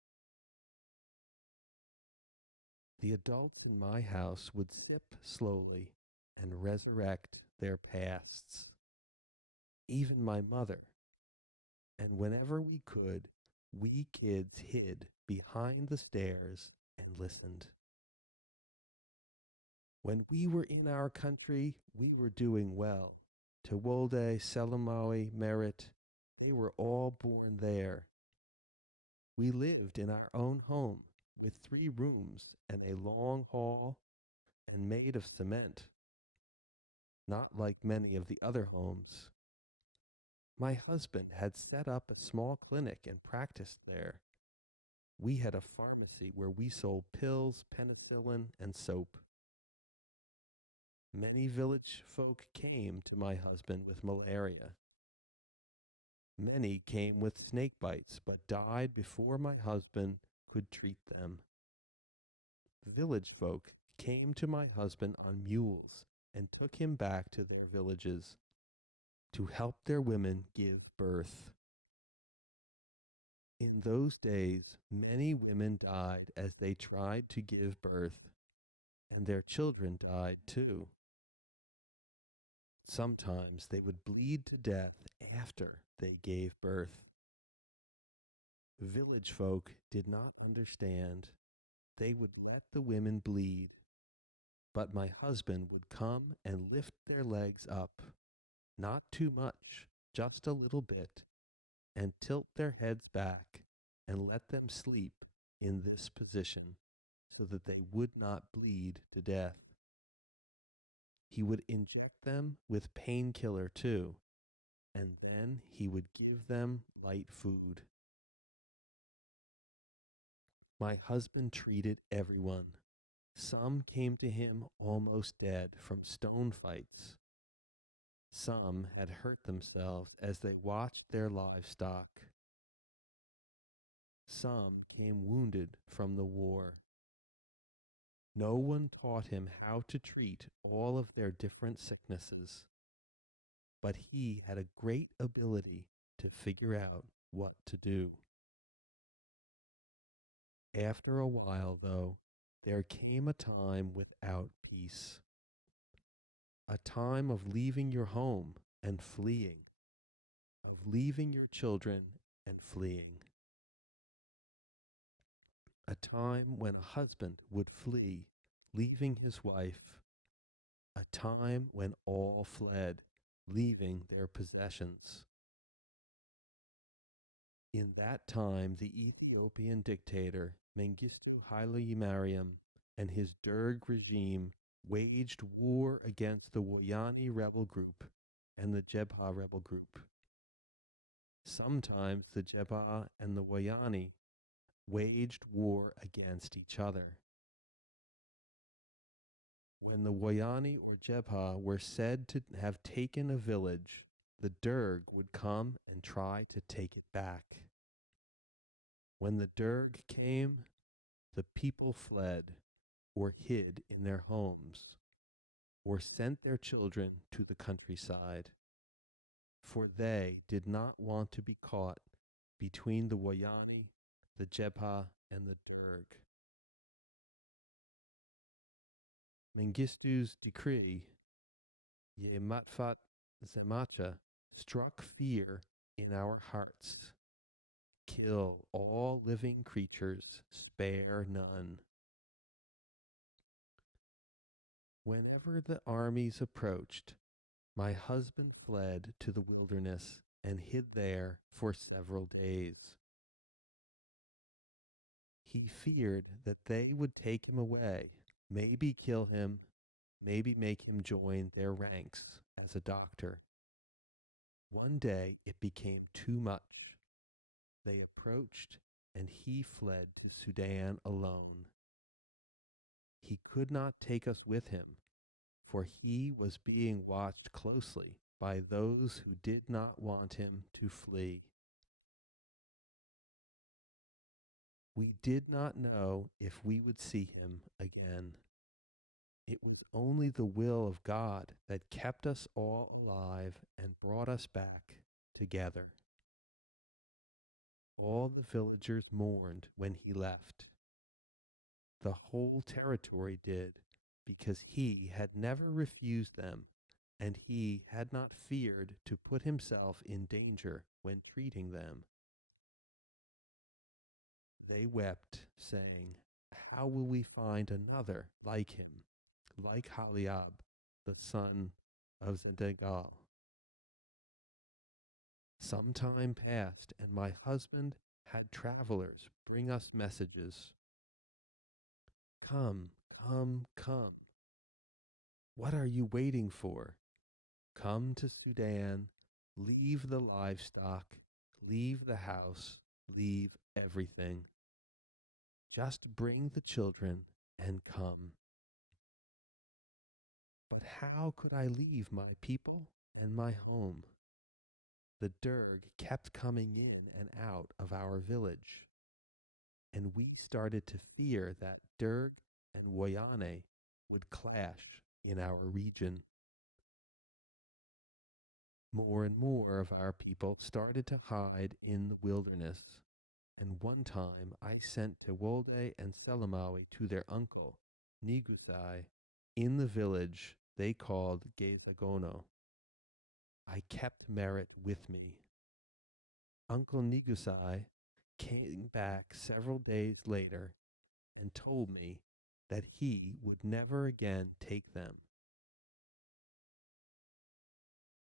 The adults in my house would sip slowly and resurrect their pasts. Even my mother. And whenever we could, we kids hid behind the stairs and listened. When we were in our country, we were doing well. Tewolde, Selamawi, Merit, they were all born there. We lived in our own home with 3 rooms and a long hall and made of cement, not like many of the other homes. My husband had set up a small clinic and practiced there. We had a pharmacy where we sold pills, penicillin, and soap. Many village folk came to my husband with malaria. Many came with snake bites, but died before my husband could treat them. Village folk came to my husband on mules and took him back to their villages to help their women give birth. In those days, many women died as they tried to give birth, and their children died too. Sometimes they would bleed to death after they gave birth. Village folk did not understand. They would let the women bleed, but my husband would come and lift their legs up, not too much, just a little bit, and tilt their heads back and let them sleep in this position so that they would not bleed to death. He would inject them with painkiller too, and then he would give them light food. My husband treated everyone. Some came to him almost dead from stone fights. Some had hurt themselves as they watched their livestock. Some came wounded from the war. No one taught him how to treat all of their different sicknesses, but he had a great ability to figure out what to do. After a while, though, there came a time without peace, a time of leaving your home and fleeing, of leaving your children and fleeing, a time when a husband would flee, leaving his wife, a time when all fled, leaving their possessions. In that time, the Ethiopian dictator Mengistu Haile Mariam and his Derg regime waged war against the Woyani rebel group and the Jebha rebel group. Sometimes the Jebha and the Woyani waged war against each other. When the Woyani or Jebha were said to have taken a village, the Derg would come and try to take it back. When the Derg came, the people fled or hid in their homes or sent their children to the countryside, for they did not want to be caught between the Woyani, the Jebha, and the Derg. Mengistu's decree, Yematfat Zemacha, struck fear in our hearts. Kill all living creatures, spare none. Whenever the armies approached, my husband fled to the wilderness and hid there for several days. He feared that they would take him away, maybe kill him, maybe make him join their ranks as a doctor. One day it became too much. They approached, and he fled to Sudan alone. He could not take us with him, for he was being watched closely by those who did not want him to flee. We did not know if we would see him again. It was only the will of God that kept us all alive and brought us back together. All the villagers mourned when he left. The whole territory did, because he had never refused them, and he had not feared to put himself in danger when treating them. They wept, saying, "How will we find another like him, like Haileab, the son of Zedegal?" Some time passed, and my husband had travelers bring us messages. "Come, come, come. What are you waiting for? Come to Sudan, leave the livestock, leave the house, leave everything. Just bring the children and come." But how could I leave my people and my home? The Derg kept coming in and out of our village, and we started to fear that Derg and Woyane would clash in our region. More and more of our people started to hide in the wilderness, and one time I sent Tewolde and Selamawi to their uncle, Nigusai, in the village they called Gezagono. I kept Merit with me. Uncle Nigusai came back several days later and told me that he would never again take them.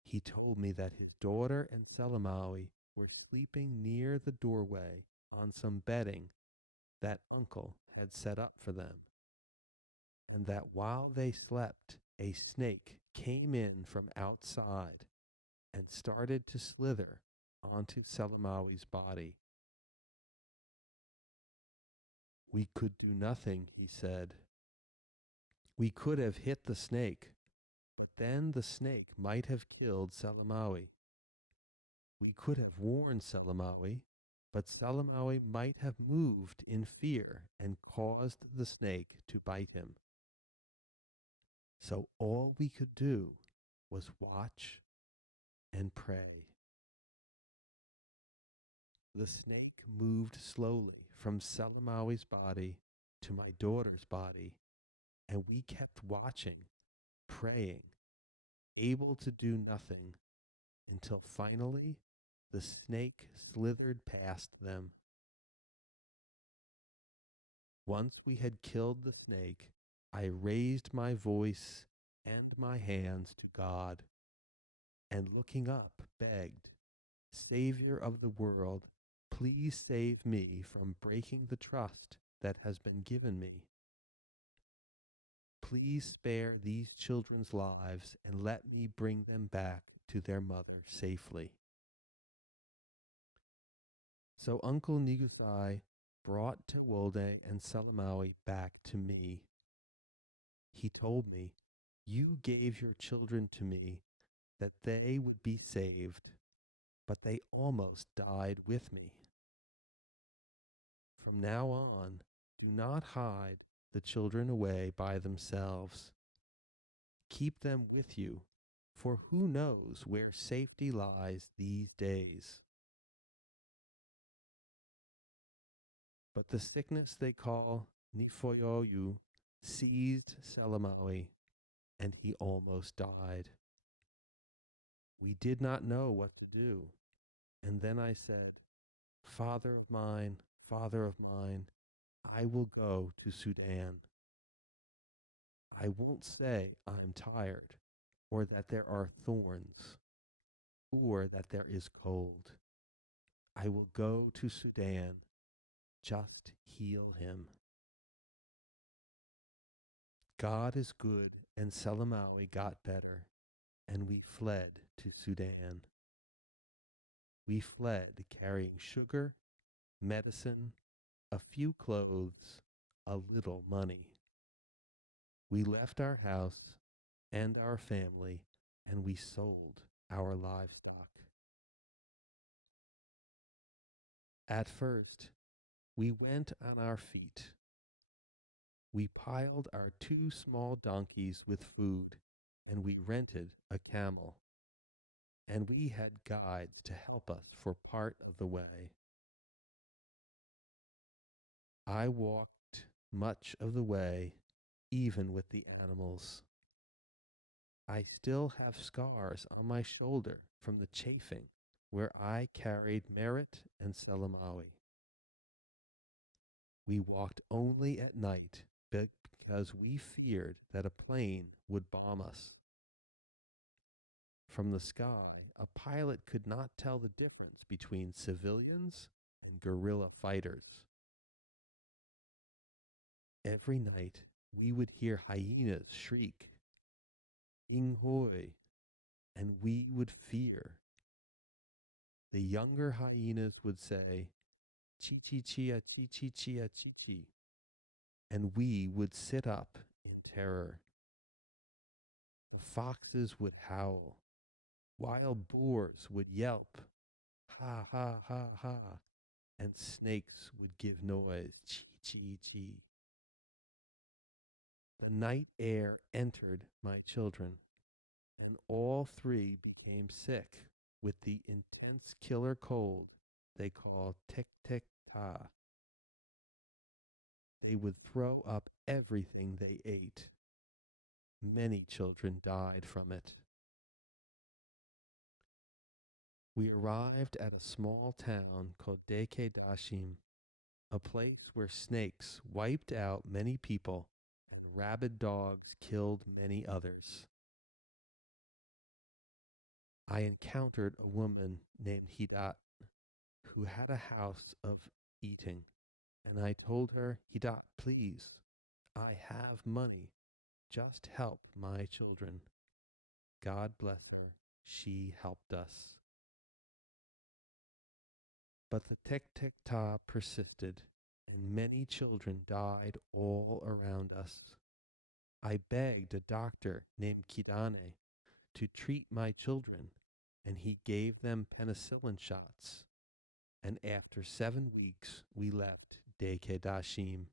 He told me that his daughter and Selamawi were sleeping near the doorway on some bedding that uncle had set up for them, and that while they slept, a snake came in from outside and started to slither onto Selamawi's body. "We could do nothing," he said. "We could have hit the snake, but then the snake might have killed Selamawi. We could have warned Selamawi, but Selamawi might have moved in fear and caused the snake to bite him. So all we could do was watch and pray." The snake moved slowly from Selamawi's body to my daughter's body, and we kept watching, praying, able to do nothing, until finally the snake slithered past them. Once we had killed the snake, I raised my voice and my hands to God, and looking up, begged, Savior of the world, please save me from breaking the trust that has been given me. Please spare these children's lives and let me bring them back to their mother safely. So Uncle Nigusai brought Tewolde and Salamawi back to me. He told me, you gave your children to me that they would be saved, but they almost died with me. From now on, do not hide the children away by themselves. Keep them with you, for who knows where safety lies these days. But the sickness they call Nifoyoyu seized Salamawi, and he almost died. We did not know what to do, and then I said, Father of mine, I will go to Sudan. I won't say I'm tired, or that there are thorns, or that there is cold. I will go to Sudan, just heal him. God is good, and Salamawi got better, and we fled to Sudan. We fled carrying sugar, medicine, a few clothes, a little money. We left our house and our family, and we sold our livestock. At first, we went on our feet. We piled our 2 small donkeys with food, and we rented a camel. And we had guides to help us for part of the way. I walked much of the way, even with the animals. I still have scars on my shoulder from the chafing where I carried Merit and Salamawi. We walked only at night because we feared that a plane would bomb us. From the sky, a pilot could not tell the difference between civilians and guerrilla fighters. Every night, we would hear hyenas shriek, Inghoy, and we would fear. The younger hyenas would say, Chi-chi-chia, chi-chi-chia, chi-chi, and we would sit up in terror. The foxes would howl. Wild boars would yelp, ha, ha, ha, ha, and snakes would give noise, chi-chi-chi. The night air entered my children, and all 3 became sick with the intense killer cold they call tek-tek-ta. They would throw up everything they ate. Many children died from it. We arrived at a small town called Deke Dashim, a place where snakes wiped out many people and rabid dogs killed many others. I encountered a woman named Hidat who had a house of eating, and I told her, Hidat, please, I have money. Just help my children. God bless her. She helped us. But the tek-tek-ta persisted, and many children died all around us. I begged a doctor named Kidane to treat my children, and he gave them penicillin shots. And after 7 weeks, we left Deke Dashim.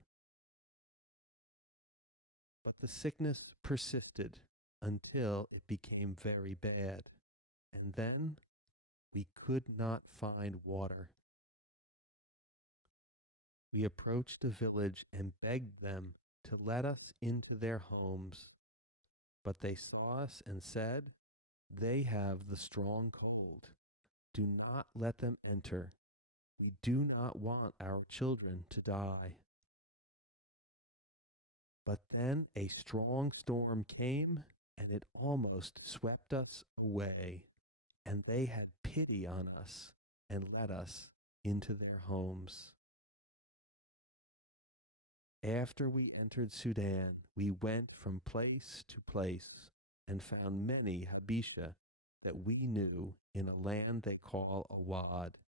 But the sickness persisted until it became very bad, and then we could not find water. We approached a village and begged them to let us into their homes, but they saw us and said, they have the strong cold. Do not let them enter. We do not want our children to die. But then a strong storm came, and it almost swept us away, and they had pity on us and let us into their homes. After we entered Sudan, we went from place to place and found many Habesha that we knew in a land they call Awad,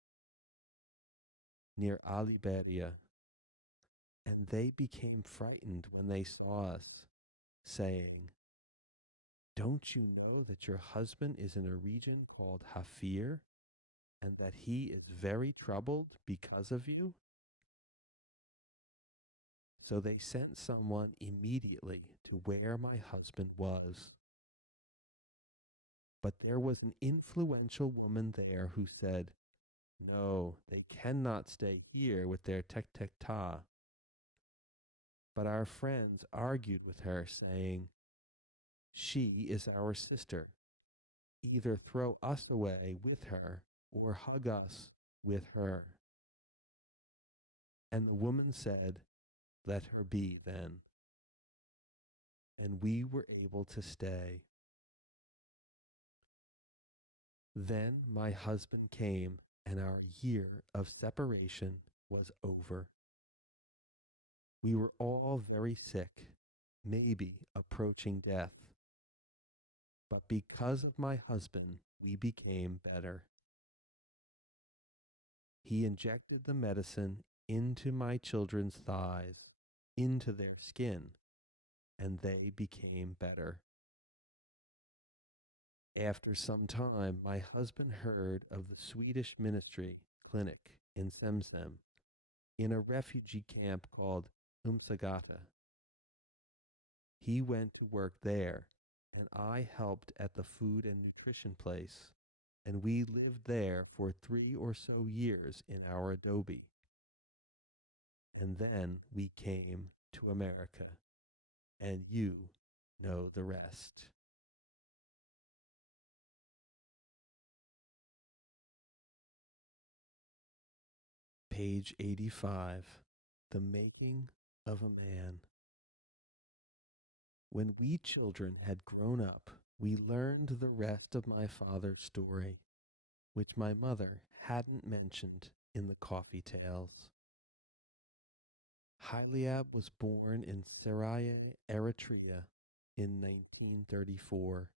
near Aliberia, and they became frightened when they saw us, saying, "Don't you know that your husband is in a region called Hafir, and that he is very troubled because of you?" So they sent someone immediately to where my husband was. But there was an influential woman there who said, "No, they cannot stay here with their tek-tek-ta." But our friends argued with her, saying, "She is our sister. Either throw us away with her or hug us with her." And the woman said, "Let her be then." And we were able to stay. Then my husband came, and our year of separation was over. We were all very sick, maybe approaching death. But because of my husband, we became better. He injected the medicine into my children's thighs, into their skin, and they became better. After some time, my husband heard of the Swedish ministry clinic in Semsem, in a refugee camp called Umsagata. He went to work there, and I helped at the food and nutrition place, and we lived there for 3 or so years in our adobe. And then we came to America, and you know the rest. Page 85, The Making of a Man. When we children had grown up, we learned the rest of my father's story, which my mother hadn't mentioned in the coffee tales. Haileab was born in Seraye, Eritrea in 1934.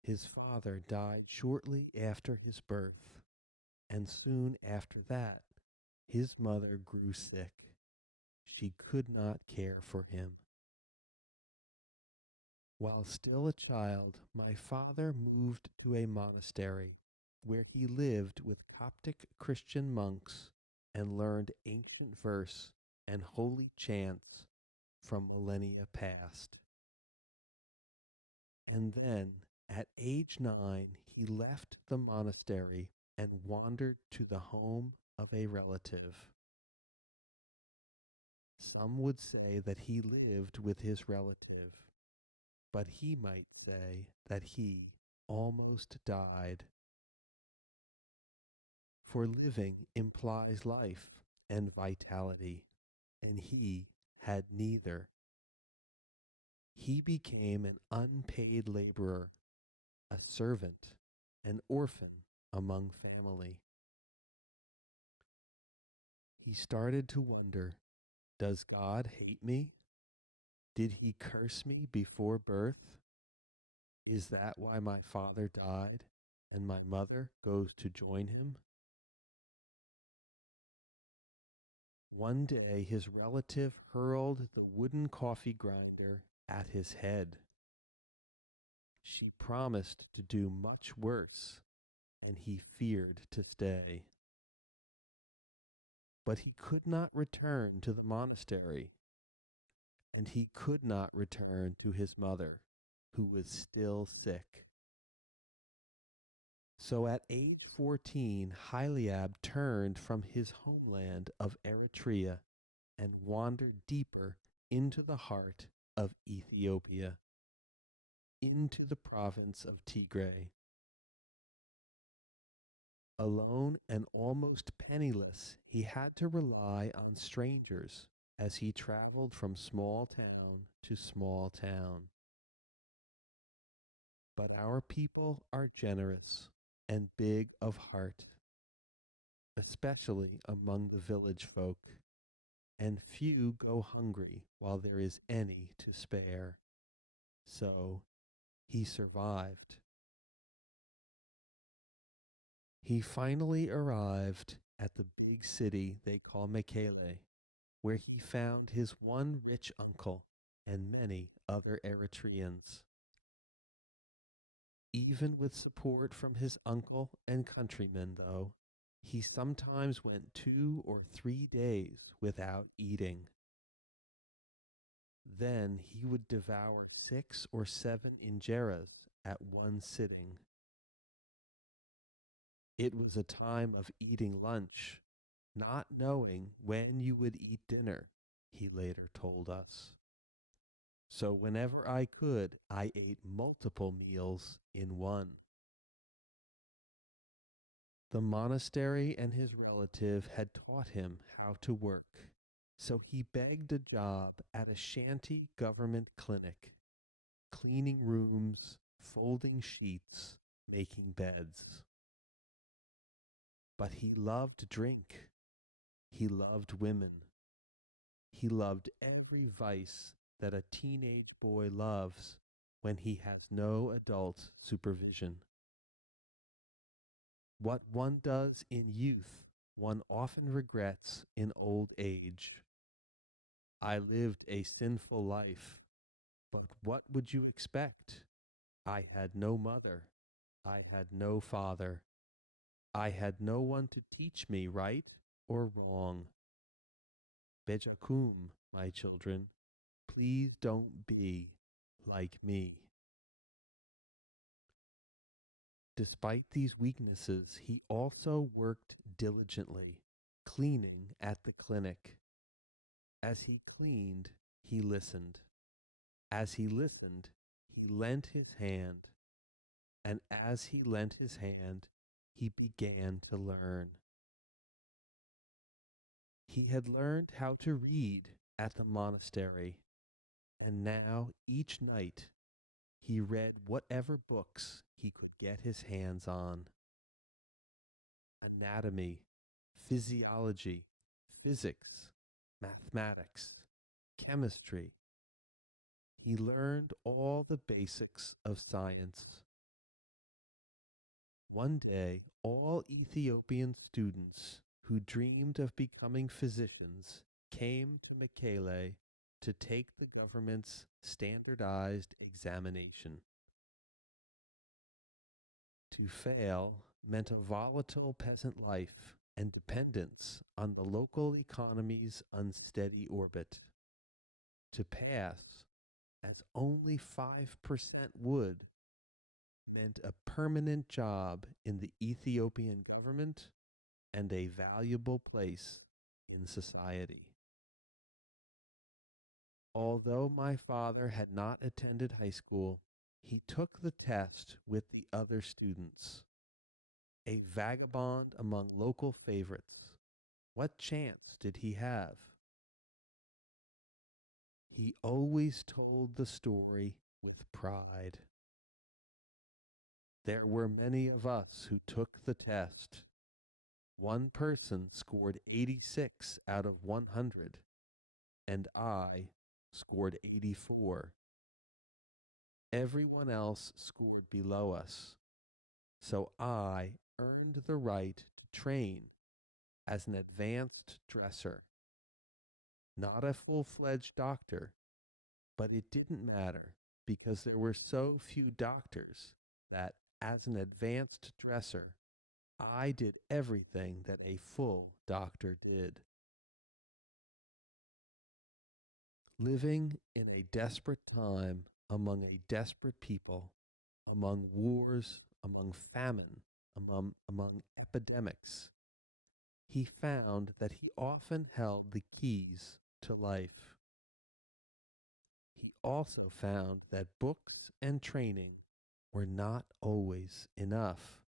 His father died shortly after his birth, and soon after that, his mother grew sick. She could not care for him. While still a child, my father moved to a monastery where he lived with Coptic Christian monks and learned ancient verse and holy chants from millennia past. And then, at age 9, he left the monastery and wandered to the home of a relative. Some would say that he lived with his relative, but he might say that he almost died. For living implies life and vitality, and he had neither. He became an unpaid laborer, a servant, an orphan among family. He started to wonder, does God hate me? Did he curse me before birth? Is that why my father died and my mother goes to join him? One day his relative hurled the wooden coffee grinder at his head. She promised to do much worse, and he feared to stay. But he could not return to the monastery, and he could not return to his mother, who was still sick. So at age 14, Haileab turned from his homeland of Eritrea and wandered deeper into the heart of Ethiopia, into the province of Tigray. Alone and almost penniless, he had to rely on strangers as he traveled from small town to small town. But our people are generous and big of heart, especially among the village folk, and few go hungry while there is any to spare. So he survived. He finally arrived at the big city they call Mekele, where he found his one rich uncle and many other Eritreans. Even with support from his uncle and countrymen, though, he sometimes went 2 or 3 days without eating. Then he would devour 6 or 7 injeras at one sitting. It was a time of eating lunch, not knowing when you would eat dinner, he later told us. So whenever I could, I ate multiple meals in one. The monastery and his relative had taught him how to work, so he begged a job at a shanty government clinic, cleaning rooms, folding sheets, making beds. But he loved drink. He loved women. He loved every vice that a teenage boy loves when he has no adult supervision. What one does in youth, one often regrets in old age. I lived a sinful life, but what would you expect? I had no mother. I had no father. I had no one to teach me right or wrong. Bejakum, my children, please don't be like me. Despite these weaknesses, he also worked diligently, cleaning at the clinic. As he cleaned, he listened. As he listened, he lent his hand. And as he lent his hand, he began to learn. He had learned how to read at the monastery, and now each night he read whatever books he could get his hands on. Anatomy, physiology, physics, mathematics, chemistry. He learned all the basics of science. One day, all Ethiopian students who dreamed of becoming physicians came to Mekele to take the government's standardized examination. To fail meant a volatile peasant life and dependence on the local economy's unsteady orbit. To pass, as only 5% would, meant a permanent job in the Ethiopian government and a valuable place in society. Although my father had not attended high school, he took the test with the other students. A vagabond among local favorites, what chance did he have? He always told the story with pride. There were many of us who took the test. One person scored 86 out of 100, and I scored 84. Everyone else scored below us, so I earned the right to train as an advanced dresser. Not a full-fledged doctor, but it didn't matter because there were so few doctors that, as an advanced dresser, I did everything that a full doctor did. Living in a desperate time among a desperate people, among wars, among famine, among epidemics, he found that he often held the keys to life. He also found that books and training were not always enough.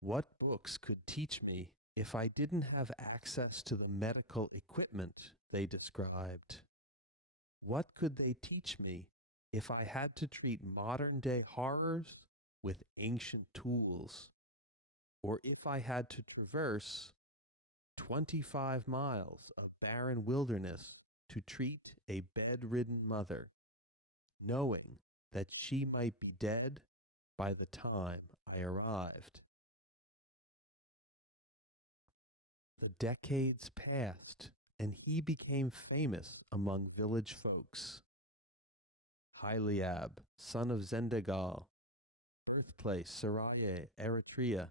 What books could teach me If I didn't have access to the medical equipment they described, what could they teach me if I had to treat modern day horrors with ancient tools, or if I had to traverse 25 miles of barren wilderness to treat a bedridden mother, knowing that she might be dead by the time I arrived? The decades passed, and he became famous among village folks. Haileab, son of Zendagal, birthplace Saraye, Eritrea,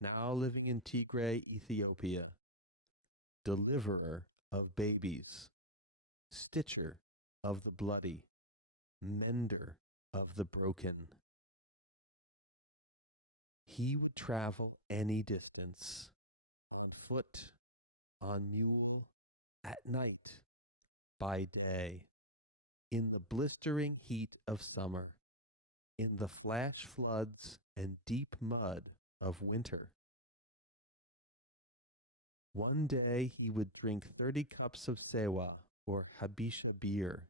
now living in Tigray, Ethiopia, deliverer of babies, stitcher of the bloody, mender of the broken. He would travel any distance, on foot, on mule, at night, by day, in the blistering heat of summer, in the flash floods and deep mud of winter. One day he would drink 30 cups of sewa, or habisha beer.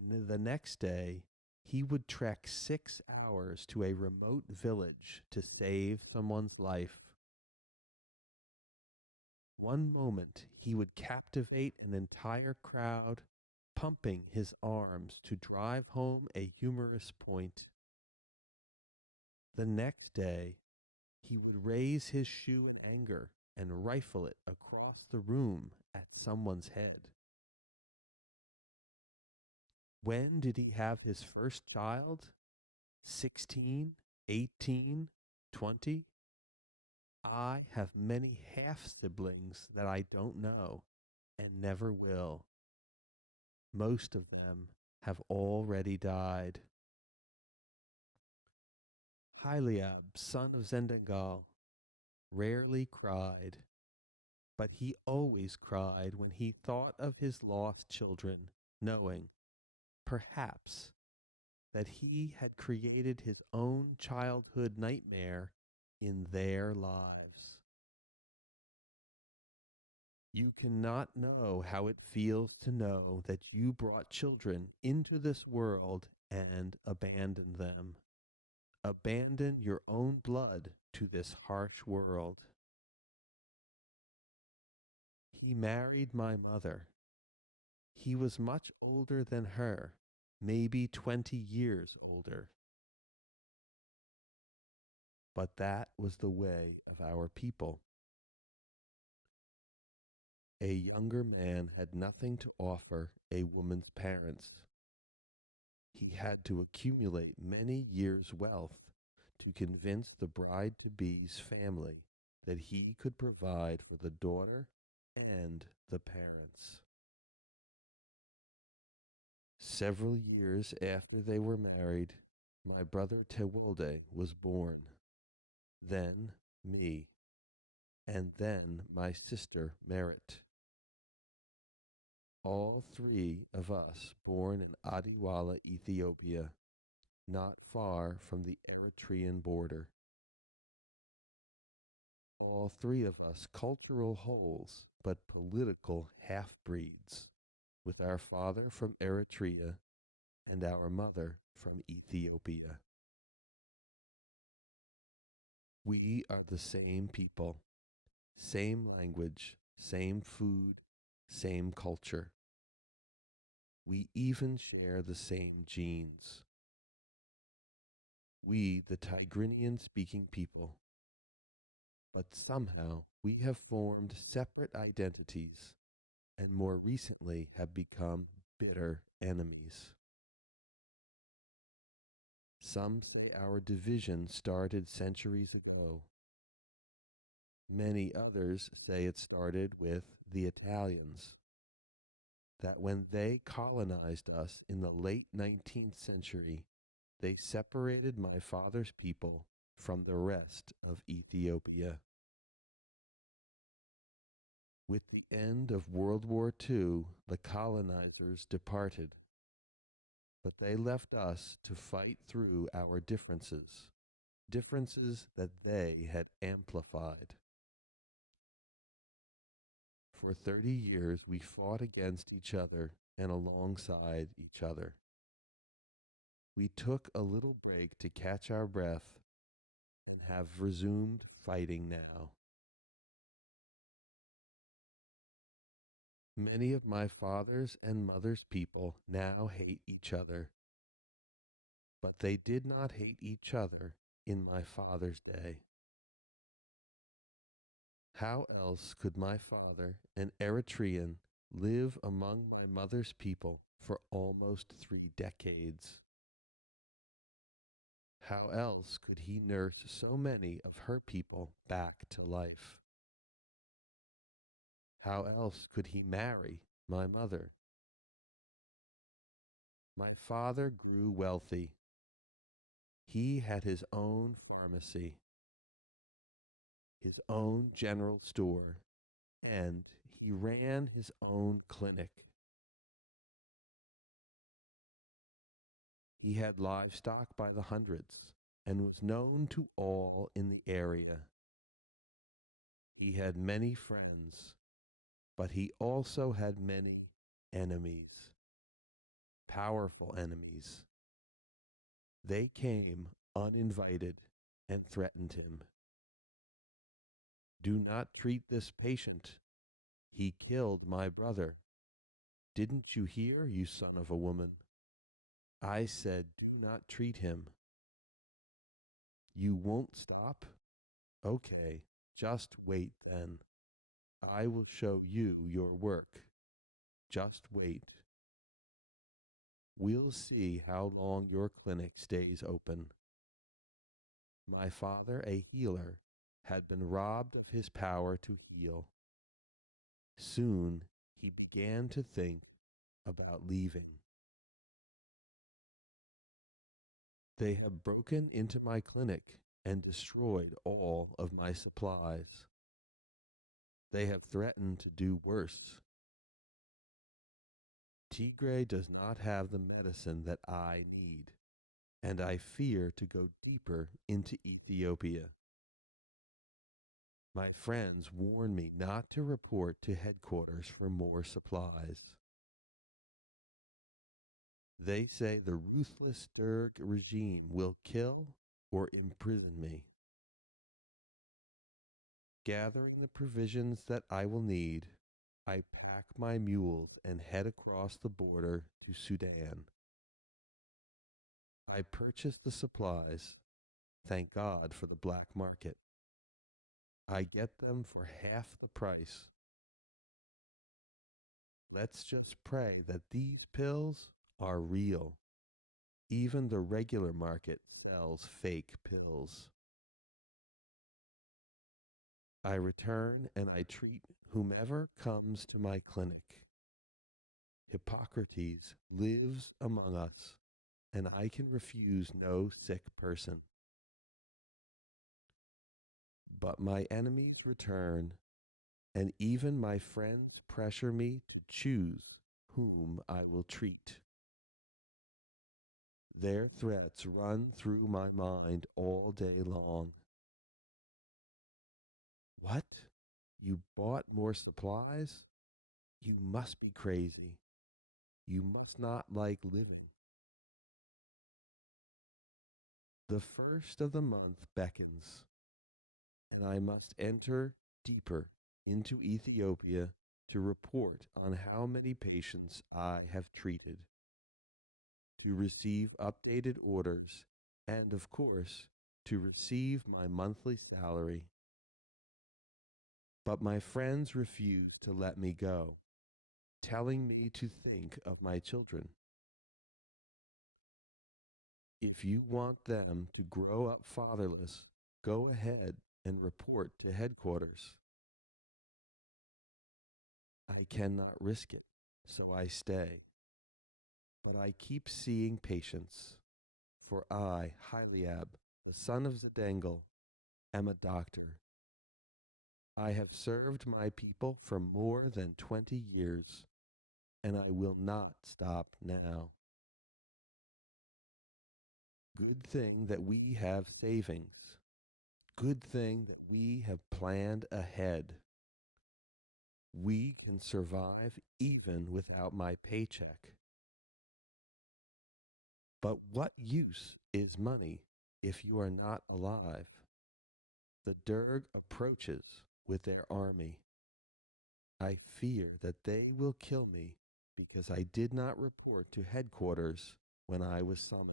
The next day he would trek 6 hours to a remote village to save someone's life. One moment he would captivate an entire crowd, pumping his arms to drive home a humorous point. The next day he would raise his shoe in anger and rifle it across the room at someone's head. When did he have his first child? 16, 18, 20? I have many half siblings that I don't know and never will. Most of them have already died. Haileab, son of Zendagal, rarely cried, but he always cried when he thought of his lost children, knowing, perhaps, that he had created his own childhood nightmare in their lives. You cannot know how it feels to know that you brought children into this world and abandoned them. Abandon your own blood to this harsh world. He married my mother. He was much older than her, maybe 20 years older. But that was the way of our people. A younger man had nothing to offer a woman's parents. He had to accumulate many years' wealth to convince the bride-to-be's family that he could provide for the daughter and the parents. Several years after they were married, my brother Tewolde was born, then me, and then my sister Merit. All three of us born in Adiwala, Ethiopia, not far from the Eritrean border. All three of us cultural wholes, but political half-breeds, with our father from Eritrea and our mother from Ethiopia. We are the same people, same language, same food, same culture. We even share the same genes. We, the Tigrinian-speaking people. But somehow we have formed separate identities and more recently have become bitter enemies. Some say our division started centuries ago. Many others say it started with the Italians, that when they colonized us in the late 19th century, they separated my father's people from the rest of Ethiopia. With the end of World War II, the colonizers departed, but they left us to fight through our differences, differences that they had amplified. for 30 years we fought against each other and alongside each other. We took a little break to catch our breath and have resumed fighting now. Many of my father's and mother's people now hate each other, but they did not hate each other in my father's day. How else could my father, an Eritrean, live among my mother's people for almost 3 decades? How else could he nurse so many of her people back to life? How else could he marry my mother? My father grew wealthy. He had his own pharmacy, his own general store, and he ran his own clinic. He had livestock by the hundreds and was known to all in the area. He had many friends, but he also had many enemies, powerful enemies. They came uninvited and threatened him. Do not treat this patient. He killed my brother. Didn't you hear, you son of a woman? I said, do not treat him. You won't stop? Okay, just wait then. I will show you your work. Just wait. We'll see how long your clinic stays open. My father, a healer, had been robbed of his power to heal. Soon he began to think about leaving. They have broken into my clinic and destroyed all of my supplies. They have threatened to do worse. Tigray does not have the medicine that I need, and I fear to go deeper into Ethiopia. My friends warn me not to report to headquarters for more supplies. They say the ruthless Derg regime will kill or imprison me. Gathering the provisions that I will need, I pack my mules and head across the border to Sudan. I purchase the supplies. Thank God for the black market. I get them for half the price. Let's just pray that these pills are real. Even the regular market sells fake pills. I return and I treat whomever comes to my clinic. Hippocrates lives among us, and I can refuse no sick person. But my enemies return, and even my friends pressure me to choose whom I will treat. Their threats run through my mind all day long. What? You bought more supplies? You must be crazy. You must not like living. The first of the month beckons, and I must enter deeper into Ethiopia to report on how many patients I have treated, to receive updated orders, and of course, to receive my monthly salary. But my friends refuse to let me go, telling me to think of my children. If you want them to grow up fatherless, go ahead and report to headquarters. I cannot risk it, so I stay. But I keep seeing patients, for I, Haileab, the son of Zedangle, am a doctor. I have served my people for more than 20 years, and I will not stop now. Good thing that we have savings. Good thing that we have planned ahead. We can survive even without my paycheck. But what use is money if you are not alive? The Derg approaches with their army. I fear that they will kill me because I did not report to headquarters when I was summoned.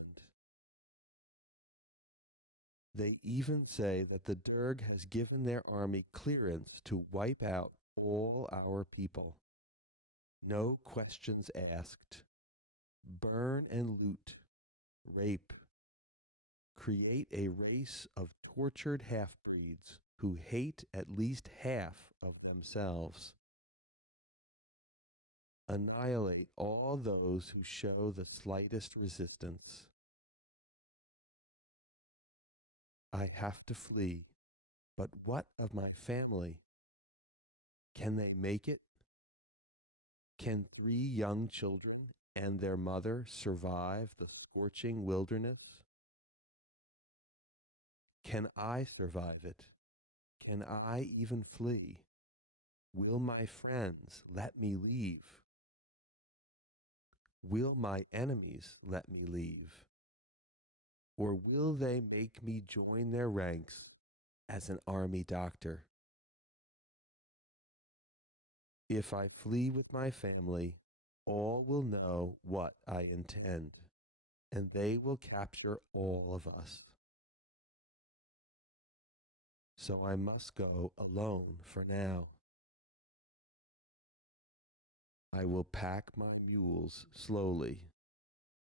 They even say that the Derg has given their army clearance to wipe out all our people. No questions asked. Burn and loot. Rape. Create a race of tortured half-breeds who hate at least half of themselves. Annihilate all those who show the slightest resistance. I have to flee, but what of my family? Can they make it? Can 3 young children and their mother survive the scorching wilderness? Can I survive it? Can I even flee? Will my friends let me leave? Will my enemies let me leave? Or will they make me join their ranks as an army doctor? If I flee with my family, all will know what I intend, and they will capture all of us. So I must go alone for now. I will pack my mules slowly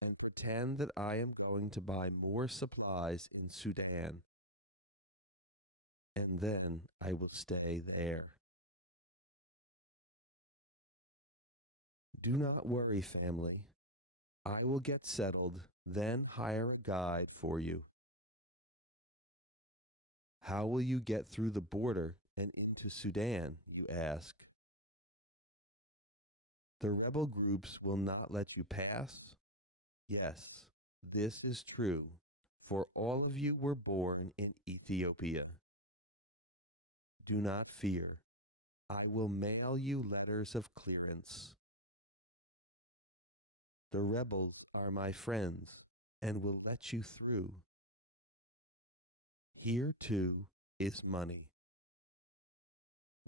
and pretend that I am going to buy more supplies in Sudan, and then I will stay there. Do not worry, family. I will get settled, then hire a guide for you. How will you get through the border and into Sudan, you ask? The rebel groups will not let you pass? Yes, this is true, for all of you were born in Ethiopia. Do not fear. I will mail you letters of clearance. The rebels are my friends and will let you through. Here, too, is money.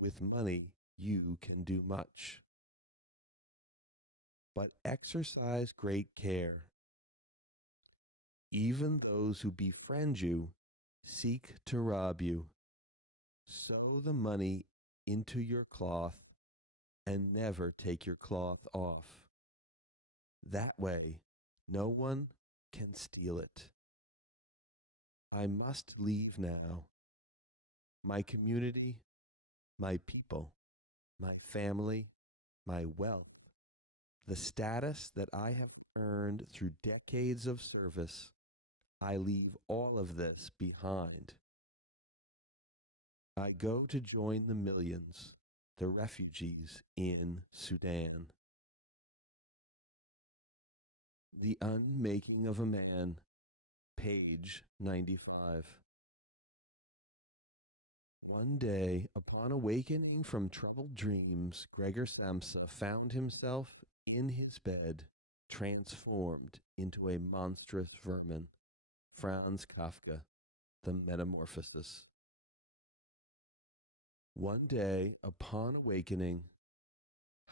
With money, you can do much. But exercise great care. Even those who befriend you seek to rob you. Sew the money into your cloth and never take your cloth off. That way, no one can steal it. I must leave now. My community, my people, my family, my wealth, the status that I have earned through decades of service, I leave all of this behind. I go to join the millions, the refugees in Sudan. The Unmaking of a Man, page 95. One day, upon awakening from troubled dreams, Gregor Samsa found himself in his bed, transformed into a monstrous vermin. Franz Kafka, The Metamorphosis. One day, upon awakening,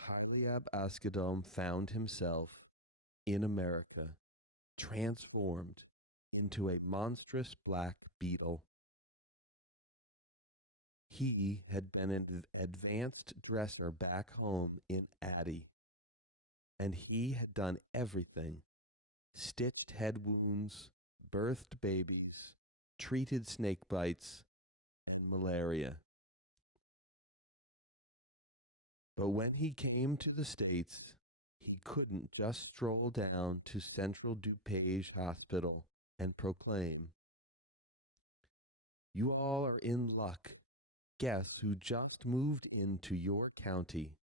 Haileab Askedom found himself in America, transformed into a monstrous black beetle. He had been an advanced dresser back home in Addy, and he had done everything: stitched head wounds, birthed babies, treated snake bites, and malaria. But when he came to the States, he couldn't just stroll down to Central DuPage Hospital and proclaim, "You all are in luck. Guess who just moved into your county?"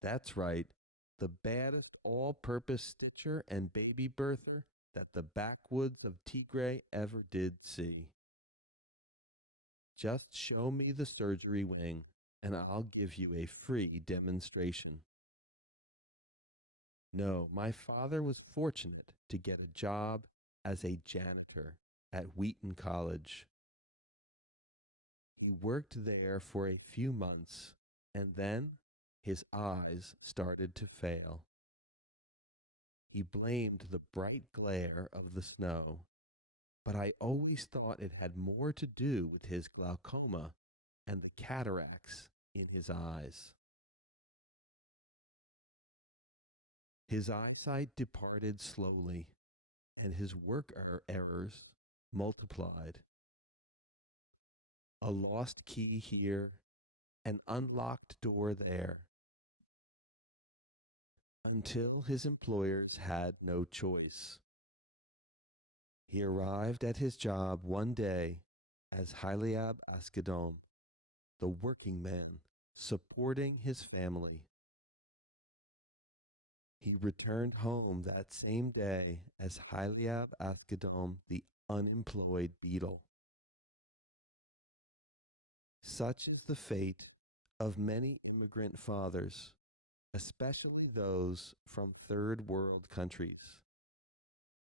That's right, the baddest all-purpose stitcher and baby birther that the backwoods of Tigray ever did see. Just show me the surgery wing. and I'll give you a free demonstration. No, my father was fortunate to get a job as a janitor at Wheaton College. He worked there for a few months, and then his eyes started to fail. He blamed the bright glare of the snow, but I always thought it had more to do with his glaucoma and the cataracts in his eyes. His eyesight departed slowly, and his work errors multiplied. A lost key here, an unlocked door there, until his employers had no choice. He arrived at his job one day as Haileab Askedom, the working man supporting his family. He returned home that same day as Haileab Askedom, the unemployed beetle. Such is the fate of many immigrant fathers, especially those from third world countries.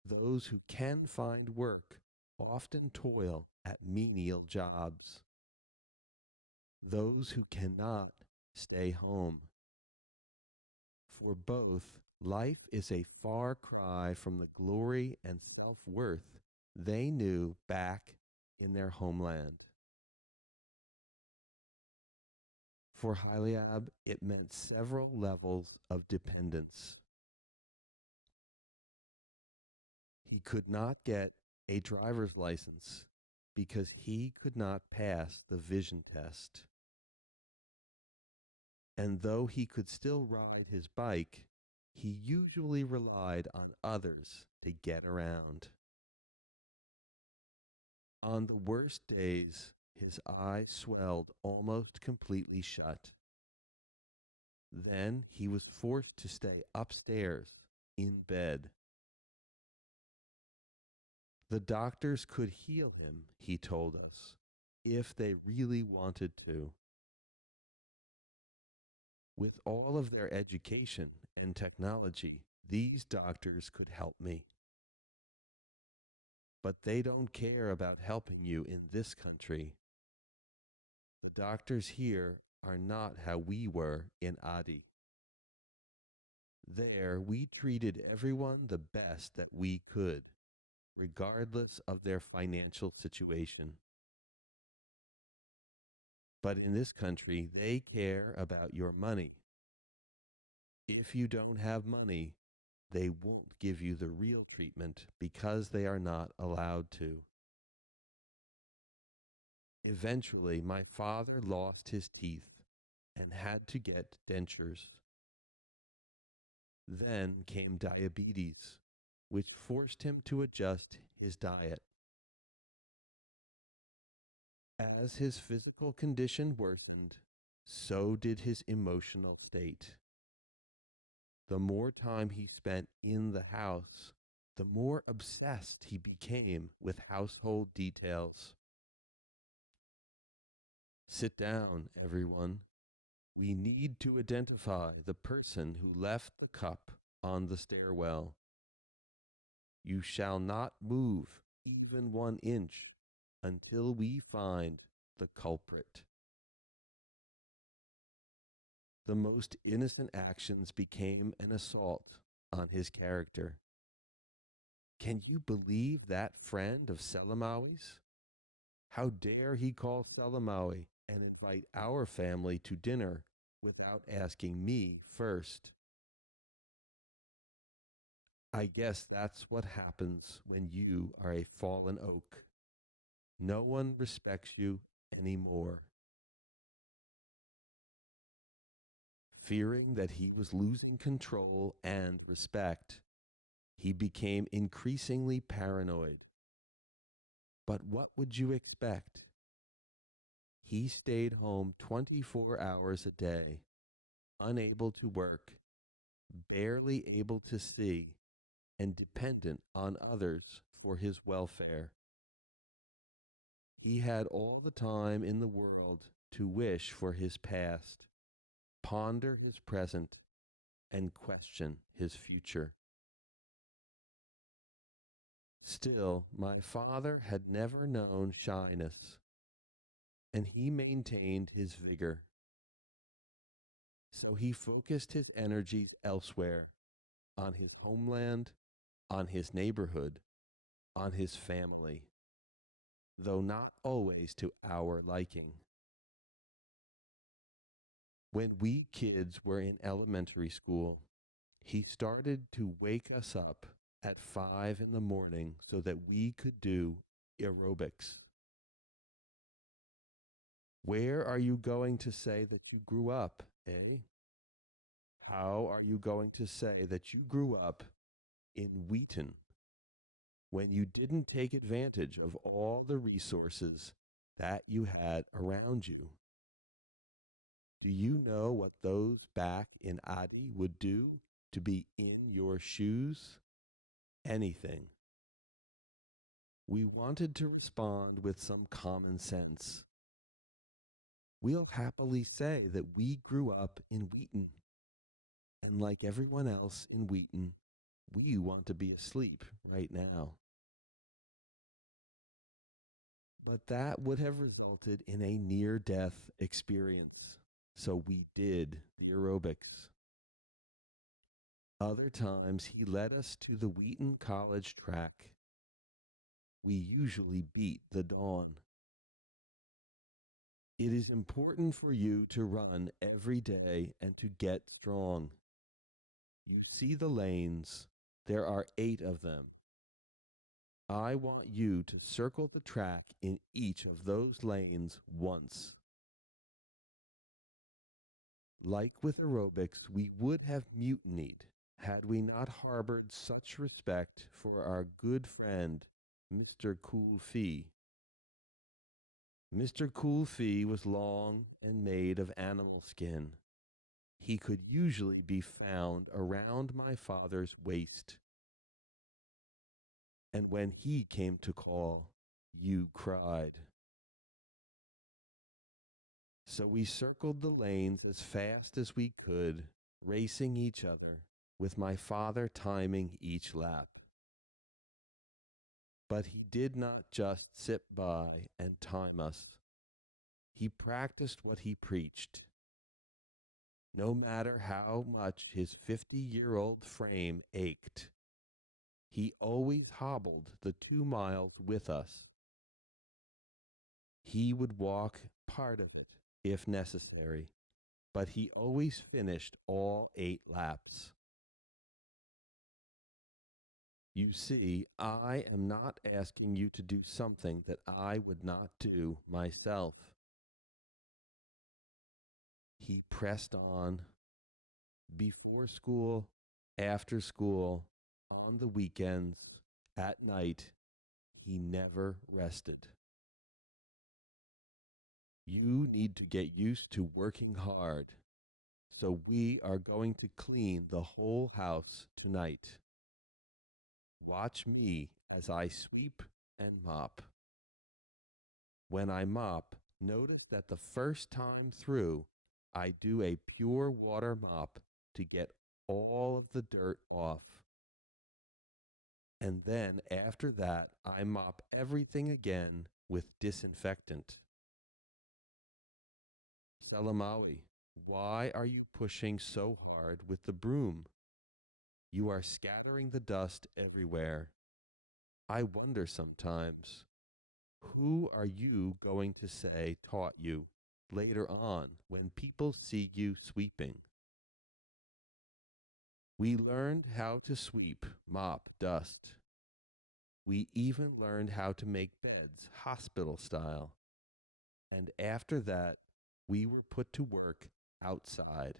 Those who can find work often toil at menial jobs. Those who cannot stay home. For both, life is a far cry from the glory and self-worth they knew back in their homeland. For Haileab, it meant several levels of dependence. He could not get a driver's license because he could not pass the vision test. And though he could still ride his bike, he usually relied on others to get around. On the worst days, his eye swelled almost completely shut. Then he was forced to stay upstairs in bed. The doctors could heal him, he told us, if they really wanted to. With all of their education and technology, these doctors could help me. But they don't care about helping you in this country. The doctors here are not how we were in Adi. There, we treated everyone the best that we could, regardless of their financial situation. But in this country, they care about your money. If you don't have money, they won't give you the real treatment because they are not allowed to. Eventually, my father lost his teeth and had to get dentures. Then came diabetes, which forced him to adjust his diet. As his physical condition worsened, so did his emotional state. The more time he spent in the house, the more obsessed he became with household details. Sit down, everyone. We need to identify the person who left the cup on the stairwell. You shall not move even 1 inch until we find the culprit. The most innocent actions became an assault on his character. Can you believe that friend of Selamawi's? How dare he call Selamawi and invite our family to dinner without asking me first? I guess that's what happens when you are a fallen oak. No one respects you anymore. Fearing that he was losing control and respect, he became increasingly paranoid. But what would you expect? He stayed home 24 hours a day, unable to work, barely able to see, and dependent on others for his welfare. He had all the time in the world to wish for his past, ponder his present, and question his future. Still, my father had never known shyness, and he maintained his vigor. So he focused his energies elsewhere, on his homeland, on his neighborhood, on his family, though not always to our liking. When we kids were in elementary school, he started to wake us up at 5 in the morning so that we could do aerobics. Where are you going to say that you grew up, eh? How are you going to say that you grew up in Wheaton when you didn't take advantage of all the resources that you had around you? Do you know what those back in Adi would do to be in your shoes? Anything. We wanted to respond with some common sense. We'll happily say that we grew up in Wheaton, and like everyone else in Wheaton, we want to be asleep right now. But that would have resulted in a near-death experience, so we did the aerobics. Other times he led us to the Wheaton College track. We usually beat the dawn. It is important for you to run every day and to get strong. You see the lanes. There are 8 of them. I want you to circle the track in each of those lanes once. Like with aerobics, we would have mutinied had we not harbored such respect for our good friend, Mr. Coolfee. Mr. Coolfee was long and made of animal skin. He could usually be found around my father's waist. And when he came to call, you cried. So we circled the lanes as fast as we could, racing each other, with my father timing each lap. But he did not just sit by and time us. He practiced what he preached. No matter how much his 50-year-old frame ached, he always hobbled the 2 miles with us. He would walk part of it, if necessary, but he always finished all 8 laps. You see, I am not asking you to do something that I would not do myself. He pressed on, before school, after school, on the weekends, at night. He never rested. You need to get used to working hard, so we are going to clean the whole house tonight. Watch me as I sweep and mop. When I mop, notice that the first time through, I do a pure water mop to get all of the dirt off. And then after that, I mop everything again with disinfectant. Selamawi, why are you pushing so hard with the broom? You are scattering the dust everywhere. I wonder sometimes, who are you going to say taught you later on when people see you sweeping? We learned how to sweep, mop, dust. We even learned how to make beds, hospital style. And after that, we were put to work outside.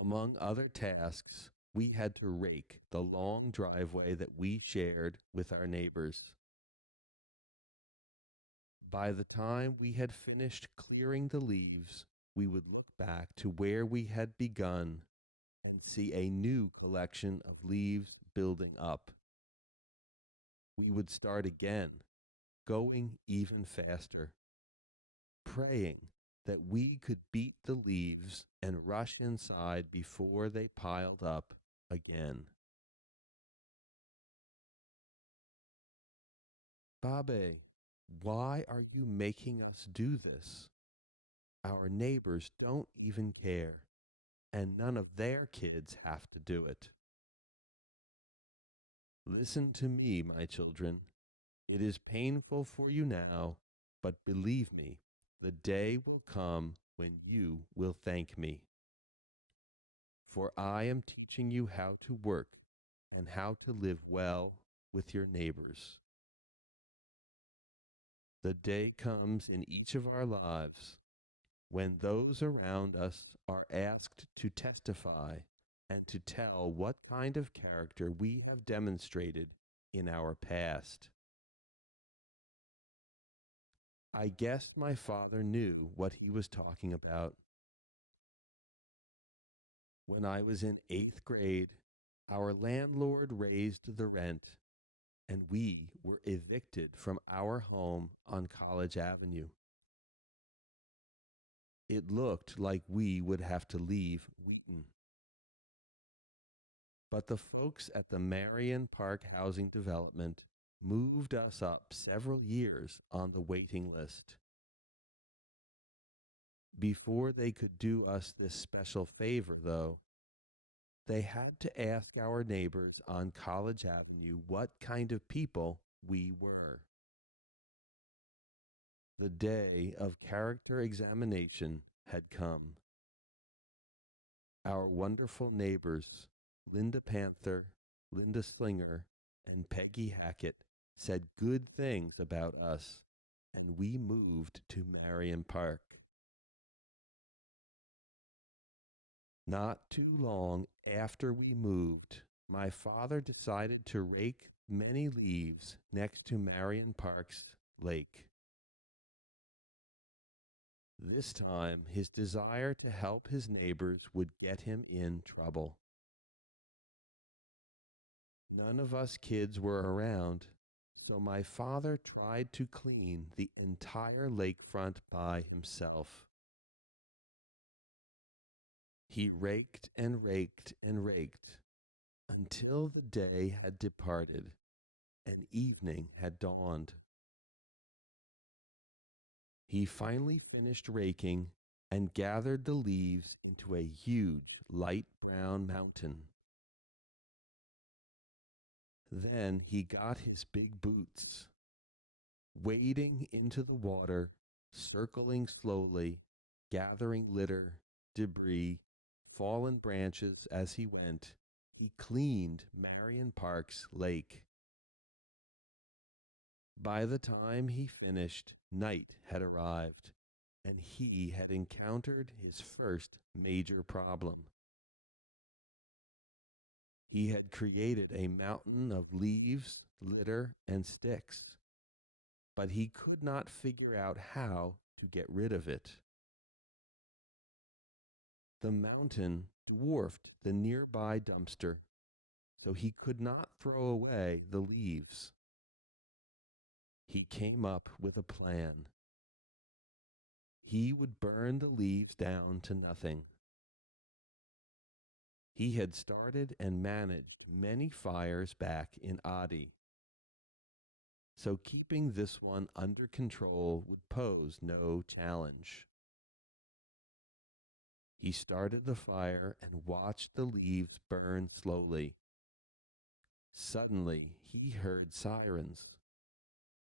Among other tasks, we had to rake the long driveway that we shared with our neighbors. By the time we had finished clearing the leaves, we would look back to where we had begun and see a new collection of leaves building up. We would start again, going even faster. praying that we could beat the leaves and rush inside before they piled up again. Babe, why are you making us do this? Our neighbors don't even care, and none of their kids have to do it. Listen to me, my children. It is painful for you now, but believe me, the day will come when you will thank me. For I am teaching you how to work and how to live well with your neighbors. The day comes in each of our lives when those around us are asked to testify and to tell what kind of character we have demonstrated in our past. I guessed my father knew what he was talking about. When I was in 8th grade, our landlord raised the rent, and we were evicted from our home on College Avenue. It looked like we would have to leave Wheaton. But the folks at the Marion Park Housing Development moved us up several years on the waiting list. Before they could do us this special favor, though, they had to ask our neighbors on College Avenue what kind of people we were. The day of character examination had come. Our wonderful neighbors, Linda Panther, Linda Slinger, and Peggy Hackett, said good things about us, and we moved to Marion Park. Not too long after we moved, my father decided to rake many leaves next to Marion Park's lake. This time, his desire to help his neighbors would get him in trouble. None of us kids were around, so my father tried to clean the entire lakefront by himself. He raked and raked and raked until the day had departed and evening had dawned. He finally finished raking and gathered the leaves into a huge light brown mountain. Then he got his big boots. Wading into the water, circling slowly, gathering litter, debris, fallen branches as he went, he cleaned Marion Park's lake. By the time he finished, night had arrived, and he had encountered his first major problem. He had created a mountain of leaves, litter, and sticks, but he could not figure out how to get rid of it. The mountain dwarfed the nearby dumpster, so he could not throw away the leaves. He came up with a plan. He would burn the leaves down to nothing. He had started and managed many fires back in Adi, so keeping this one under control would pose no challenge. He started the fire and watched the leaves burn slowly. Suddenly, he heard sirens.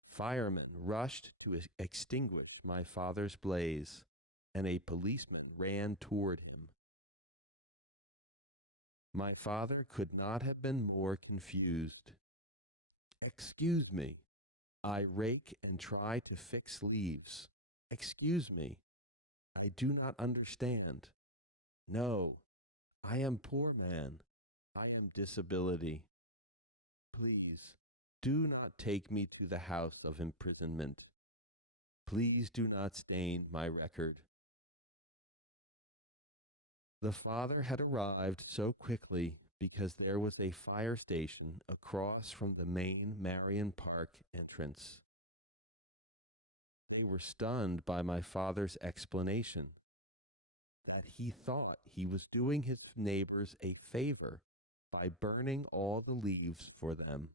Firemen rushed to extinguish my father's blaze, and a policeman ran toward him. My father could not have been more confused. "Excuse me, I rake and try to fix leaves. Excuse me, I do not understand. No, I am poor man. I am disability. Please, do not take me to the house of imprisonment. Please do not stain my record." The father had arrived so quickly because there was a fire station across from the main Marion Park entrance. They were stunned by my father's explanation that he thought he was doing his neighbors a favor by burning all the leaves for them.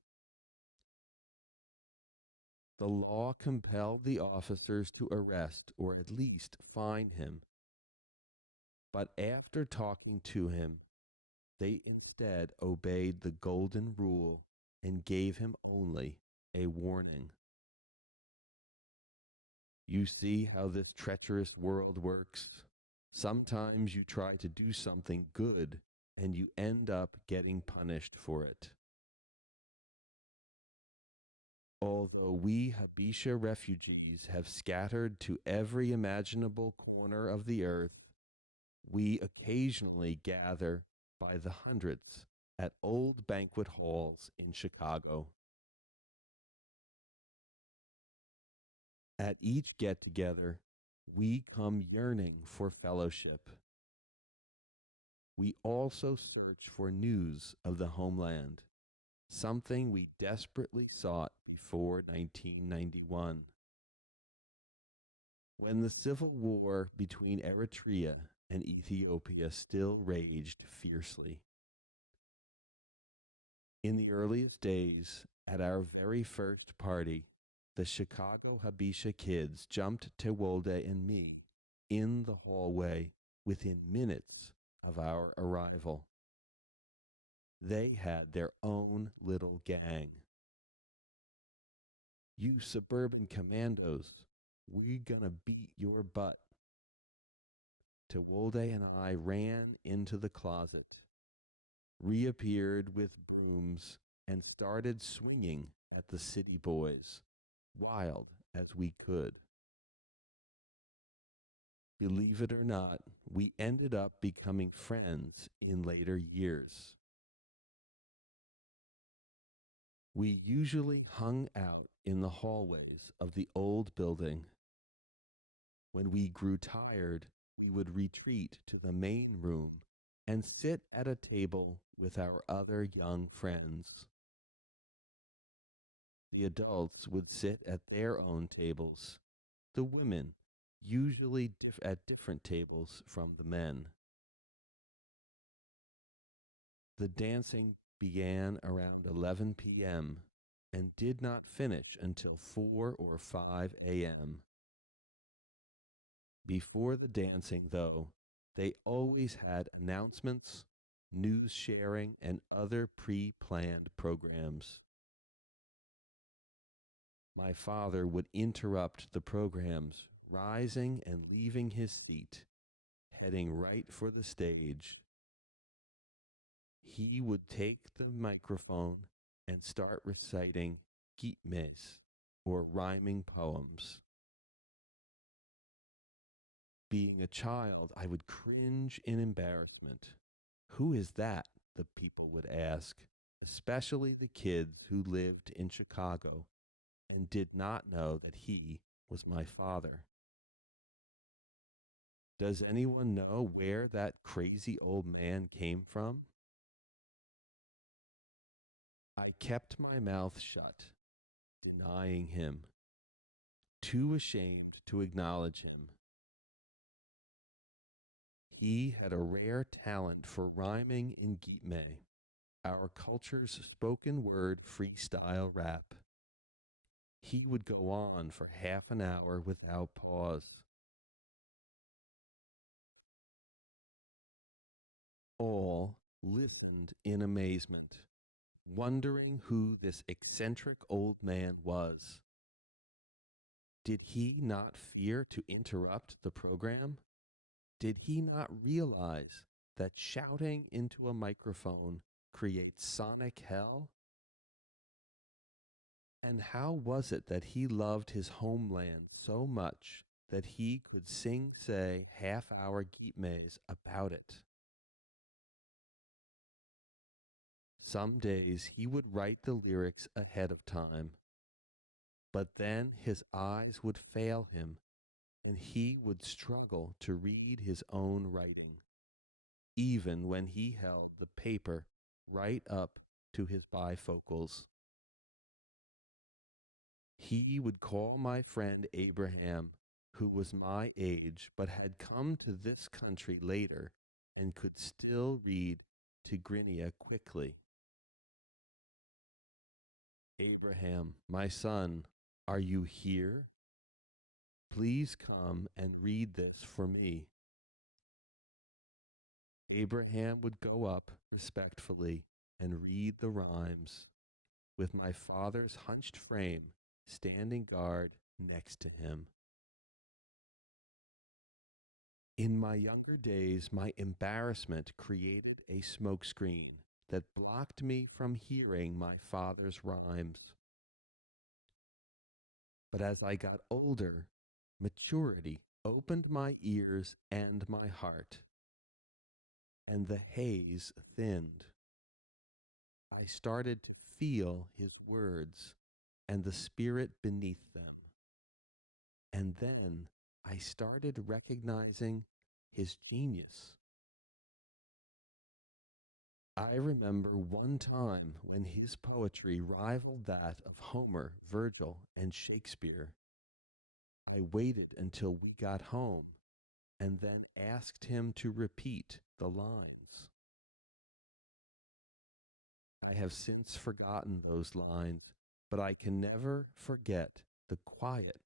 The law compelled the officers to arrest or at least fine him. But after talking to him, they instead obeyed the golden rule and gave him only a warning. You see how this treacherous world works? Sometimes you try to do something good and you end up getting punished for it. Although we Habesha refugees have scattered to every imaginable corner of the earth, we occasionally gather by the hundreds at old banquet halls in Chicago. At each get-together, we come yearning for fellowship. We also search for news of the homeland, something we desperately sought before 1991. When the civil war between Eritrea and Ethiopia still raged fiercely. In the earliest days, at our very first party, the Chicago Habesha kids jumped Tewolde and me in the hallway within minutes of our arrival. They had their own little gang. You suburban commandos, we gonna beat your butt. Tewolde and I ran into the closet, reappeared with brooms, and started swinging at the city boys, wild as we could. Believe it or not, we ended up becoming friends in later years. We usually hung out in the hallways of the old building. When we grew tired, we would retreat to the main room and sit at a table with our other young friends. The adults would sit at their own tables, the women usually at different tables from the men. The dancing began around 11 p.m. and did not finish until 4 or 5 a.m. Before the dancing, though, they always had announcements, news sharing, and other pre-planned programs. My father would interrupt the programs, rising and leaving his seat, heading right for the stage. He would take the microphone and start reciting gitmes, or rhyming poems. Being a child, I would cringe in embarrassment. Who is that? The people would ask, especially the kids who lived in Chicago and did not know that he was my father. Does anyone know where that crazy old man came from? I kept my mouth shut, denying him, too ashamed to acknowledge him. He had a rare talent for rhyming in gitme, our culture's spoken word freestyle rap. He would go on for half an hour without pause. All listened in amazement, wondering who this eccentric old man was. Did he not fear to interrupt the program? Did he not realize that shouting into a microphone creates sonic hell? And how was it that he loved his homeland so much that he could say half-hour gitmes about it? Some days he would write the lyrics ahead of time, but then his eyes would fail him and he would struggle to read his own writing, even when he held the paper right up to his bifocals. He would call my friend Abraham, who was my age but had come to this country later and could still read Tigrinya quickly. Abraham, my son, are you here? Please come and read this for me. Abraham would go up respectfully and read the rhymes, with my father's hunched frame standing guard next to him. In my younger days, my embarrassment created a smokescreen that blocked me from hearing my father's rhymes. But as I got older, maturity opened my ears and my heart, and the haze thinned. I started to feel his words and the spirit beneath them. And then I started recognizing his genius. I remember one time when his poetry rivaled that of Homer, Virgil, and Shakespeare. I waited until we got home and then asked him to repeat the lines. I have since forgotten those lines, but I can never forget the quiet,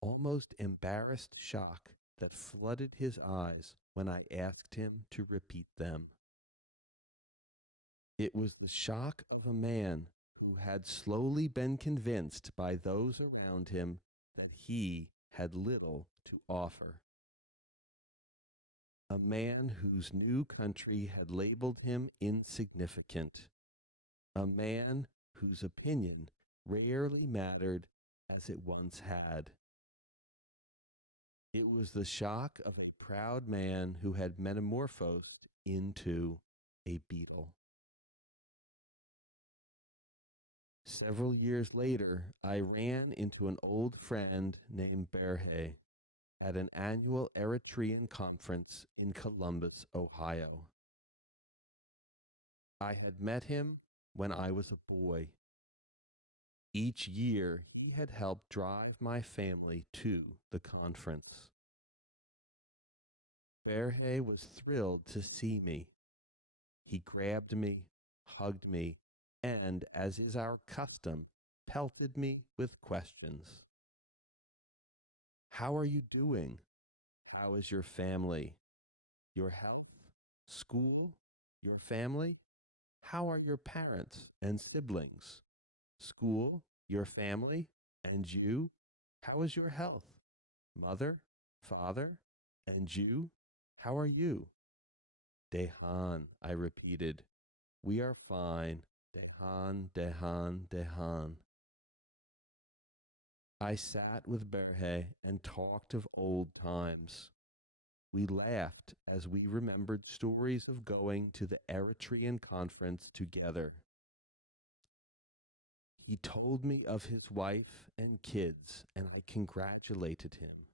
almost embarrassed shock that flooded his eyes when I asked him to repeat them. It was the shock of a man who had slowly been convinced by those around him that he had little to offer. A man whose new country had labeled him insignificant. A man whose opinion rarely mattered as it once had. It was the shock of a proud man who had metamorphosed into a beetle. Several years later, I ran into an old friend named Berhe at an annual Eritrean conference in Columbus, Ohio. I had met him when I was a boy. Each year, he had helped drive my family to the conference. Berhe was thrilled to see me. He grabbed me, hugged me, and, as is our custom, pelted me with questions. How are you doing? How is your family? Your health? School? Your family? How are your parents and siblings? School? Your family? And you? How is your health? Mother? Father? And you? How are you? Dehan, I repeated. We are fine. Dehan, Dehan, Dehan. I sat with Berhe and talked of old times. We laughed as we remembered stories of going to the Eritrean conference together. He told me of his wife and kids, and I congratulated him.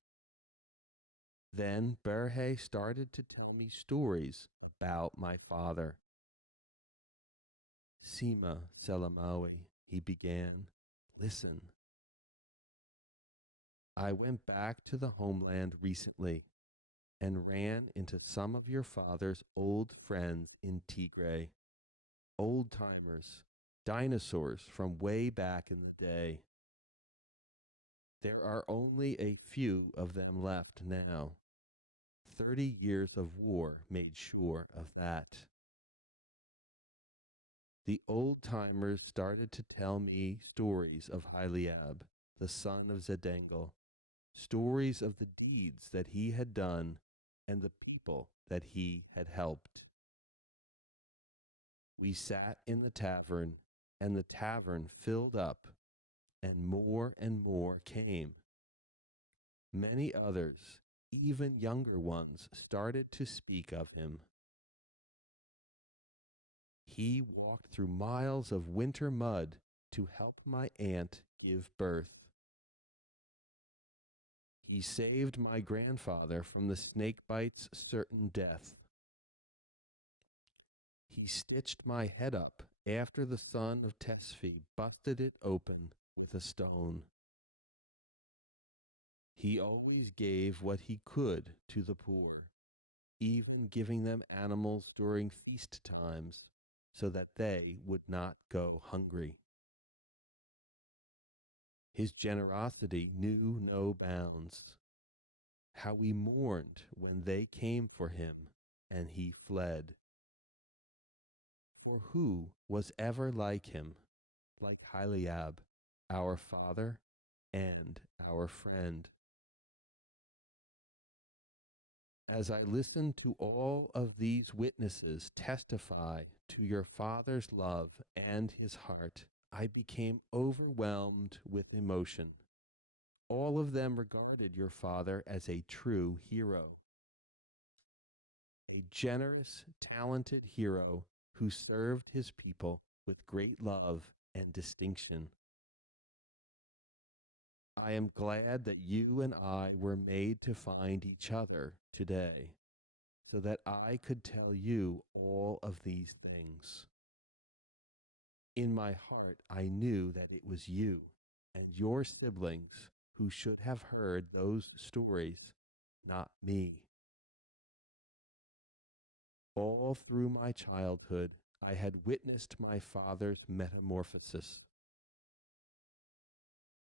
Then Berhe started to tell me stories about my father. Sima Selamawi, he began, listen. I went back to the homeland recently and ran into some of your father's old friends in Tigray, old timers, dinosaurs from way back in the day. There are only a few of them left now. 30 years of war made sure of that. The old timers started to tell me stories of Haileab, the son of Zedengel, stories of the deeds that he had done and the people that he had helped. We sat in the tavern, and the tavern filled up, and more came. Many others, even younger ones, started to speak of him. He walked through miles of winter mud to help my aunt give birth. He saved my grandfather from the snakebite's certain death. He stitched my head up after the son of Tesfi busted it open with a stone. He always gave what he could to the poor, even giving them animals during feast times so that they would not go hungry. His generosity knew no bounds. How we mourned when they came for him and he fled. For who was ever like him, like Haileab, our father and our friend? As I listened to all of these witnesses testify to your father's love and his heart, I became overwhelmed with emotion. All of them regarded your father as a true hero, a generous, talented hero who served his people with great love and distinction. I am glad that you and I were made to find each other today, so that I could tell you all of these things. In my heart, I knew that it was you and your siblings who should have heard those stories, not me. All through my childhood, I had witnessed my father's metamorphosis,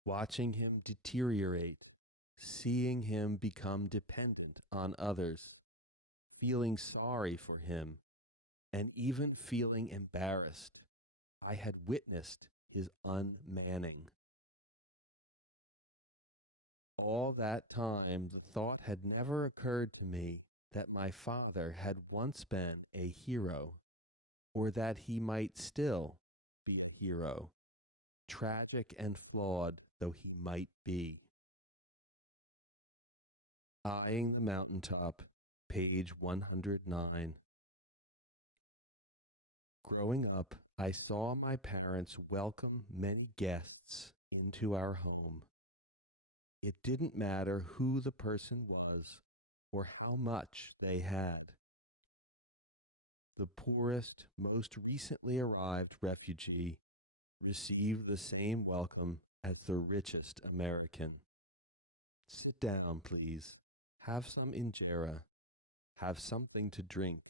watching him deteriorate, seeing him become dependent on others, feeling sorry for him, and even feeling embarrassed. I had witnessed his unmanning. All that time, the thought had never occurred to me that my father had once been a hero, or that he might still be a hero, tragic and flawed though he might be. Eyeing the Mountaintop, page 109. Growing up, I saw my parents welcome many guests into our home. It didn't matter who the person was or how much they had. The poorest, most recently arrived refugee received the same welcome as the richest American. Sit down, please. Have some injera. Have something to drink.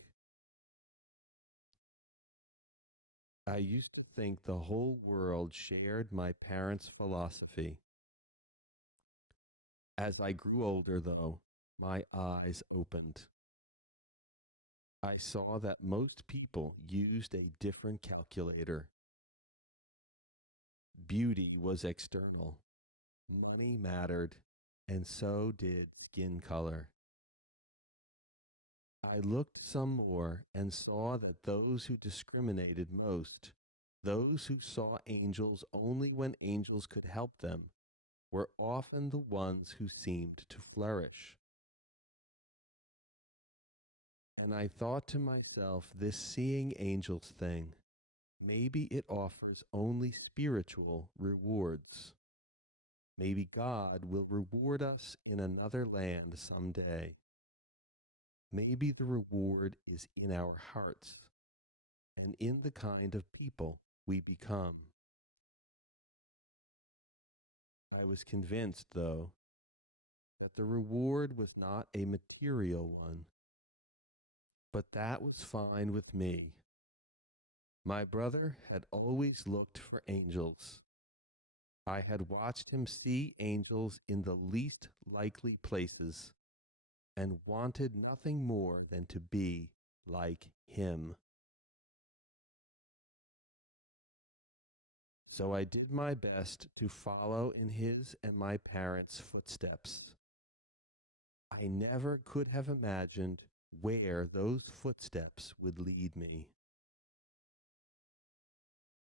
I used to think the whole world shared my parents' philosophy. As I grew older, though, my eyes opened. I saw that most people used a different calculator. Beauty was external, money mattered, and so did skin color. I looked some more and saw that those who discriminated most, those who saw angels only when angels could help them, were often the ones who seemed to flourish. And I thought to myself, this seeing angels thing, maybe it offers only spiritual rewards. Maybe God will reward us in another land someday. Maybe the reward is in our hearts and in the kind of people we become. I was convinced, though, that the reward was not a material one, but that was fine with me. My brother had always looked for angels. I had watched him see angels in the least likely places and wanted nothing more than to be like him. So I did my best to follow in his and my parents' footsteps. I never could have imagined where those footsteps would lead me.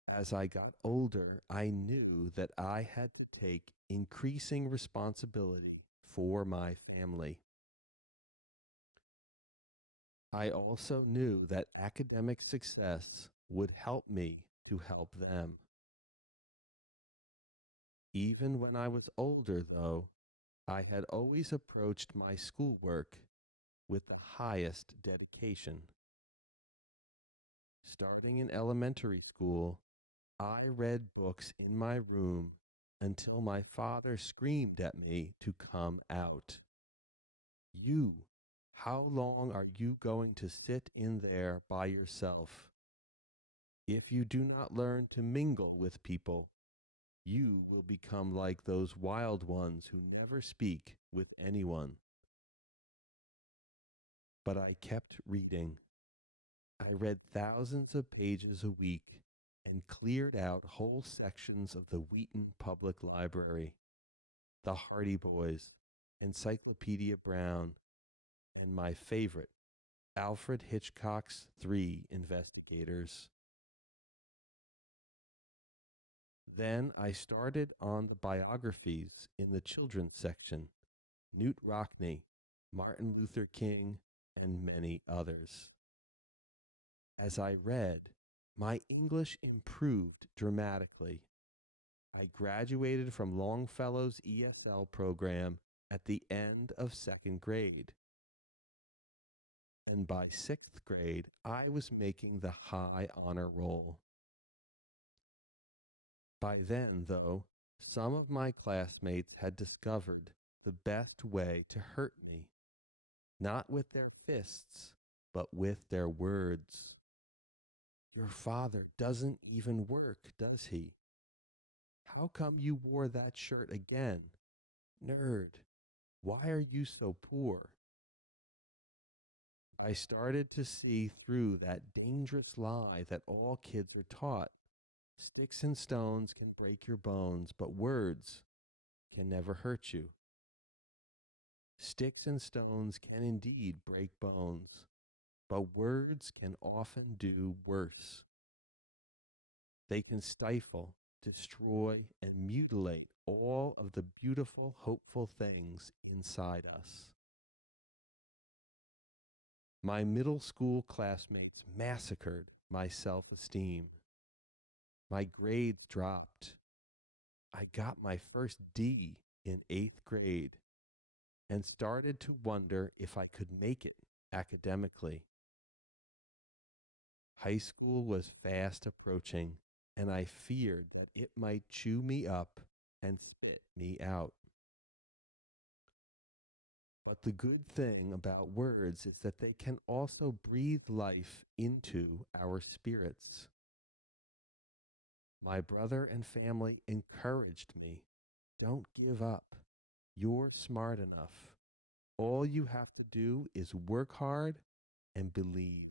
As I got older, I knew that I had to take increasing responsibility for my family. I also knew that academic success would help me to help them. Even when I was older, though, I had always approached my schoolwork with the highest dedication. Starting in elementary school, I read books in my room until my father screamed at me to come out. You, how long are you going to sit in there by yourself? If you do not learn to mingle with people, you will become like those wild ones who never speak with anyone. But I kept reading. I read thousands of pages a week and cleared out whole sections of the Wheaton Public Library, the Hardy Boys, Encyclopedia Brown, and my favorite, Alfred Hitchcock's Three Investigators. Then I started on the biographies in the children's section, Newt Rockney, Martin Luther King, and many others. As I read, my English improved dramatically. I graduated from Longfellow's ESL program at the end of second grade. And by sixth grade, I was making the high honor roll. By then, though, some of my classmates had discovered the best way to hurt me, not with their fists, but with their words. Your father doesn't even work, does he? How come you wore that shirt again? Nerd, why are you so poor? I started to see through that dangerous lie that all kids are taught. Sticks and stones can break your bones, but words can never hurt you. Sticks and stones can indeed break bones, but words can often do worse. They can stifle, destroy, and mutilate all of the beautiful, hopeful things inside us. My middle school classmates massacred my self-esteem. My grades dropped. I got my first D in 8th grade and started to wonder if I could make it academically. High school was fast approaching, and I feared that it might chew me up and spit me out. But the good thing about words is that they can also breathe life into our spirits. My brother and family encouraged me. Don't give up. You're smart enough. All you have to do is work hard and believe.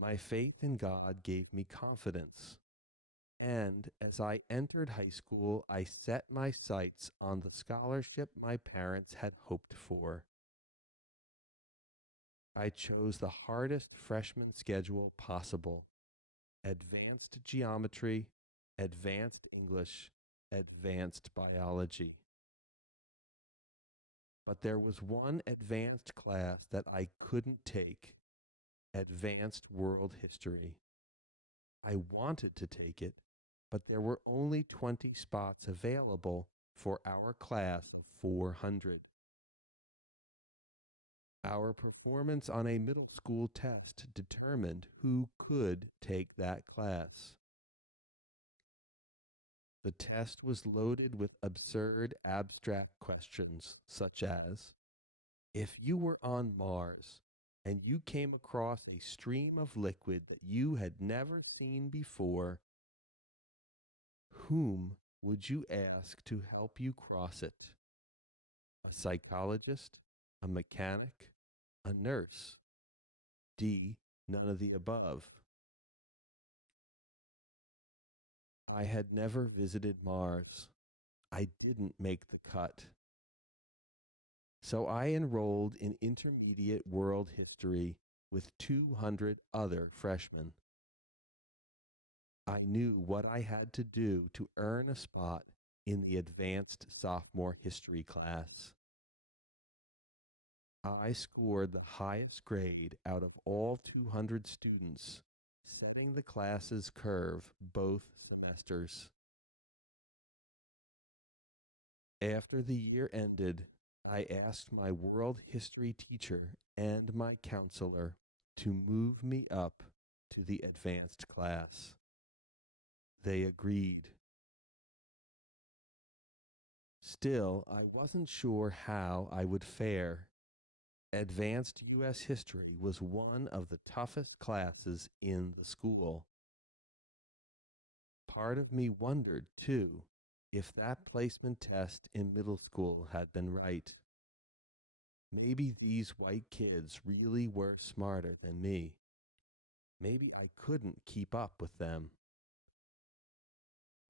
My faith in God gave me confidence. And as I entered high school, I set my sights on the scholarship my parents had hoped for. I chose the hardest freshman schedule possible: advanced geometry, advanced English, advanced biology. But there was one advanced class that I couldn't take: advanced world history. I wanted to take it, but there were only 20 spots available for our class of 400. Our performance on a middle school test determined who could take that class. The test was loaded with absurd abstract questions such as, if you were on Mars and you came across a stream of liquid that you had never seen before, whom would you ask to help you cross it? A psychologist, a mechanic, a nurse? D, none of the above. I had never visited Mars. I didn't make the cut. So I enrolled in intermediate world history with 200 other freshmen. I knew what I had to do to earn a spot in the advanced sophomore history class. I scored the highest grade out of all 200 students, setting the class's curve both semesters. After the year ended, I asked my world history teacher and my counselor to move me up to the advanced class. They agreed, Still, I wasn't sure how I would fare. Advanced U.S. history was one of the toughest classes in the school. Part of me wondered, too, if that placement test in middle school had been right. Maybe these white kids really were smarter than me. Maybe I couldn't keep up with them.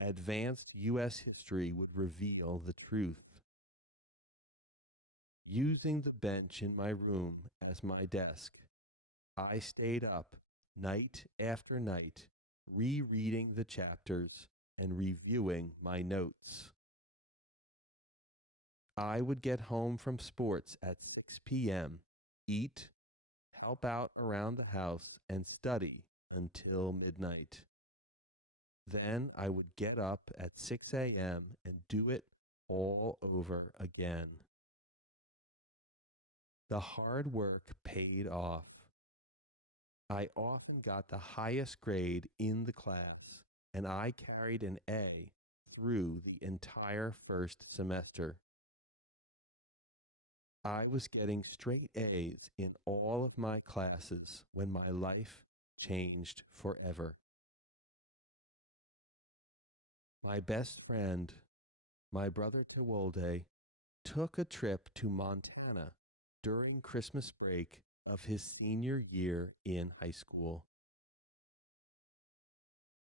Advanced U.S. history would reveal the truth. Using the bench in my room as my desk, I stayed up night after night, rereading the chapters and reviewing my notes. I would get home from sports at 6 p.m., eat, help out around the house, and study until midnight. Then I would get up at 6 a.m. and do it all over again. The hard work paid off. I often got the highest grade in the class, and I carried an A through the entire first semester. I was getting straight A's in all of my classes when my life changed forever. My best friend, my brother Tewolde, took a trip to Montana during Christmas break of his senior year in high school.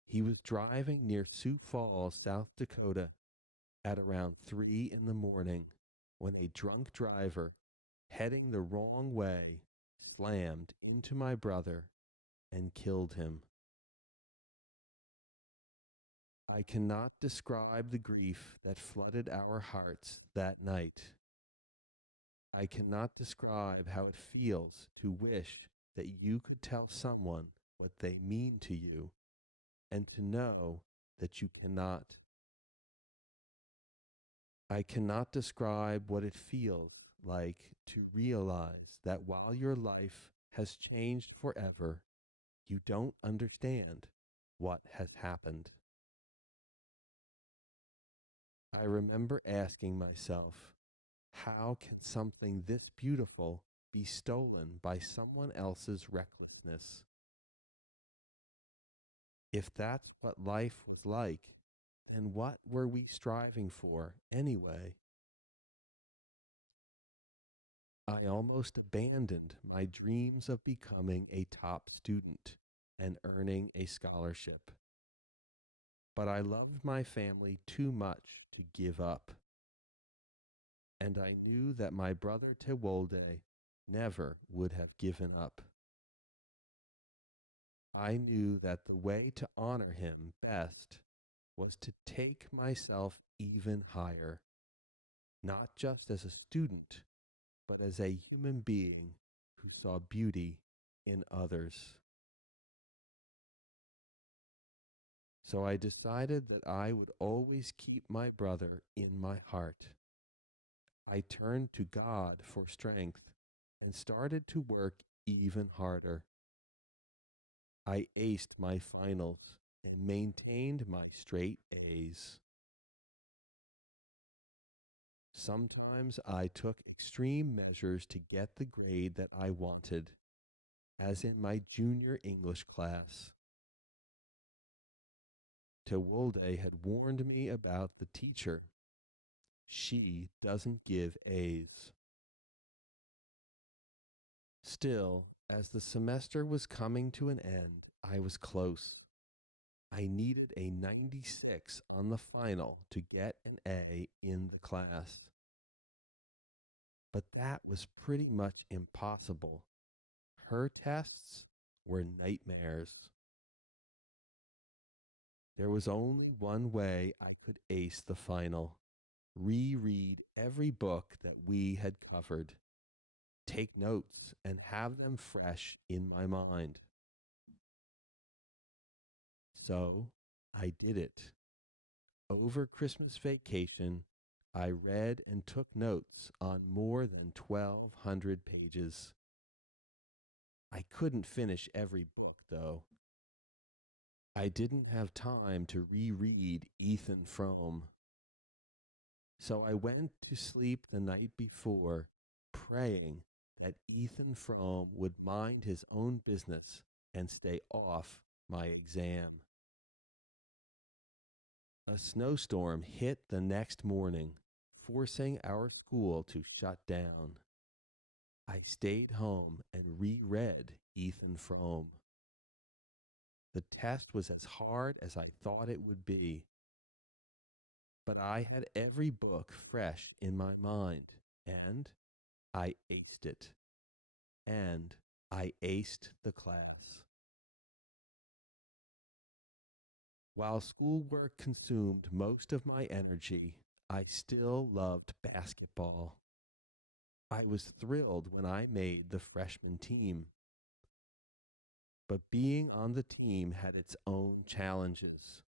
He was driving near Sioux Falls, South Dakota at around 3 in the morning when a drunk driver heading the wrong way slammed into my brother and killed him. I cannot describe the grief that flooded our hearts that night. I cannot describe how it feels to wish that you could tell someone what they mean to you and to know that you cannot. I cannot describe what it feels like to realize that while your life has changed forever, you don't understand what has happened. I remember asking myself, how can something this beautiful be stolen by someone else's recklessness? If that's what life was like, then what were we striving for anyway? I almost abandoned my dreams of becoming a top student and earning a scholarship. But I loved my family too much to give up. And I knew that my brother Tewolde never would have given up. I knew that the way to honor him best was to take myself even higher, not just as a student, but as a human being who saw beauty in others. So I decided that I would always keep my brother in my heart. I turned to God for strength and started to work even harder. I aced my finals and maintained my straight A's. Sometimes I took extreme measures to get the grade that I wanted, as in my junior English class. Tewolde had warned me about the teacher. She doesn't give A's. Still, as the semester was coming to an end, I was close. I needed a 96 on the final to get an A in the class. But that was pretty much impossible. Her tests were nightmares. There was only one way I could ace the final: reread every book that we had covered, take notes, and have them fresh in my mind. So I did it. Over Christmas vacation, I read and took notes on more than 1,200 pages. I couldn't finish every book, though. I didn't have time to reread Ethan Frome. So I went to sleep the night before, praying that Ethan Frome would mind his own business and stay off my exam. A snowstorm hit the next morning, forcing our school to shut down. I stayed home and reread Ethan Frome. The test was as hard as I thought it would be, but I had every book fresh in my mind, and I aced it. And I aced the class. While schoolwork consumed most of my energy, I still loved basketball. I was thrilled when I made the freshman team. But being on the team had its own challenges.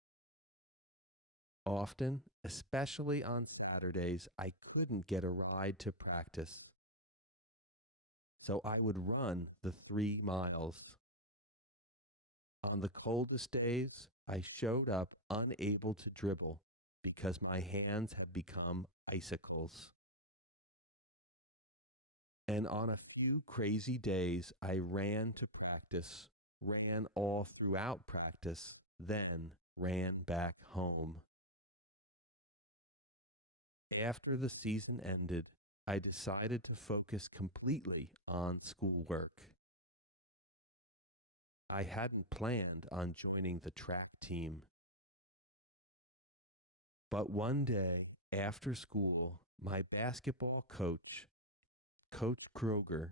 Often, especially on Saturdays, I couldn't get a ride to practice. So I would run the 3 miles. On the coldest days, I showed up unable to dribble because my hands had become icicles. And on a few crazy days, I ran to practice, ran all throughout practice, then ran back home. After the season ended, I decided to focus completely on schoolwork. I hadn't planned on joining the track team. But one day, after school, my basketball coach, Coach Kroger,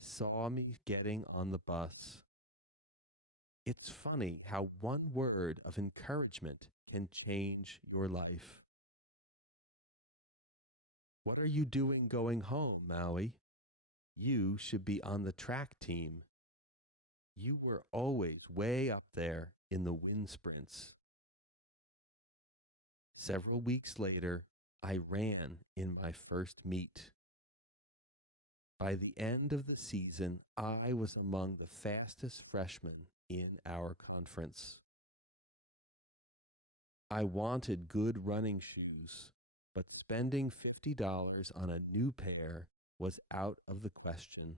saw me getting on the bus. It's funny how one word of encouragement can change your life. What are you doing going home, Maui? You should be on the track team. You were always way up there in the wind sprints. Several weeks later, I ran in my first meet. By the end of the season, I was among the fastest freshmen in our conference. I wanted good running shoes, but spending $50 on a new pair was out of the question.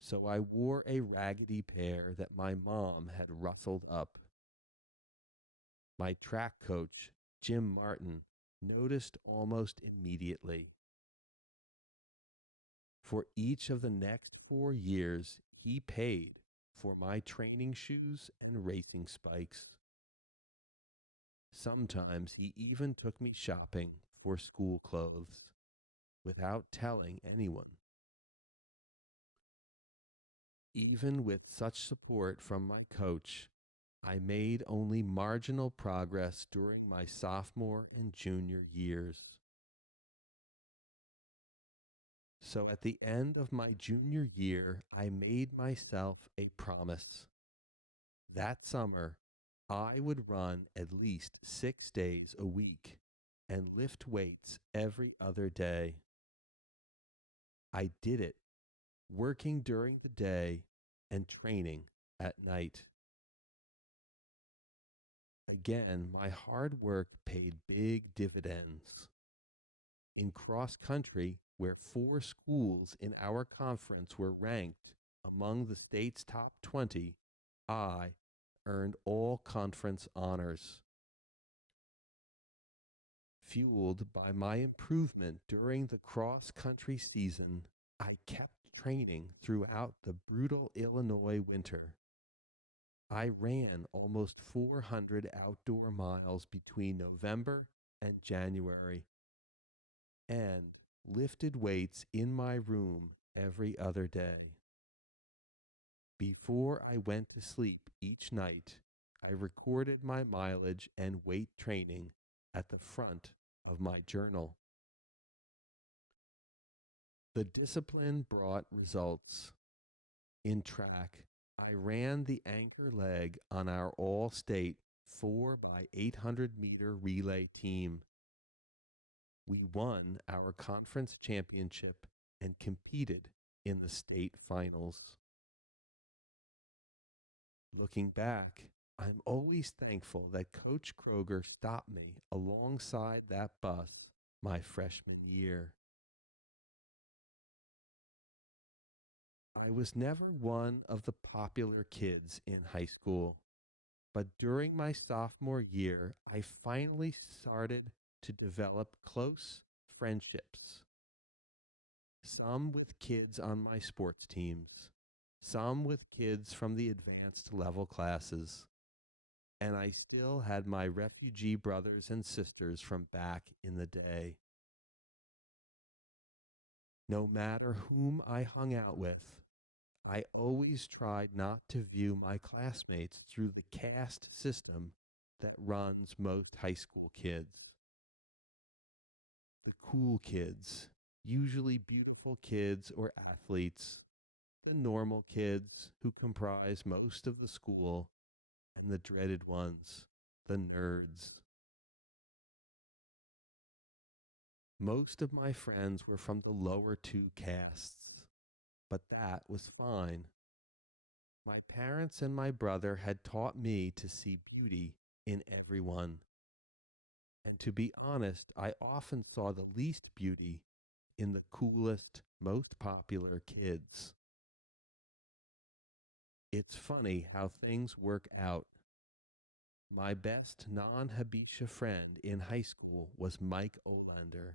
So I wore a raggedy pair that my mom had rustled up. My track coach, Jim Martin, noticed almost immediately. For each of the next 4 years, he paid for my training shoes and racing spikes. Sometimes he even took me shopping for school clothes without telling anyone. Even with such support from my coach, I made only marginal progress during my sophomore and junior years. So at the end of my junior year, I made myself a promise. That summer, I would run at least 6 days a week and lift weights every other day. I did it, working during the day and training at night. Again, my hard work paid big dividends. In cross country, where 4 schools in our conference were ranked among the state's top 20, I earned all conference honors. Fueled by my improvement during the cross country season, I kept training throughout the brutal Illinois winter. I ran almost 400 outdoor miles between November and January and lifted weights in my room every other day. Before I went to sleep each night, I recorded my mileage and weight training at the front of my journal. The discipline brought results. In track, I ran the anchor leg on our all-state 4 by 800 meter relay team. We won our conference championship and competed in the state finals. Looking back, I'm always thankful that Coach Kroger stopped me alongside that bus my freshman year. I was never one of the popular kids in high school, but during my sophomore year, I finally started to develop close friendships. Some with kids on my sports teams, some with kids from the advanced level classes, and I still had my refugee brothers and sisters from back in the day. No matter whom I hung out with, I always tried not to view my classmates through the caste system that runs most high school kids. The cool kids, usually beautiful kids or athletes, the normal kids who comprise most of the school, and the dreaded ones, the nerds. Most of my friends were from the lower two castes, but that was fine. My parents and my brother had taught me to see beauty in everyone. And to be honest, I often saw the least beauty in the coolest, most popular kids. It's funny how things work out. My best non Habesha friend in high school was Mike Olander,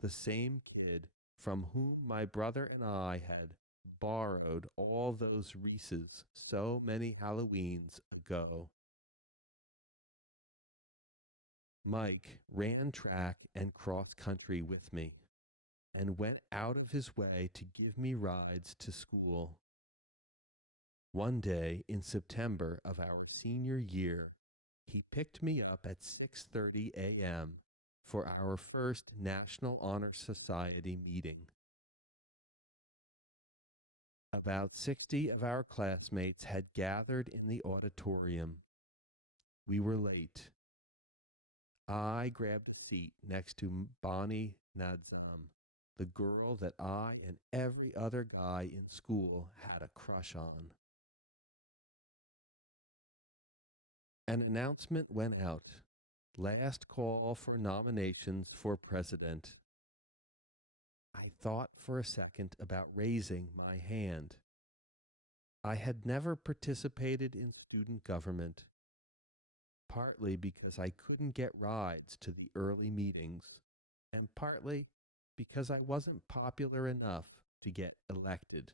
the same kid from whom my brother and I had borrowed all those Reese's so many Halloweens ago. Mike ran track and cross country with me and went out of his way to give me rides to school. One day in September of our senior year, he picked me up at 6:30 a.m. for our first National Honor Society meeting. About 60 of our classmates had gathered in the auditorium. We were late. I grabbed a seat next to Bonnie Nadzam, the girl that I and every other guy in school had a crush on. An announcement went out. Last call for nominations for president. I thought for a second about raising my hand. I had never participated in student government, partly because I couldn't get rides to the early meetings, and partly because I wasn't popular enough to get elected.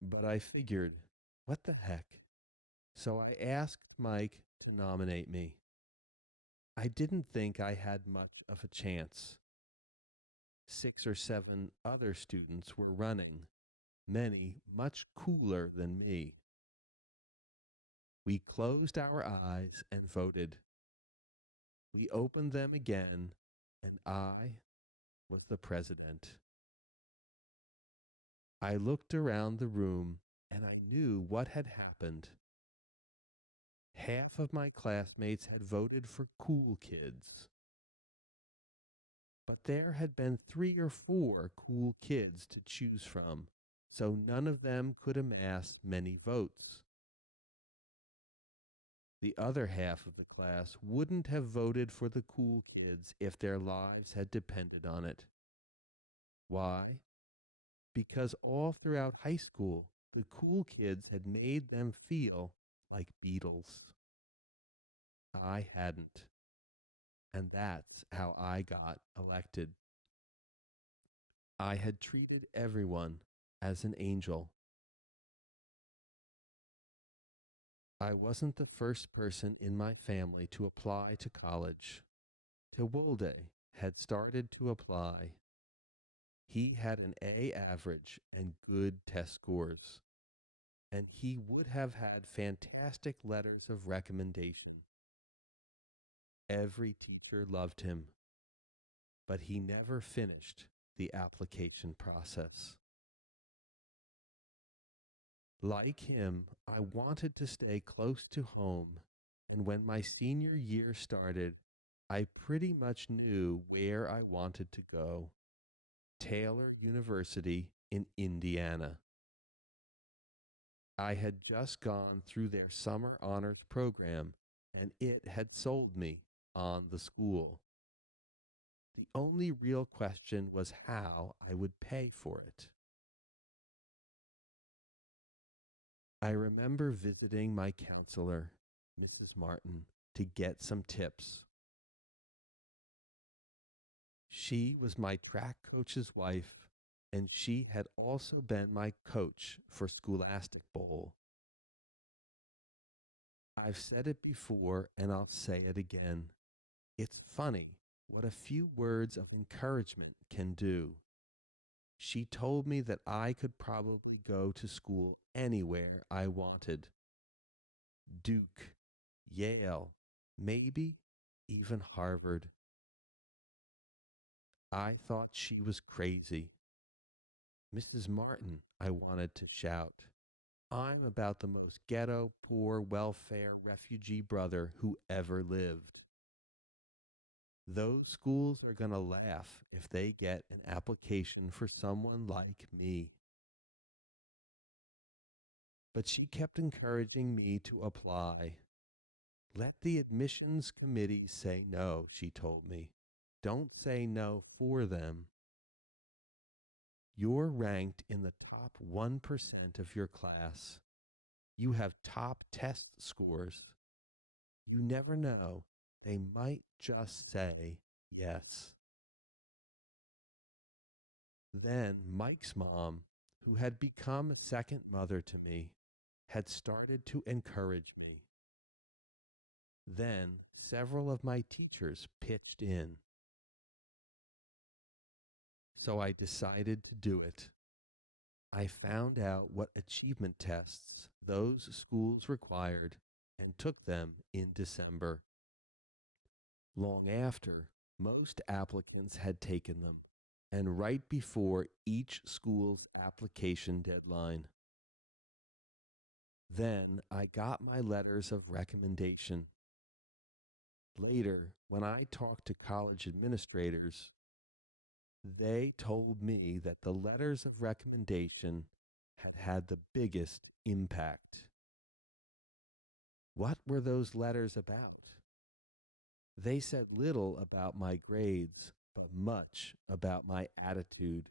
But I figured, what the heck? So I asked Mike to nominate me. I didn't think I had much of a chance. 6 or 7 other students were running, many much cooler than me. We closed our eyes and voted. We opened them again, and I was the president. I looked around the room, and I knew what had happened. Half of my classmates had voted for cool kids. But there had been 3 or 4 cool kids to choose from, so none of them could amass many votes. The other half of the class wouldn't have voted for the cool kids if their lives had depended on it. Why? Because all throughout high school, the cool kids had made them feel like Beatles. I hadn't. And that's how I got elected. I had treated everyone as an angel. I wasn't the first person in my family to apply to college. Tewolde had started to apply. He had an A average and good test scores, and he would have had fantastic letters of recommendation. Every teacher loved him, but he never finished the application process. Like him, I wanted to stay close to home, and when my senior year started, I pretty much knew where I wanted to go. Taylor University in Indiana. I had just gone through their summer honors program, and it had sold me on the school. The only real question was how I would pay for it. I remember visiting my counselor, Mrs. Martin, to get some tips. She was my track coach's wife, and she had also been my coach for Scholastic Bowl. I've said it before, and I'll say it again. It's funny what a few words of encouragement can do. She told me that I could probably go to school anywhere I wanted. Duke, Yale, maybe even Harvard. I thought she was crazy. Mrs. Martin, I wanted to shout. I'm about the most ghetto, poor, welfare, refugee brother who ever lived. Those schools are going to laugh if they get an application for someone like me. But she kept encouraging me to apply. Let the admissions committee say no, she told me. Don't say no for them. You're ranked in the top 1% of your class. You have top test scores. You never know. They might just say yes. Then Mike's mom, who had become a second mother to me, had started to encourage me. Then several of my teachers pitched in. So I decided to do it. I found out what achievement tests those schools required and took them in December. Long after, most applicants had taken them, and right before each school's application deadline. Then I got my letters of recommendation. Later, when I talked to college administrators, they told me that the letters of recommendation had had the biggest impact. What were those letters about? They said little about my grades, but much about my attitude.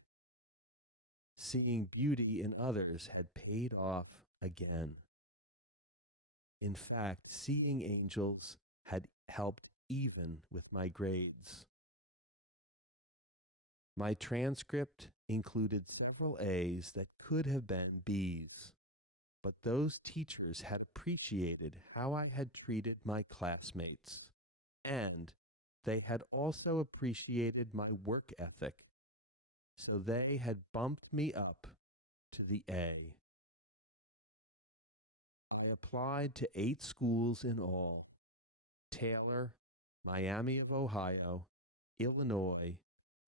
Seeing beauty in others had paid off again. In fact, seeing angels had helped even with my grades. My transcript included several A's that could have been B's, but those teachers had appreciated how I had treated my classmates, and they had also appreciated my work ethic, so they had bumped me up to the A. I applied to 8 schools in all: Taylor, Miami of Ohio, Illinois,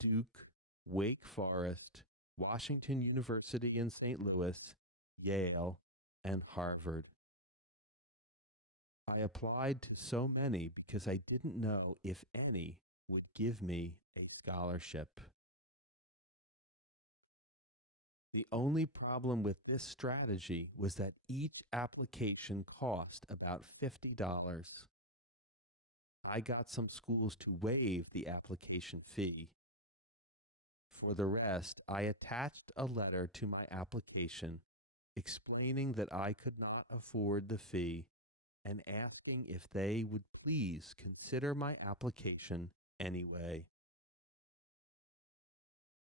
Duke, Wake Forest, Washington University in St. Louis, Yale, and Harvard. I applied to so many because I didn't know if any would give me a scholarship. The only problem with this strategy was that each application cost about $50. I got some schools to waive the application fee. For the rest, I attached a letter to my application explaining that I could not afford the fee and asking if they would please consider my application anyway.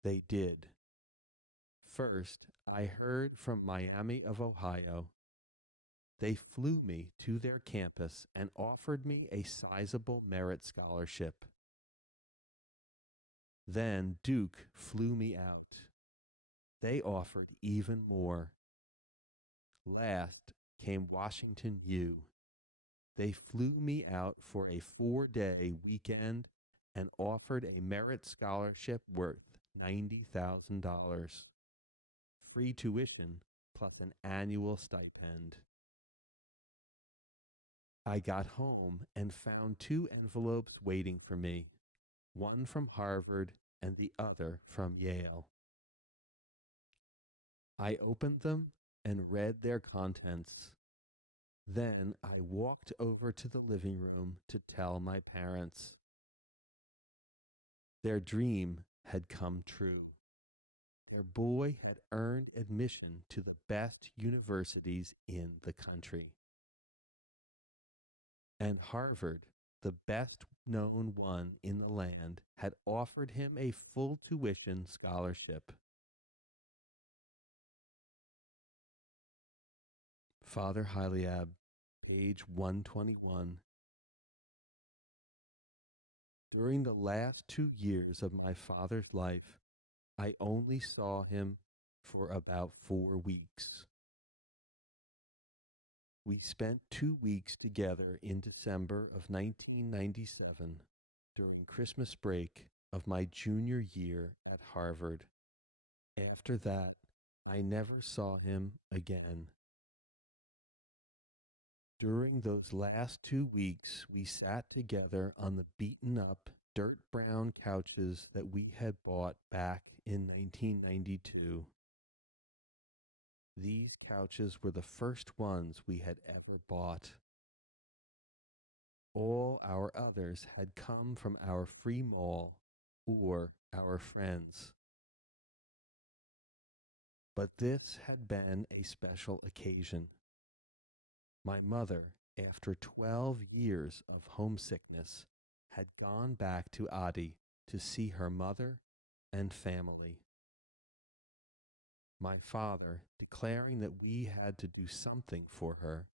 They did. First, I heard from Miami of Ohio. They flew me to their campus and offered me a sizable merit scholarship. Then Duke flew me out. They offered even more. Last came Washington U. They flew me out for a 4-day weekend and offered a merit scholarship worth $90,000. Free tuition plus an annual stipend. I got home and found 2 envelopes waiting for me, one from Harvard and the other from Yale. I opened them and read their contents. Then I walked over to the living room to tell my parents. Their dream had come true. Their boy had earned admission to the best universities in the country. And Harvard, the best known one in the land, had offered him a full tuition scholarship. Father Haileab, page 121. During the last 2 years of my father's life, I only saw him for about 4 weeks. We spent 2 weeks together in December of 1997 during Christmas break of my junior year at Harvard. After that, I never saw him again. During those last 2 weeks, we sat together on the beaten up, dirt brown couches that we had bought back in 1992. These couches were the first ones we had ever bought. All our others had come from our free mall or our friends. But this had been a special occasion. My mother, after 12 years of homesickness, had gone back to Adi to see her mother and family. My father, declaring that we had to do something for her,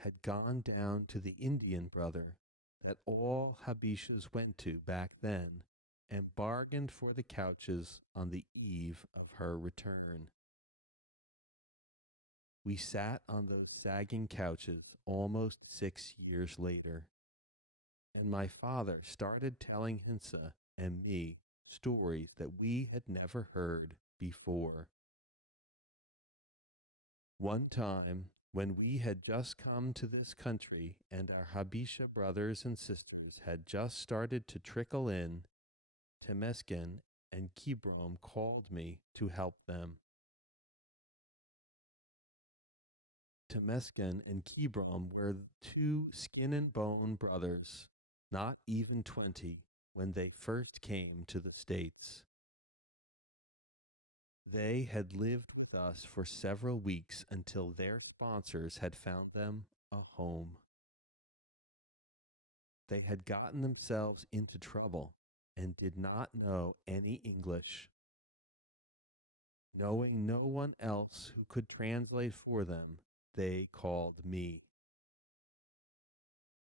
had gone down to the Indian brother that all Habishas went to back then and bargained for the couches on the eve of her return. We sat on those sagging couches almost 6 years later, and my father started telling Hinsa and me stories that we had never heard before. One time, when we had just come to this country and our Habisha brothers and sisters had just started to trickle in, Temesgen and Kibrom called me to help them. Temesgen and Kibrom were two skin and bone brothers, not even 20, when they first came to the States. They had lived with us for several weeks until their sponsors had found them a home. They had gotten themselves into trouble and did not know any English. Knowing no one else who could translate for them, they called me.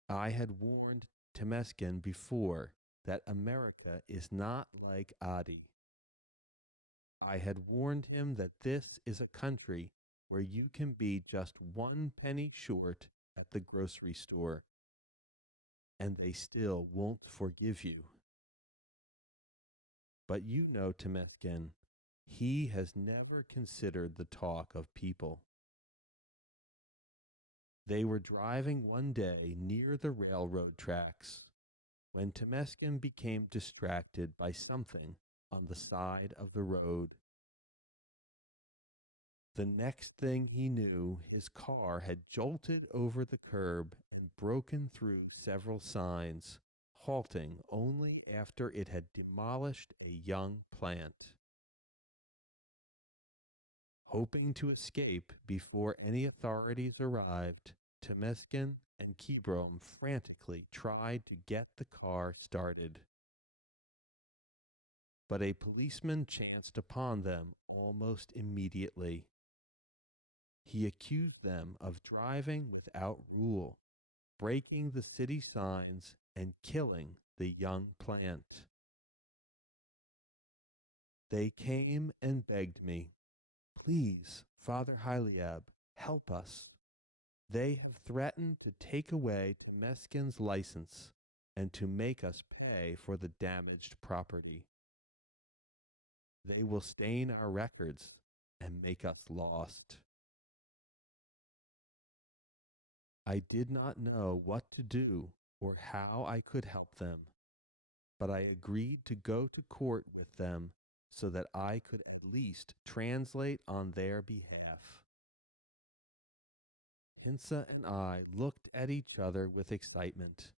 I had warned Temesgen before that America is not like Adi. I had warned him that this is a country where you can be just 1 penny short at the grocery store, and they still won't forgive you. But you know Temesgen, he has never considered the talk of people. They were driving one day near the railroad tracks when Temesgen became distracted by something on the side of the road. The next thing he knew, his car had jolted over the curb and broken through several signs, halting only after it had demolished a young plant. Hoping to escape before any authorities arrived, Temesgen and Kibrom frantically tried to get the car started. But a policeman chanced upon them almost immediately. He accused them of driving without rule, breaking the city signs, and killing the young plant. They came and begged me, "Please, Father Haileab, help us. They have threatened to take away Temesgen's license and to make us pay for the damaged property. They will stain our records and make us lost." I did not know what to do or how I could help them, but I agreed to go to court with them so that I could at least translate on their behalf. Hinsa and I looked at each other with excitement,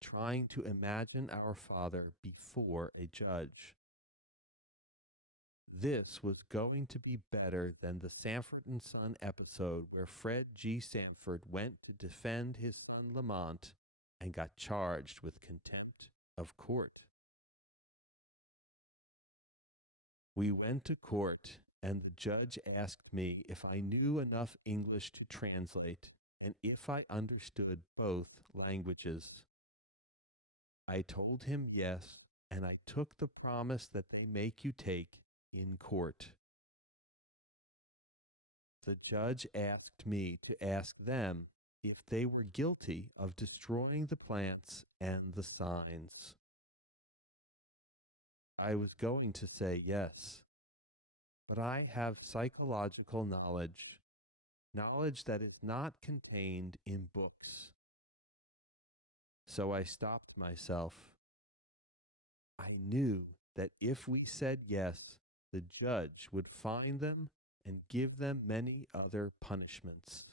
trying to imagine our father before a judge. This was going to be better than the Sanford and Son episode where Fred G. Sanford went to defend his son Lamont and got charged with contempt of court. We went to court, and the judge asked me if I knew enough English to translate and if I understood both languages. I told him yes, and I took the promise that they make you take in court. The judge asked me to ask them if they were guilty of destroying the plants and the signs. I was going to say yes, but I have psychological knowledge, knowledge that is not contained in books. So I stopped myself. I knew that if we said yes, the judge would find them and give them many other punishments.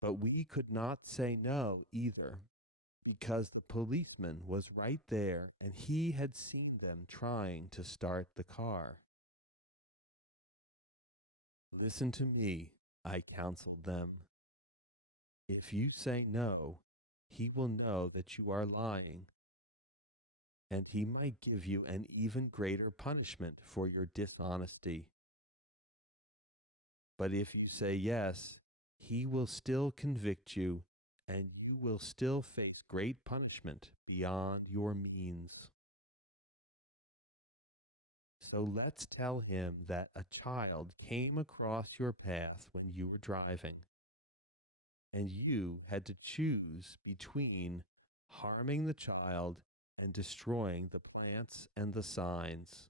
But we could not say no either, because the policeman was right there and he had seen them trying to start the car. Listen to me, I counseled them. If you say no, he will know that you are lying, and he might give you an even greater punishment for your dishonesty. But if you say yes, he will still convict you, and you will still face great punishment beyond your means. So let's tell him that a child came across your path when you were driving, and you had to choose between harming the child and destroying the plants and the signs.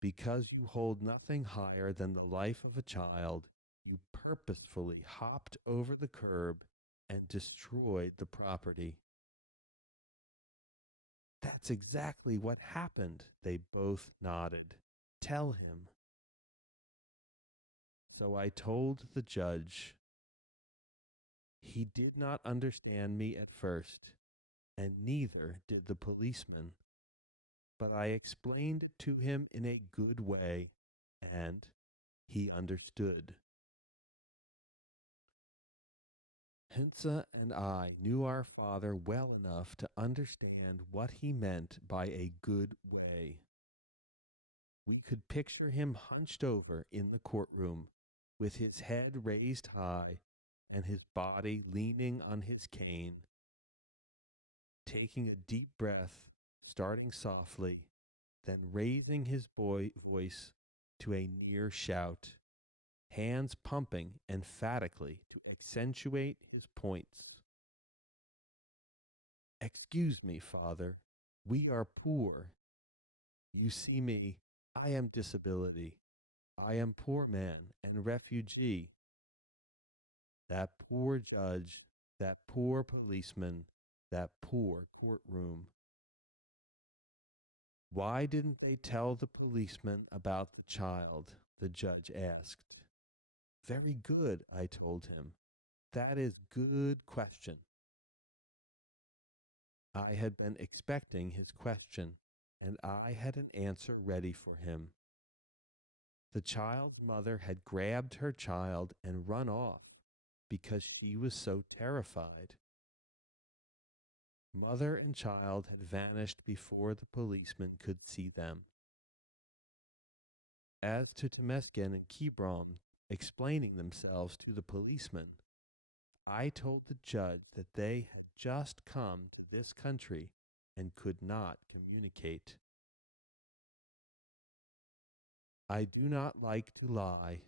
Because you hold nothing higher than the life of a child, you purposefully hopped over the curb and destroyed the property. That's exactly what happened, they both nodded. Tell him. So I told the judge. He did not understand me at first, and neither did the policeman. But I explained it to him in a good way, and he understood. Hinsa and I knew our father well enough to understand what he meant by a good way. We could picture him hunched over in the courtroom, with his head raised high and his body leaning on his cane, taking a deep breath, starting softly, then raising his voice to a near shout, hands pumping emphatically to accentuate his points. Excuse me, Father, we are poor. You see me, I am disability. I am poor man and refugee. That poor judge, that poor policeman, that poor courtroom. Why didn't they tell the policeman about the child? The judge asked. Very good, I told him. That is good question. I had been expecting his question, and I had an answer ready for him. The child's mother had grabbed her child and run off because she was so terrified. Mother and child had vanished before the policeman could see them. As to Temesgen and Kibrom explaining themselves to the policeman, I told the judge that they had just come to this country and could not communicate. I do not like to lie.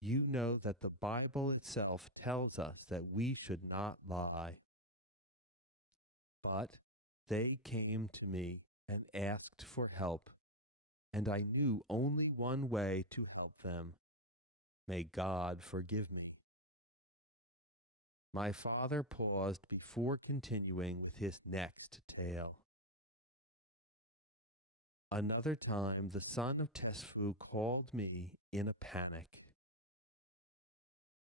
You know that the Bible itself tells us that we should not lie. But they came to me and asked for help, and I knew only one way to help them. May God forgive me. My father paused before continuing with his next tale. Another time, the son of Tesfu called me in a panic.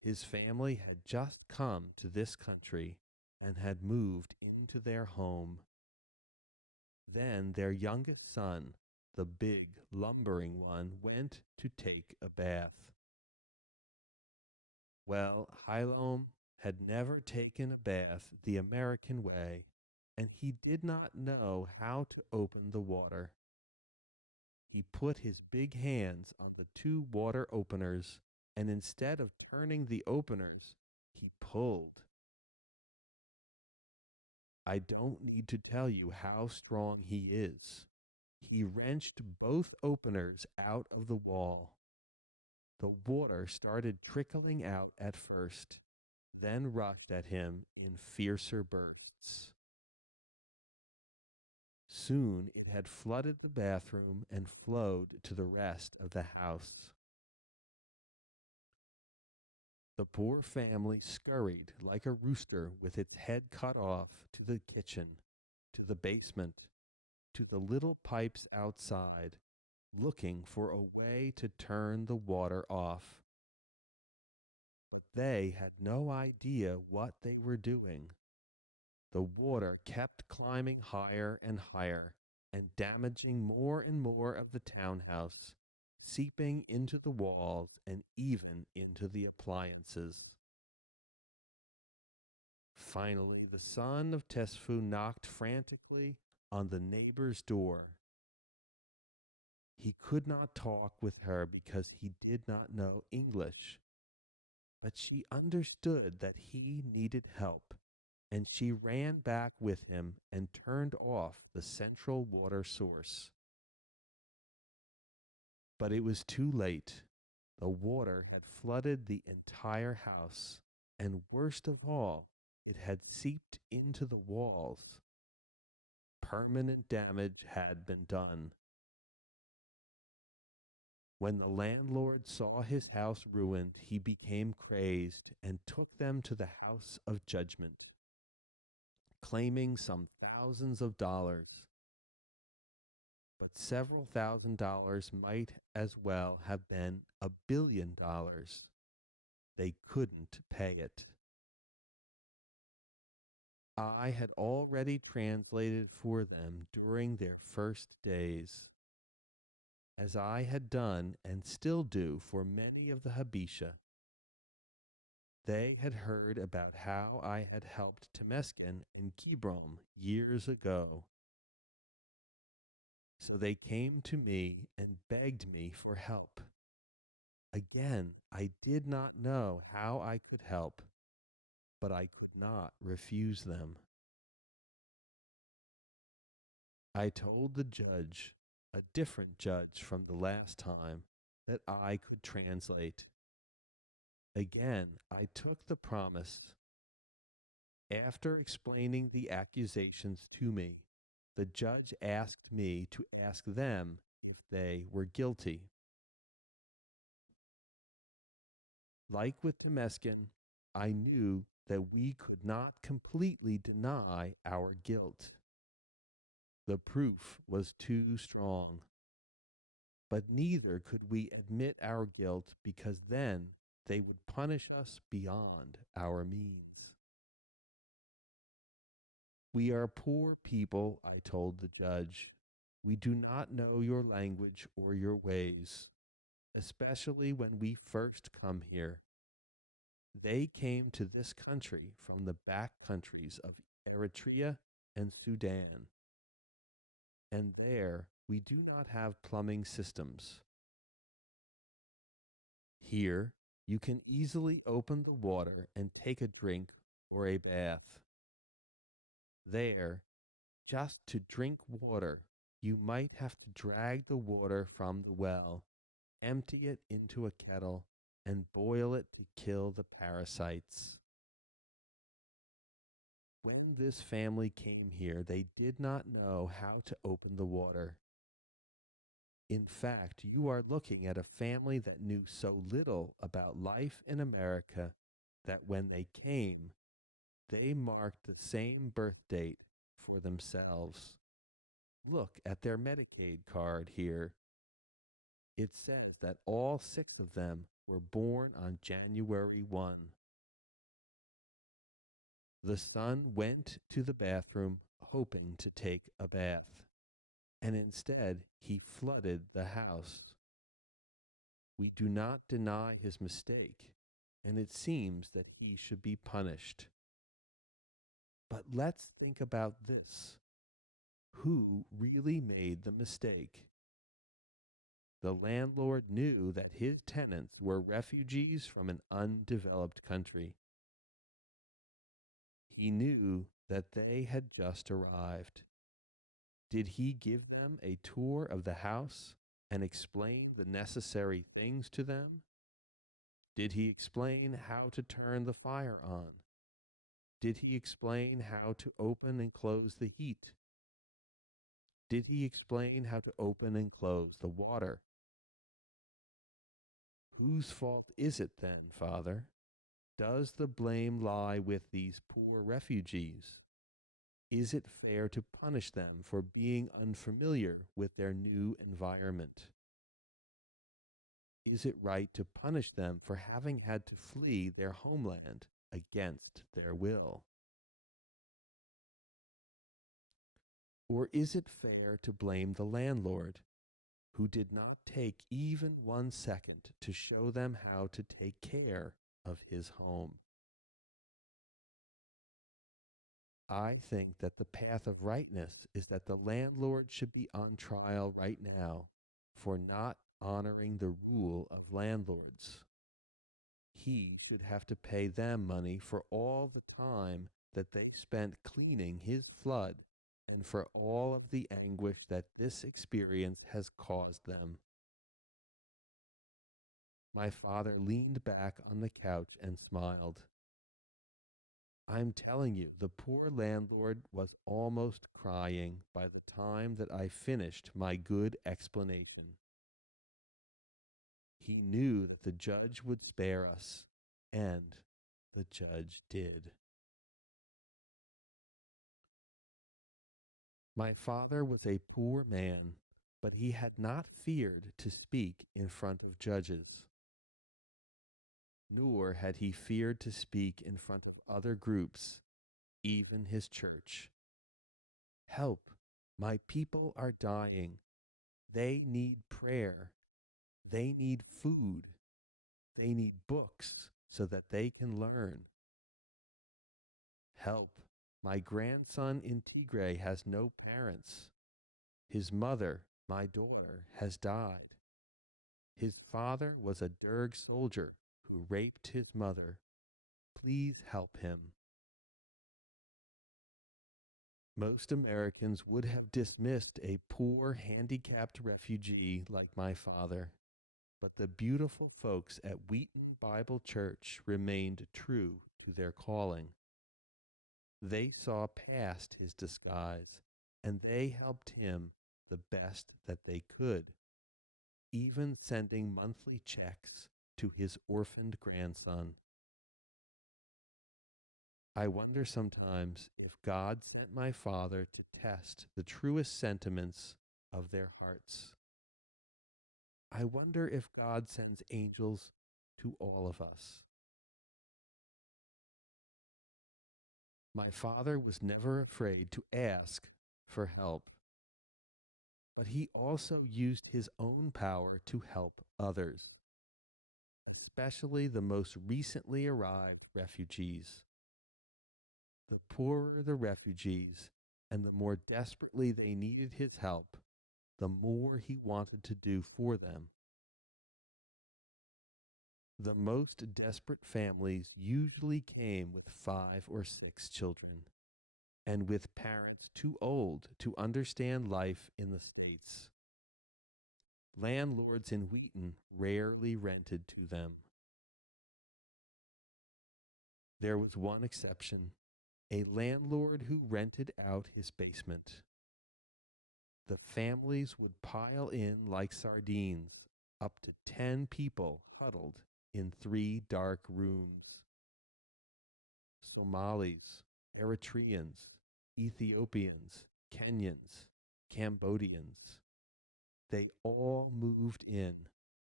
His family had just come to this country and had moved into their home. Then their youngest son, the big, lumbering one, went to take a bath. Well, Haileab had never taken a bath the American way, and he did not know how to open the water. He put his big hands on the two water openers, and instead of turning the openers, he pulled. I don't need to tell you how strong he is. He wrenched both openers out of the wall. The water started trickling out at first, then rushed at him in fiercer bursts. Soon it had flooded the bathroom and flowed to the rest of the house. The poor family scurried like a rooster with its head cut off to the kitchen, to the basement, to the little pipes outside, looking for a way to turn the water off. But they had no idea what they were doing. The water kept climbing higher and higher and damaging more and more of the townhouse, seeping into the walls and even into the appliances. Finally, the son of Tesfu knocked frantically on the neighbor's door. He could not talk with her because he did not know English, but she understood that he needed help, and she ran back with him and turned off the central water source. But it was too late. The water had flooded the entire house, and worst of all, it had seeped into the walls. Permanent damage had been done. When the landlord saw his house ruined, he became crazed and took them to the house of judgment, claiming some thousands of dollars. But several $1,000s might as well have been $1 billion. They couldn't pay it. I had already translated for them during their first days, as I had done and still do for many of the Habesha. They had heard about how I had helped Temeskin and Kibrom years ago. So they came to me and begged me for help. Again, I did not know how I could help, but I could not refuse them. I told the judge, a different judge from the last time, that I could translate. Again, I took the promise. After explaining the accusations to me, the judge asked me to ask them if they were guilty. Like with Temeskin, I knew that we could not completely deny our guilt. The proof was too strong. But neither could we admit our guilt because then they would punish us beyond our means. We are poor people, I told the judge. We do not know your language or your ways, especially when we first come here. They came to this country from the back countries of Eritrea and Sudan. And there we do not have plumbing systems. Here you can easily open the water and take a drink or a bath. There, just to drink water, you might have to drag the water from the well, empty it into a kettle, and boil it to kill the parasites. When this family came here, they did not know how to open the water. In fact, you are looking at a family that knew so little about life in America that when they came, they marked the same birth date for themselves. look at their Medicaid card here. It says that all 6 of them were born on January 1. The son went to the bathroom hoping to take a bath, and instead he flooded the house. We do not deny his mistake, and it seems that he should be punished. But let's think about this. Who really made the mistake? The landlord knew that his tenants were refugees from an undeveloped country. He knew that they had just arrived. Did he give them a tour of the house and explain the necessary things to them? Did he explain how to turn the fire on? Did he explain how to open and close the heat? Did he explain how to open and close the water? Whose fault is it then, Father? Does the blame lie with these poor refugees? Is it fair to punish them for being unfamiliar with their new environment? Is it right to punish them for having had to flee their homeland against their will? Or is it fair to blame the landlord, who did not take even 1 second to show them how to take care of his home? I think that the path of rightness is that the landlord should be on trial right now for not honoring the rule of landlords. He should have to pay them money for all the time that they spent cleaning his flood and for all of the anguish that this experience has caused them. My father leaned back on the couch and smiled. I'm telling you, the poor landlord was almost crying by the time that I finished my good explanation. He knew that the judge would spare us, and the judge did. My father was a poor man, but he had not feared to speak in front of judges. Nor had he feared to speak in front of other groups, even his church. Help, my people are dying. They need prayer. They need food. They need books so that they can learn. Help, my grandson in Tigray has no parents. His mother, my daughter, has died. His father was a Derg soldier who raped his mother. Please help him. Most Americans would have dismissed a poor, handicapped refugee like my father, but the beautiful folks at Wheaton Bible Church remained true to their calling. They saw past his disguise, and they helped him the best that they could, even sending monthly checks to his orphaned grandson. I wonder sometimes if God sent my father to test the truest sentiments of their hearts. I wonder if God sends angels to all of us. My father was never afraid to ask for help, but he also used his own power to help others, especially the most recently arrived refugees. The poorer the refugees and the more desperately they needed his help, the more he wanted to do for them. The most desperate families usually came with 5 or 6 children, and with parents too old to understand life in the States. Landlords in Wheaton rarely rented to them. There was one exception, a landlord who rented out his basement. The families would pile in like sardines, up to 10 people huddled in 3 dark rooms. Somalis, Eritreans, Ethiopians, Kenyans, Cambodians. They all moved in,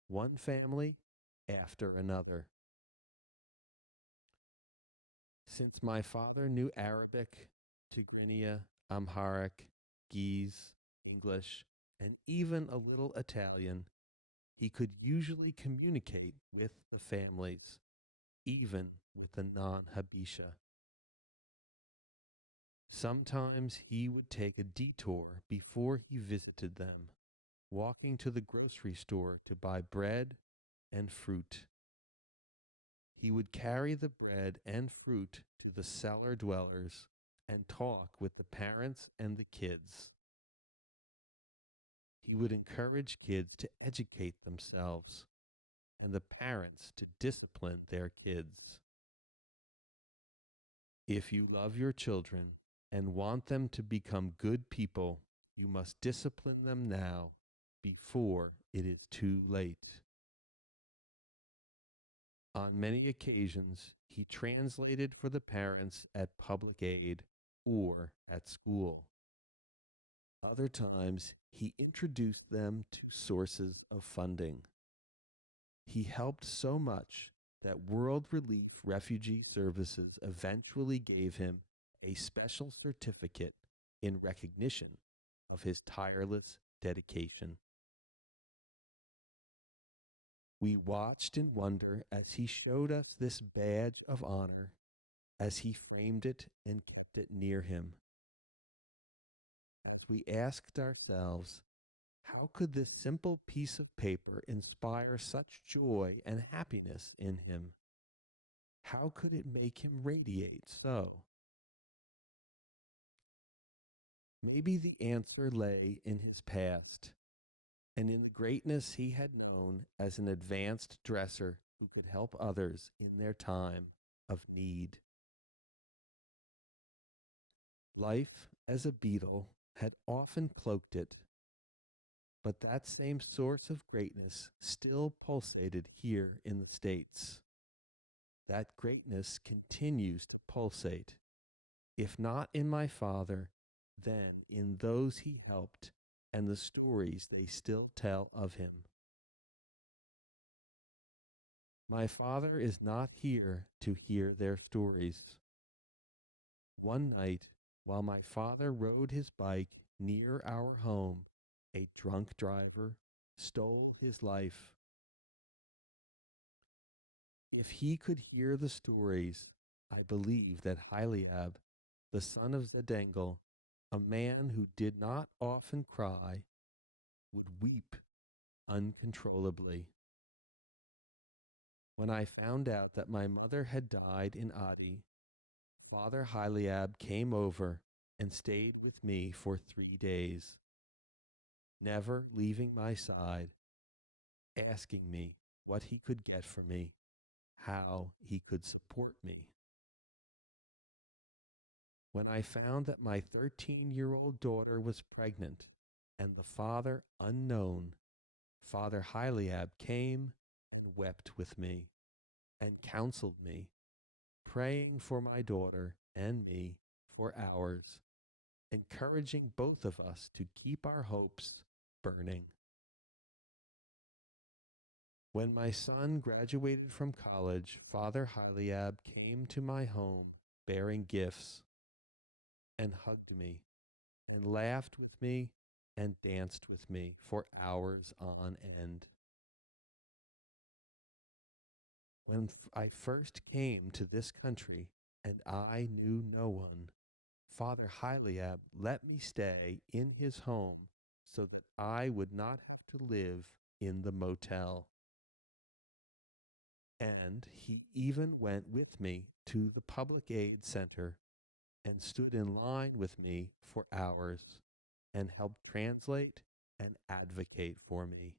one family after another. Since my father knew Arabic, Tigrinya, Amharic, Ge'ez, English, and even a little Italian, he could usually communicate with the families, even with the non Habesha. Sometimes he would take a detour before he visited them, walking to the grocery store to buy bread and fruit. He would carry the bread and fruit to the cellar dwellers and talk with the parents and the kids. He would encourage kids to educate themselves and the parents to discipline their kids. If you love your children and want them to become good people, you must discipline them now before it is too late. On many occasions, he translated for the parents at public aid or at school. Other times, he introduced them to sources of funding. He helped so much that World Relief Refugee Services eventually gave him a special certificate in recognition of his tireless dedication. We watched in wonder as he showed us this badge of honor, as he framed it and kept it near him. As we asked ourselves, how could this simple piece of paper inspire such joy and happiness in him? How could it make him radiate so? Maybe the answer lay in his past and in the greatness he had known as an advanced dresser who could help others in their time of need. Life as a beetle had often cloaked it, but that same source of greatness still pulsated here in the States. That greatness continues to pulsate, if not in my father, then in those he helped and the stories they still tell of him. My father is not here to hear their stories. One night, while my father rode his bike near our home, a drunk driver stole his life. If he could hear the stories, I believe that Haileab, the son of Zedangle, a man who did not often cry, would weep uncontrollably. When I found out that my mother had died in Adi, Father Haileab came over and stayed with me for 3 days, never leaving my side, asking me what he could get for me, how he could support me. When I found that my 13-year-old daughter was pregnant and the father unknown, Father Haileab came and wept with me and counseled me, praying for my daughter and me for hours, encouraging both of us to keep our hopes burning. When my son graduated from college, Father Haileab came to my home bearing gifts and hugged me and laughed with me and danced with me for hours on end. When I first came to this country and I knew no one, Father Haileab let me stay in his home so that I would not have to live in the motel. And he even went with me to the public aid center and stood in line with me for hours and helped translate and advocate for me.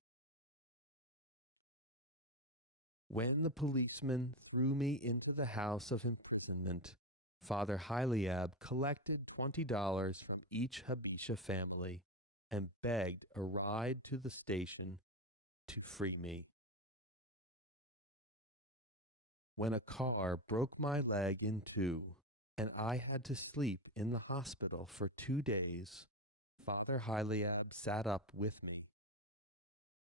When the policeman threw me into the house of imprisonment, Father Haileab collected $20 from each Habesha family and begged a ride to the station to free me. When a car broke my leg in two and I had to sleep in the hospital for 2 days, Father Haileab sat up with me,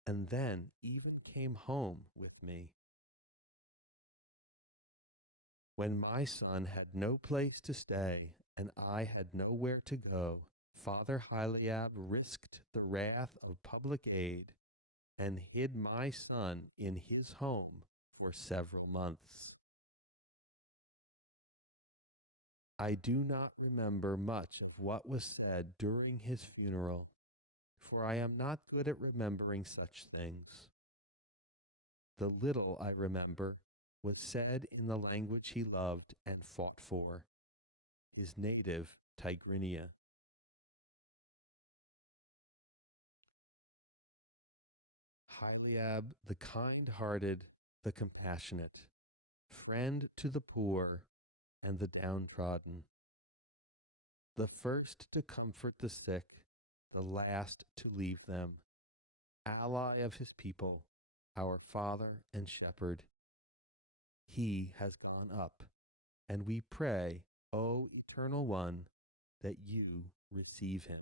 and then even came home with me. When my son had no place to stay and I had nowhere to go, Father Haileab risked the wrath of public aid and hid my son in his home for several months. I do not remember much of what was said during his funeral, for I am not good at remembering such things. The little I remember was said in the language he loved and fought for, his native Tigrinya. Haileab, the kind-hearted, the compassionate, friend to the poor and the downtrodden, the first to comfort the sick, the last to leave them, ally of his people, our Father and Shepherd. He has gone up, and we pray, O Eternal One, that you receive him.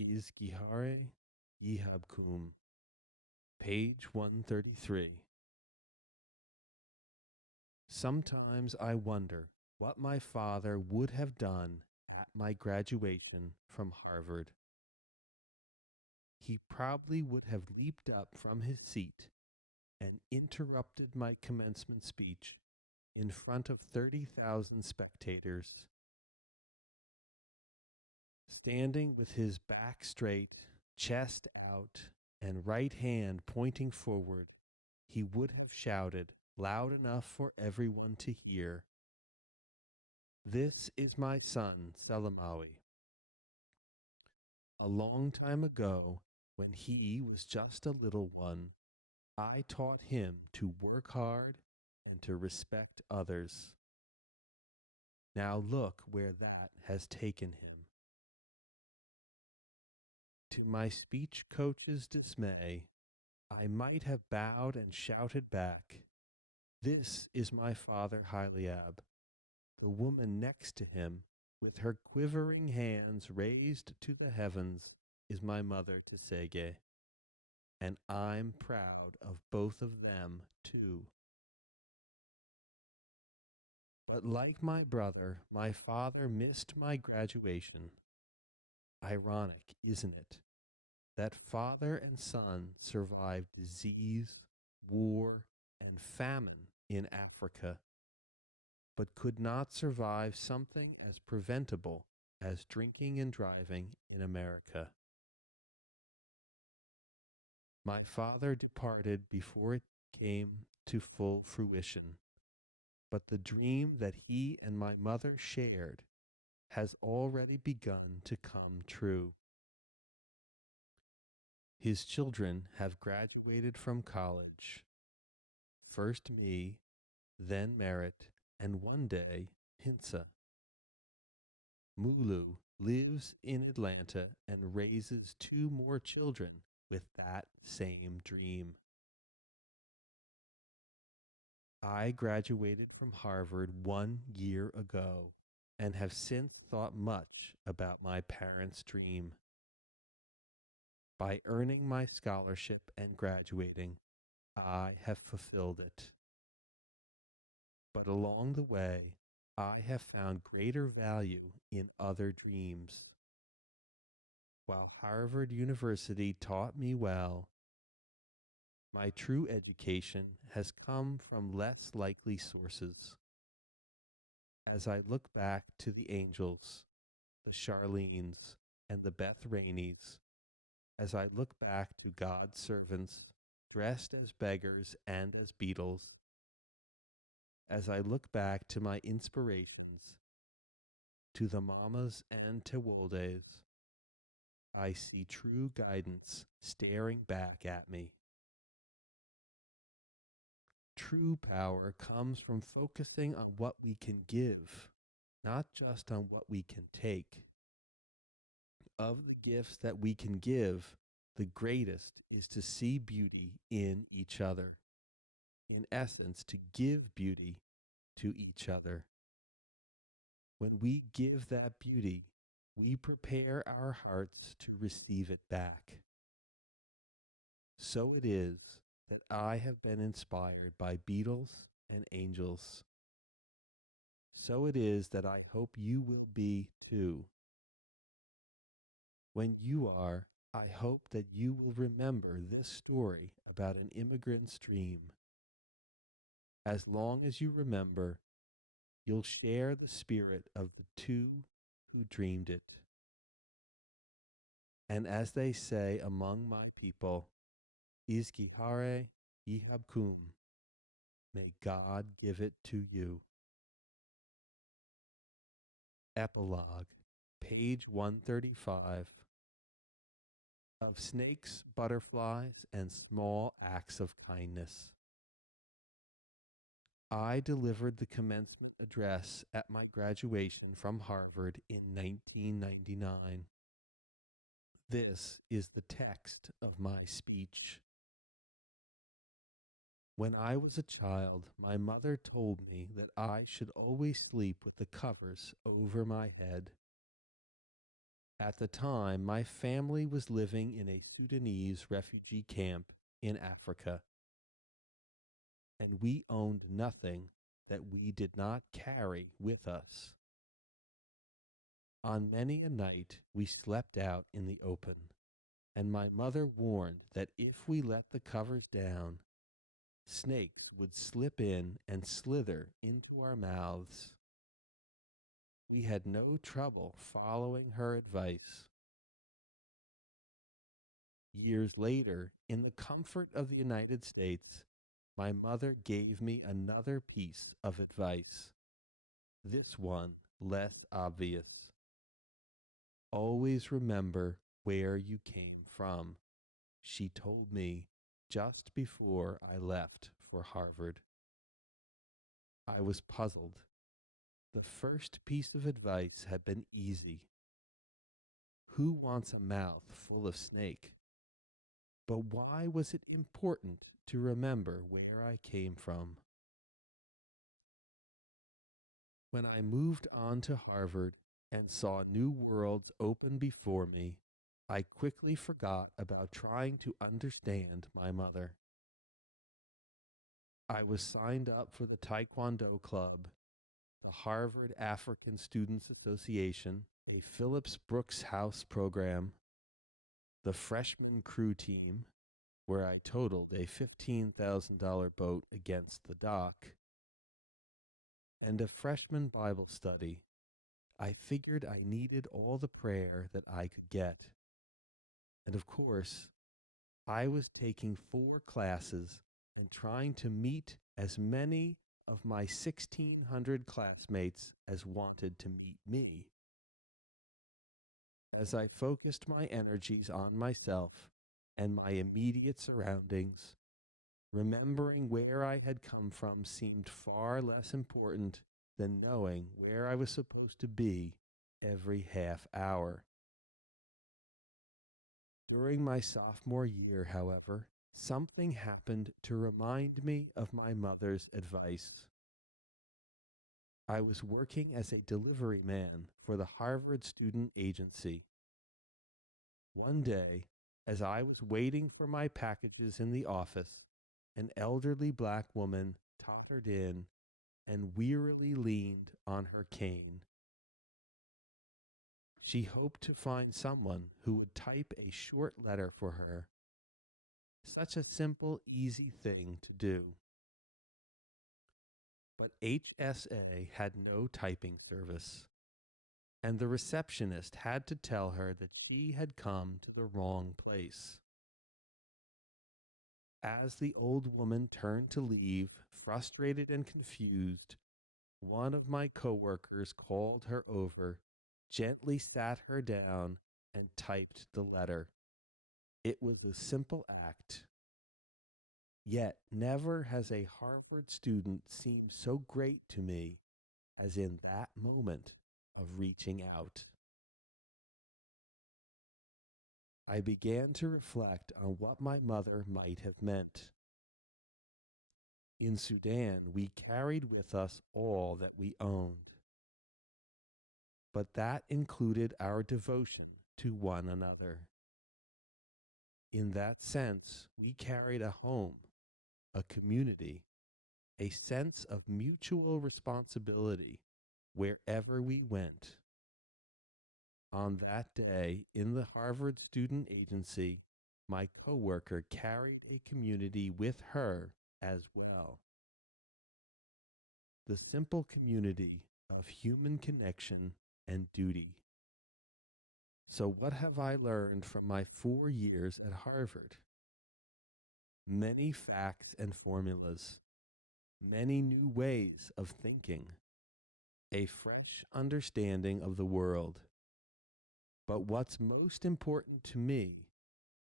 Izgihare Yihabkoom, page 133. Sometimes I wonder what my father would have done at my graduation from Harvard. He probably would have leaped up from his seat and interrupted my commencement speech in front of 30,000 spectators. Standing with his back straight, chest out, and right hand pointing forward, he would have shouted loud enough for everyone to hear, "This is my son, Selamawi." A long time ago, when he was just a little one, I taught him to work hard and to respect others. Now look where that has taken him. To my speech coach's dismay, I might have bowed and shouted back, "This is my father Haileab." The woman next to him, with her quivering hands raised to the heavens, is my mother Tsege, and I'm proud of both of them too. But like my brother, my father missed my graduation. Ironic, isn't it, that father and son survived disease, war, and famine in Africa, but could not survive something as preventable as drinking and driving in America. My father departed before it came to full fruition, but the dream that he and my mother shared has already begun to come true. His children have graduated from college, first me, then Merritt, and one day Hinsa. Mulu lives in Atlanta and raises 2 more children with that same dream. I graduated from Harvard 1 year ago and have since thought much about my parents' dream. By earning my scholarship and graduating, I have fulfilled it. But along the way, I have found greater value in other dreams. While Harvard University taught me well, my true education has come from less likely sources. As I look back to the Angels, the Charlenes, and the Beth Rainies, as I look back to God's servants dressed as beggars and as Beatles, as I look back to my inspirations, to the Mamas and Tewoldes, I see true guidance staring back at me. True power comes from focusing on what we can give, not just on what we can take. Of the gifts that we can give, the greatest is to see beauty in each other. In essence, to give beauty to each other. When we give that beauty, we prepare our hearts to receive it back. So it is that I have been inspired by Beetles and Angels. So it is that I hope you will be too. When you are, I hope that you will remember this story about an immigrant's dream. As long as you remember, you'll share the spirit of the two who dreamed it. And as they say among my people, Izgihare Yihabkoom, may God give it to you. Epilogue, page 135. Of snakes, butterflies, and small acts of kindness. I delivered the commencement address at my graduation from Harvard in 1999. This is the text of my speech. When I was a child, my mother told me that I should always sleep with the covers over my head. At the time, my family was living in a Sudanese refugee camp in Africa, and we owned nothing that we did not carry with us. On many a night, we slept out in the open, and my mother warned that if we let the covers down, snakes would slip in and slither into our mouths. We had no trouble following her advice. Years later, in the comfort of the United States, my mother gave me another piece of advice, this one less obvious. Always remember where you came from, she told me just before I left for Harvard. I was puzzled. The first piece of advice had been easy. Who wants a mouth full of snake? But why was it important to remember where I came from? When I moved on to Harvard and saw new worlds open before me, I quickly forgot about trying to understand my mother. I was signed up for the Taekwondo Club, the Harvard African Students Association, a Phillips Brooks House program, the freshman crew team, where I totaled a $15,000 boat against the dock, and a freshman Bible study. I figured I needed all the prayer that I could get. And of course, I was taking 4 classes and trying to meet as many of my 1,600 classmates as wanted to meet me. As I focused my energies on myself and my immediate surroundings, remembering where I had come from seemed far less important than knowing where I was supposed to be every half hour. During my sophomore year, however, something happened to remind me of my mother's advice. I was working as a delivery man for the Harvard Student Agency. One day, as I was waiting for my packages in the office, an elderly black woman tottered in and wearily leaned on her cane. She hoped to find someone who would type a short letter for her. Such a simple, easy thing to do. But HSA had no typing service, and the receptionist had to tell her that she had come to the wrong place. As the old woman turned to leave, frustrated and confused, one of my coworkers called her over, gently sat her down, and typed the letter. It was a simple act. Yet never has a Harvard student seemed so great to me as in that moment of reaching out. I began to reflect on what my mother might have meant. In Sudan, we carried with us all that we owned, but that included our devotion to one another. In that sense, we carried a home, a community, a sense of mutual responsibility wherever we went. On that day, in the Harvard Student Agency, my coworker carried a community with her as well. The simple community of human connection and duty. So, what have I learned from my 4 years at Harvard? Many facts and formulas, many new ways of thinking, a fresh understanding of the world. But what's most important to me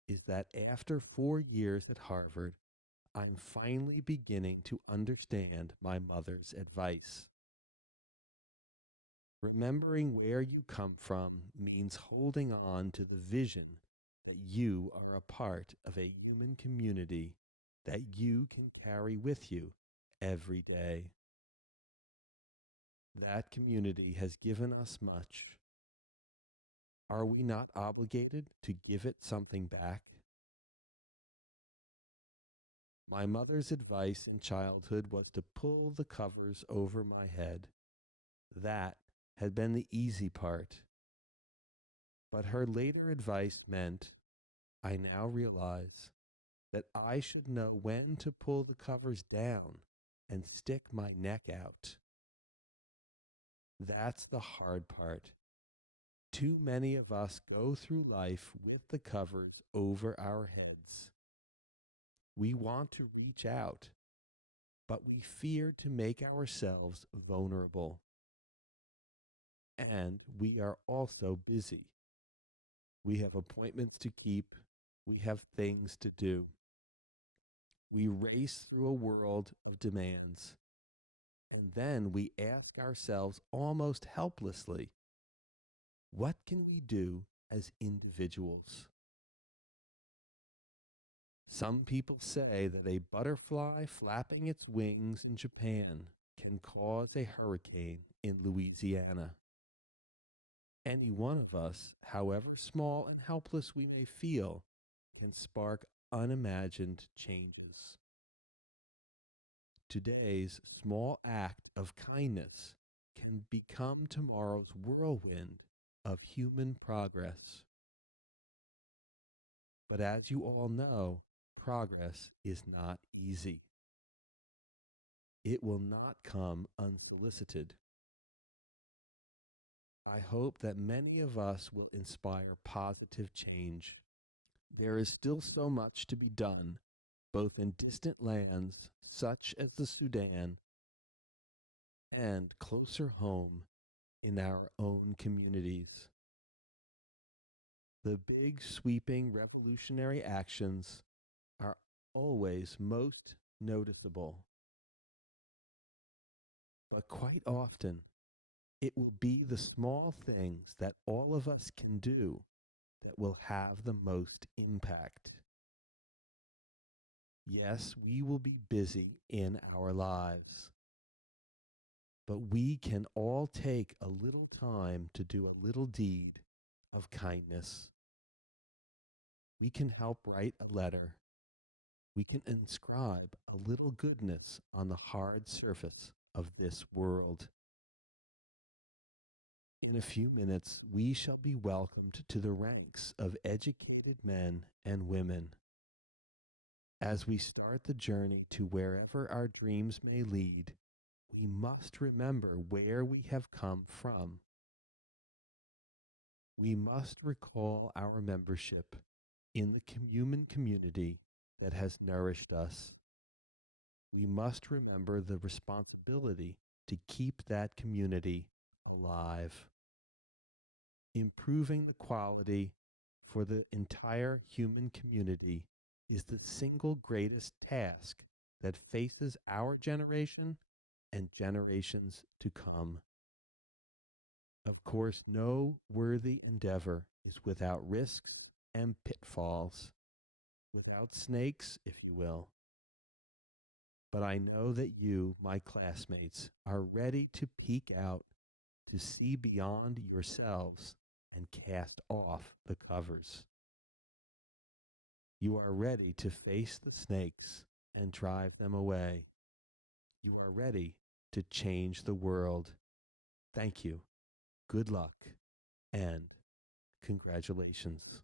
is that after 4 years at Harvard, I'm finally beginning to understand my mother's advice. Remembering where you come from means holding on to the vision that you are a part of a human community that you can carry with you every day. That community has given us much. Are we not obligated to give it something back? My mother's advice in childhood was to pull the covers over my head. That had been the easy part. But her later advice meant, I now realize, that I should know when to pull the covers down and stick my neck out. That's the hard part. Too many of us go through life with the covers over our heads. We want to reach out, but we fear to make ourselves vulnerable. And we are also busy. We have appointments to keep. We have things to do. We race through a world of demands. And then we ask ourselves almost helplessly, what can we do as individuals? Some people say that a butterfly flapping its wings in Japan can cause a hurricane in Louisiana. Any one of us, however small and helpless we may feel, can spark unimagined changes. Today's small act of kindness can become tomorrow's whirlwind of human progress. But as you all know, progress is not easy. It will not come unsolicited. I hope that many of us will inspire positive change. There is still so much to be done, both in distant lands such as the Sudan and closer home in our own communities. The big, sweeping, revolutionary actions are always most noticeable. But quite often, it will be the small things that all of us can do that will have the most impact. Yes, we will be busy in our lives, but we can all take a little time to do a little deed of kindness. We can help write a letter. We can inscribe a little goodness on the hard surface of this world. In a few minutes, we shall be welcomed to the ranks of educated men and women. As we start the journey to wherever our dreams may lead, we must remember where we have come from. We must recall our membership in the human community that has nourished us. We must remember the responsibility to keep that community alive. Improving the quality for the entire human community is the single greatest task that faces our generation and generations to come. Of course, no worthy endeavor is without risks and pitfalls, without snakes, if you will. but I know that you, my classmates, are ready to peek out, to see beyond yourselves and cast off the covers. You are ready to face the snakes and drive them away. You are ready to change the world. Thank you. Good luck and congratulations.